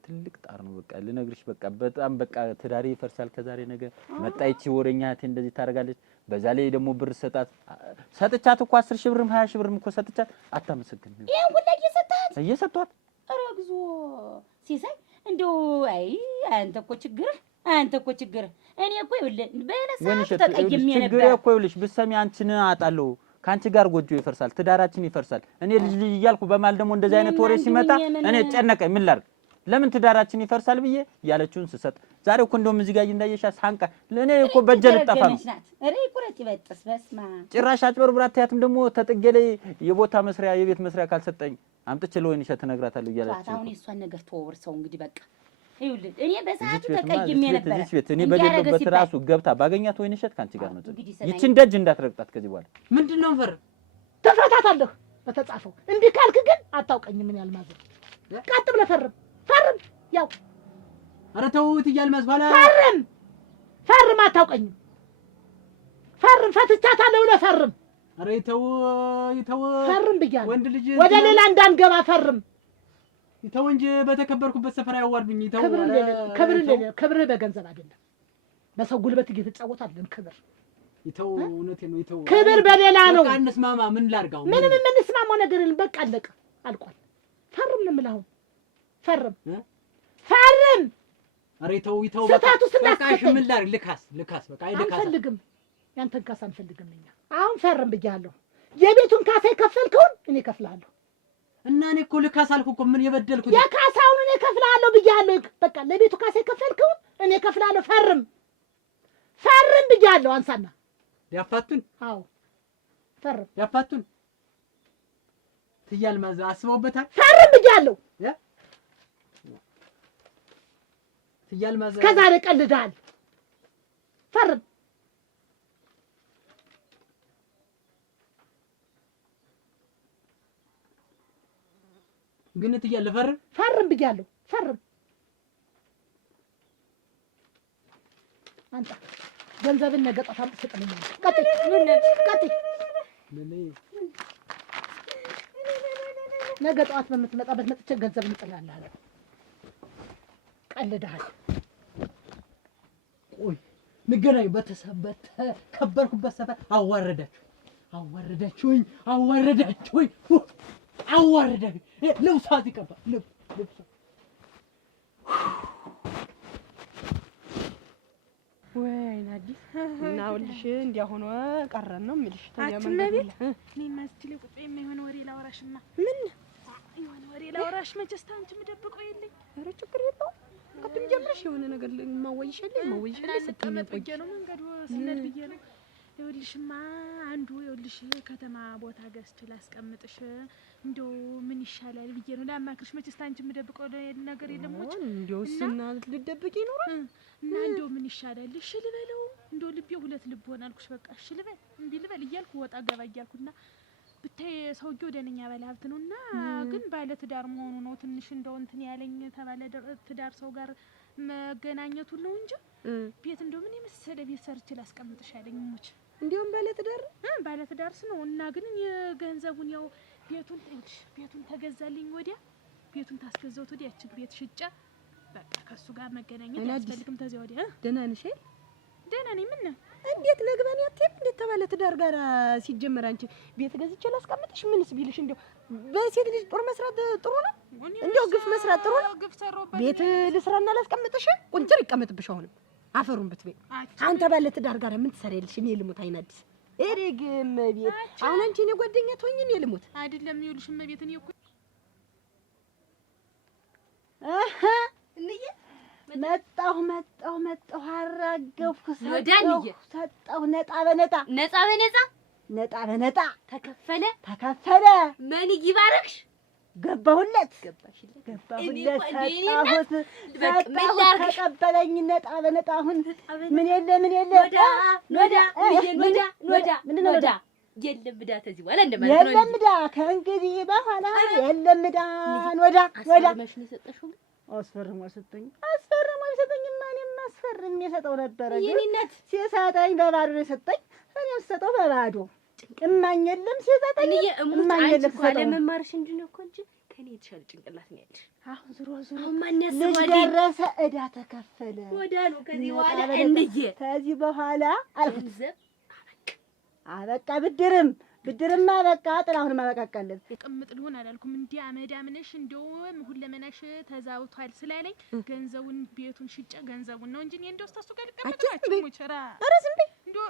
ትልቅ ጣር ነው በቃ ልነግርሽ። በቃ በጣም በቃ ትዳሬ ይፈርሳል ከዛሬ ነገ። መጣይቺ ወሬኛ እህቴ እንደዚህ ታደርጋለች። በዛ ላይ ደግሞ ብር ሰጥቻት እኮ 10 ሺህ ብርም 20 ሺህ ብርም እኮ ሰጥቻት አታመሰግንም። ይሄን ሁላ እየሰጧት ኧረ እግዚኦ ሲሳይ እንደው አይ አንተ እኮ ችግር እኔ እኮ ይኸውልህ በለሳ ተቀይሜ ነበር። ችግር እኮ ይኸውልሽ ብትሰሚ አንቺን አጣለሁ። ከአንቺ ጋር ጎጆ ይፈርሳል፣ ትዳራችን ይፈርሳል። እኔ ልጅ እያልኩ በማል ደግሞ እንደዚህ አይነት ወሬ ሲመጣ እኔ ጨነቀኝ። ምን ላድርግ? ለምን ትዳራችን ይፈርሳል ብዬ ያለችውን ስሰጥ ዛሬ እኮ እንደውም እዚህ ጋር እንዳየሻ ሳንቃ ለኔ እኮ በጀል ልጠፋ ነው። እሬ ቁረጥ ይበጥስ በስማ ጭራሽ አጭበርብራ አታያትም። ደግሞ ተጥገለ የቦታ መስሪያ የቤት መስሪያ ካልሰጠኝ አምጥቼ ለወይን እሸት እነግራታለሁ እያለች አሁን እሷን ነገር ተወርሰው እንግዲህ በቃ ይኸውልህ እኔ በሰዓቱ ተቀይሜ ነበር። እኔ በሌለበት ራሱ ገብታ ባገኛት ወይን እሸት ካንቺ ጋር ነው። ይቺን ደጅ እንዳትረግጣት ከዚህ በኋላ። ምንድነው ፈር ተፈታታለህ በተጻፈው እንዲህ ካልክ ግን አታውቀኝም። ምን ያልማዘ ቀጥ ብለህ ፈርም ያው ኧረ ተውት እያልማዝ በኋላ ፈርም አታውቀኝም። ፈርም ፈትቻታለሁ ብለህ ፈርም። ኧረ ይተው ፈርም ብያለሁ። ወንድ ልጅ ወደ ሌላ እንዳንገባ ፈርም። ይተው እንጂ በተከበርኩበት ሰፈር ያዋርዱኝ። ይተው ክብርህ በገንዘብ አይደለም በሰው ጉልበት እየተጫወት አይደለም። ክብር ይተው እውነቴን ነው። ይተው ክብር በሌላ ነው። በቃ እንስማማ። ምን ላድርጋው? ምንም የምንስማማው ነገር የለም። በቃ አለቀ አልቋል። ፈርም ነው የምልህ አሁን ፈርም። ኧረ ይተው ስህተቱ በቃ እሺ ምን ላድርግ? ልካስ በቃ ልካስ አንፈልግም። ያንተን ካሳ አንፈልግም እኛ። አሁን ፈርም ብያለሁ። የቤቱን ካሳ የከፈልከውን እኔ እከፍልሃለሁ። እና እኔ እኮ ልካስ አልኩ እኮ ምን የበደልኩት? የካሳውን እኔ እከፍልሃለሁ ብያለሁ። በቃ ለቤቱ ካሳ የከፈልከውን እኔ እከፍልሃለሁ። ፈርም ብያለሁ። አንሳና ያፋቱን። አዎ ፈርም። ያፋቱን ትያልማዝ አስበውበታል። ፈርም ብያለሁ። ትያልማዝ ከዛሬ ቀልደሃል። ፈርም። ግን ትያለ ፈርም ብያለሁ። ፈርም። አንተ ገንዘብን ነገ ጠዋት አምጥተህ ቀጥይ። ነገ ጠዋት በምትመጣበት መጥቼ ገንዘብ እንጥላለሁ። ቀልደሃል። ቆይ ንገናኝ። በተከበርኩበት ሰፈር አዋረዳችሁኝ። ልብሷት ይቀባል። ልብሷ ወይኔ አዲስ እና አውልሽ እንዲያ ሆኖ ቀረን ነው የምልሽ። እኔማ እስኪ ቁጭ የሆነ ወሬ ላወራሽማ። ምን የሆነ ወሬ ላወራሽ? መቼስ ታንቺ የምደብቀው የለኝ። ኧረ ችግር የለውም። ቅድም ጀምረሽ የሆነ ነገር ማወይሻለኝ ስትቀመጥ ብዬ ነው መንገዱ ስነድ ብዬ ነው። ይኸውልሽማ አንዱ ይኸውልሽ ከተማ ቦታ ገዝቼ ላስቀምጥሽ እንደው ምን ይሻላል ብዬ ነው ላማክርሽ። መቼስ ታንቺ የምደብቀው ነገር የለም። ሞች እንደው እሱና ልትደብቂ ይኖራል እና እንደው ምን ይሻላል? እሺ ልበለው? እንደው ልቤ ሁለት ልብ ሆነ አልኩሽ። በቃ እሺ ልበል እምቢ ልበል እያልኩ ወጣ ገባ እያልኩና ብታይ ሰውዬው ደነኛ ባለ ሀብት ነውና ግን ባለ ትዳር መሆኑ ነው ትንሽ እንደው እንትን ያለኝ ተባለ ትዳር ሰው ጋር መገናኘቱን ነው እንጂ ቤት እንደው ምን የመሰለ ቤት ሰርቼ ላስቀምጥሽ አለኝ ሙች። እንዲያውም ባለትዳርስ ነው እና ግን የገንዘቡን ያው ቤቱን ተገዛልኝ ወዲያ ቤቱን ታስገዛውት ወዲያ ያቺ ቤት ሽጬ በቃ ከሱ ጋር መገናኘት አያስፈልግም። ተዚያ ወዲያ ደህና ነሽ? ደህና ነኝ። ምን ነው እንዴት ለግባን ያትም እንዴት ተባለ ትዳር ጋር ሲጀመር አንቺ ቤት ገዝቼ ላስቀምጥሽ ምንስ ቢልሽ እንደው በሴት ልጅ ጦር መስራት ጥሩ ነው? እንደው ግፍ መስራት ጥሩ ነው? ቤት ልስራና ላስቀምጥሽ ቁንጭር ይቀመጥብሽ። አሁንም አፈሩን ብትበይ አንተ ባለ ትዳር ጋር ምን ትሰሪያለሽ? እኔ ልሙት አይናዲስ እሬግም ቤት አሁን አንቺ እኔ ጓደኛ ትሆኚ እኔ ልሙት አይደለም። ይኸውልሽ እመቤት እኔ እኮ እንዬ መጣሁ አራገፍኩ ሰጠሁ ነጣ በነጣ ተከፈለ ማን ይባረክሽ ገባሁለት ሰጣሁት ተቀበለኝ ነጣ በነጣ አሁን ምን የለ ኖዳ የለም ብዳ ተዚህ በኋላ እንደማለት ነው። የለም ብዳ ከእንግዲህ በኋላ የለም ብዳ ኖዳ ማሽን የሰጠሽው አስፈርሞ ሰጠኝ። ማንም አስፈርም የሰጠው ነበረ ግን የኔነት ሲሰጠኝ በባዶ ነው የሰጠኝ። እኔም ሰጠው በባዶ እማኝ የለም ሲሰጠኝ እማኝ የለም ሰጠኝ። ለመማርሽ እንጂ ነው እኮ እንጂ ከኔ የተሻለ ጭንቅላት ነው ያለሽ። አሁን ዙሮ ማን ያስባል? ልጅ ደረሰ ዕዳ ተከፈለ ወዳሉ ከዚህ በኋላ እንዴ ከዚህ በኋላ ገንዘብ አበቃ ብድርማ በቃ ጥላሁን ማበቃቀልን ቅምጥ ልሆን አላልኩም። እንዴ አመዳም ነሽ እንደውም ሁለመናሽ ተዛውቷል ስላለኝ ገንዘቡን ቤቱን ሽጬ ገንዘቡን ነው እንጂ እኔ እንደው እሱ ጋር ልቀመጥላችሁ ሙቸራ ኧረ ዝም በይ እንደው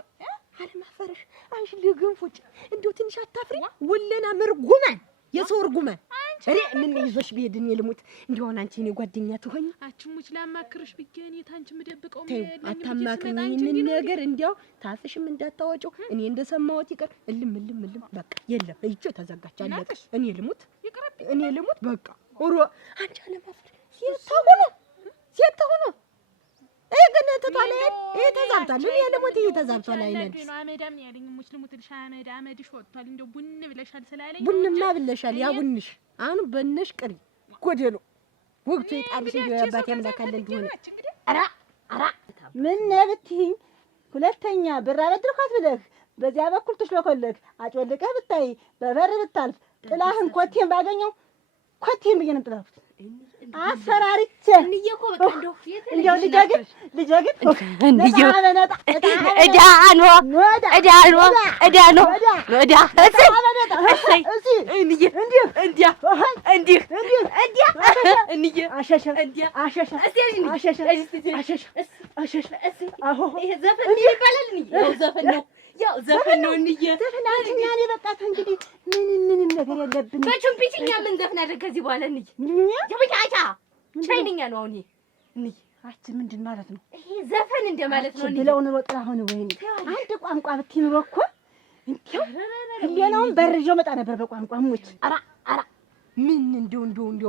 አለማፈረሽ አንቺ ልግንፎጭ እንደው ትንሽ አታፍሪ? ወለና ምርጉማን የሰው እርጉማን እሬ ምን ይዞሽ ቢሄድን የልሙት እንደው አንቺ እኔ ጓደኛ ትሆኝ አችሙች ላማክርሽ ብዬሽ ታንቺ ምደብቀው አታማክኝ ይሄንን ነገር እንዲያው ታፍሽም እንዳታወጪው እኔ እንደሰማሁት ይቀር እልም በቃ የለም እጆ ተዘጋቻለች። እኔ ልሙት በቃ ኦሮ አንቺ አለማፍረሽ ሴት ተሆነ ግን ተቷለ ተዛብታል። እኔ ልሙት ተዛብታል። አይነድ ነው አመዳም ነው ያለኝ ሙች ልሙት ልሽ አመድሽ ወጥቷል። እንደው ቡን ብለሻል ስላለኝ ቡንማ ብለሻል። ያ ቡንሽ አሁን በነሽ ቅሪ ጎደሎ ወግቶ ይጣልሽ እንደባት ያምላካለ እንደሆነ አራ ምን ነብትኝ ሁለተኛ ብር አበድርኳት ብለህ በዚያ በኩል ትሽለኮለክ አጮልቀህ ብታይ በበር ብታልፍ ጥላህን ኮቴን ባገኘው ኮቴን ብዬ ነው ጥላሁት አስፈራሪቼ እንየኮ በቃ እንደው ልጅ ግን ያው ዘፈን ነው እንዬ ዘፈናችን ያኔ በቃ እንግዲህ ምንም ነገር የለብንም። በቹምፒችኛ ምን ዘፍናለን ከዚህ በኋላ እንዬ ቹምፒቻቻ ትሬኒንግ ነው አሁን እንዬ አች ምንድን ማለት ነው? ይሄ ዘፈን እንደማለት ነው እንዴ? ብለው ነው ወጣ አሁን ወይኔ አንድ ቋንቋ ብትኖር እኮ እንዴው ሌላውን በርጆ መጣ ነበር በቋንቋ ሙች አራ ምን እንደው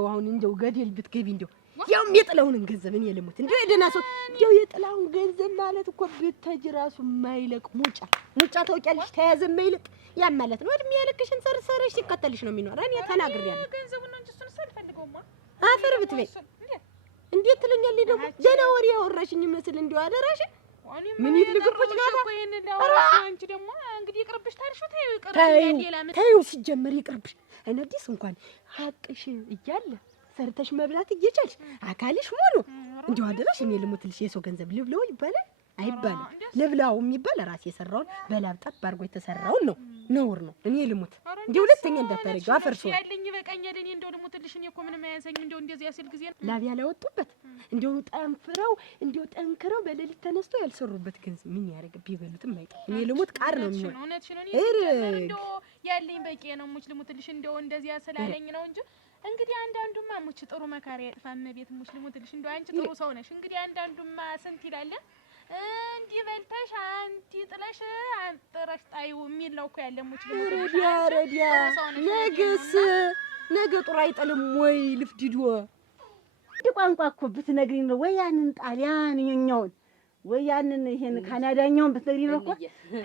አሁን እንደው ገደል ብትገቢ እንደው ያው የጥላውን ገንዘብ እኔ ልሙት እንደው የደና ሰው እንደው የጥላውን ገንዘብ ማለት እኮ ብትጅ ራሱ ማይለቅ ሙጫ ታውቂያለሽ? ተያዘ ማይለቅ ያ ማለት ነው። እድሜ ያለክሽን ሰርሰረሽ ሲከተልሽ ነው የሚኖር። እኔ ተናግሬያለሁ። ገንዘቡን ነው እንጂ እሱን ሳልፈልገውማ አፈር ብትበይ እንዴት ትለኛለሽ? ደግሞ ገና ወሬ ያወራሽኝ መስል እንደው አደራሽ ምን ይልግብሽ ጋር እኮ ይሄን ላወራሽ አንቺ ደግሞ እንግዲህ ይቅርብሽ ታልሽው ተይው ሲጀመር ይቅርብሽ። እነዲስ እንኳን ሀቅሽ እያለ ሰርተሽ መብላት እየቻልሽ አካልሽ ሙሉ እንደው አደረሽ እኔ ልሙትልሽ የሰው ገንዘብ ልብለው ይባላል አይባልም። ልብላው የሚባል ራስ የሰራውን በላብጣት ባርጎ የተሰራውን ነው ነውር ነው። እኔ ልሙት እንዴ ሁለተኛ እንዳታረጊው አፈርሶ ያለኝ በቃኛል። እኔ እንደው ልሙትልሽ እኔ እኮ ምንም አያንሰኝ እንደው እንደዚህ ያስል ጊዜ ላብ ያላወጡበት እንደው ጠንክረው በሌሊት ተነስቶ ያልሰሩበት ገንዘብ ምን ያረግ ቢበሉትም አይጣ። እኔ ልሙት ቃር ነው የሚሆን እውነት ነው። እኔ እንደው ያለኝ በቂ ነው ሙች ልሙትልሽ እንደው እንደዚህ ያስላለኝ ነው እንጂ እንግዲህ አንዳንዱማ ሙች ጥሩ መካሪ ያጥፋም ቤት ሙች ልሙትልሽ እንደው አንቺ ጥሩ ሰው ነሽ። እንግዲህ አንዳንዱማ ስንት ይላል እንዲህ በልተሽ አንቲ ጥለሽ አንጥረሽ ጣዩ የሚል ነው እኮ ያለ ሙች ልሙትልሽ ረዲያ ነገ ጥሩ አይጥልም ወይ ልፍድዶ ቋንቋ እኮ ብትነግሪኝ ነው ወይ ያንን ጣሊያን የኛውን ወይ ያንን ይሄን ካናዳኛውን ብትነግሪኝ ነው እኮ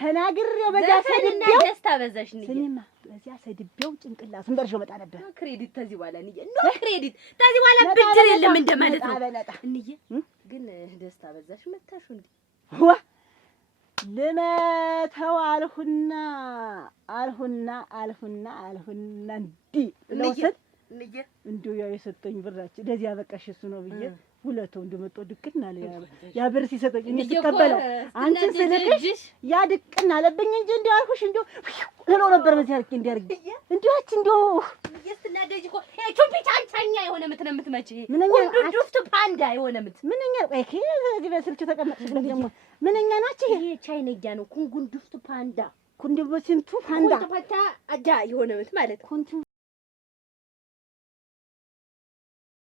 ተናግሬው በዚያ ሰድቤው ደስታ በዛሽ እንዬ ስሚማ በዚያ ሰድቤው ጭንቅላቱን ደርሼው መጣ ነበር። ክሬዲት ተዚህ በኋላ እንዬ ኖ ክሬዲት ተዚህ በኋላ ብድር የለም እንደማለት ነው እንዬ። ግን ደስታ በዛሽ መታሹ እንዴ ዋ ልመተው አልሁና እንዲህ ለውሰድ እንዬ እንዲሁ ያው የሰጠኝ ብራችን ለዚህ ያበቃሽ እሱ ነው ብዬ ሁለተው እንደመጣ ድቅና አለ ያ ብር ሲሰጠኝ እኔ ስቀበለው አንቺን ስልክሽ ያ ድቅና አለብኝ እንጂ እንዲሁ አልኩሽ እንዲሁ ሄሎ ነበር በዚህ አርኪ እንዲያርግ እንዲሁ አች እንዲሁ እየስተናደጅ እኮ ቹፒ ቻንቻኛ የሆነ ምት ነው የምትመጪ ምንኛ ዱፍት ፓንዳ የሆነ ምት ምንኛ ቆይ ከዚህ በስልክ ተቀመጥሽ ብለሽ ደግሞ ምንኛ ናች ይሄ ቻይነኛ ነው ኩንጉን ዱፍት ፓንዳ ኩንዱ በሲንቱ ፓንዳ ኩንቱ ፓንዳ አዳ የሆነ ምት ማለት ኩንቱ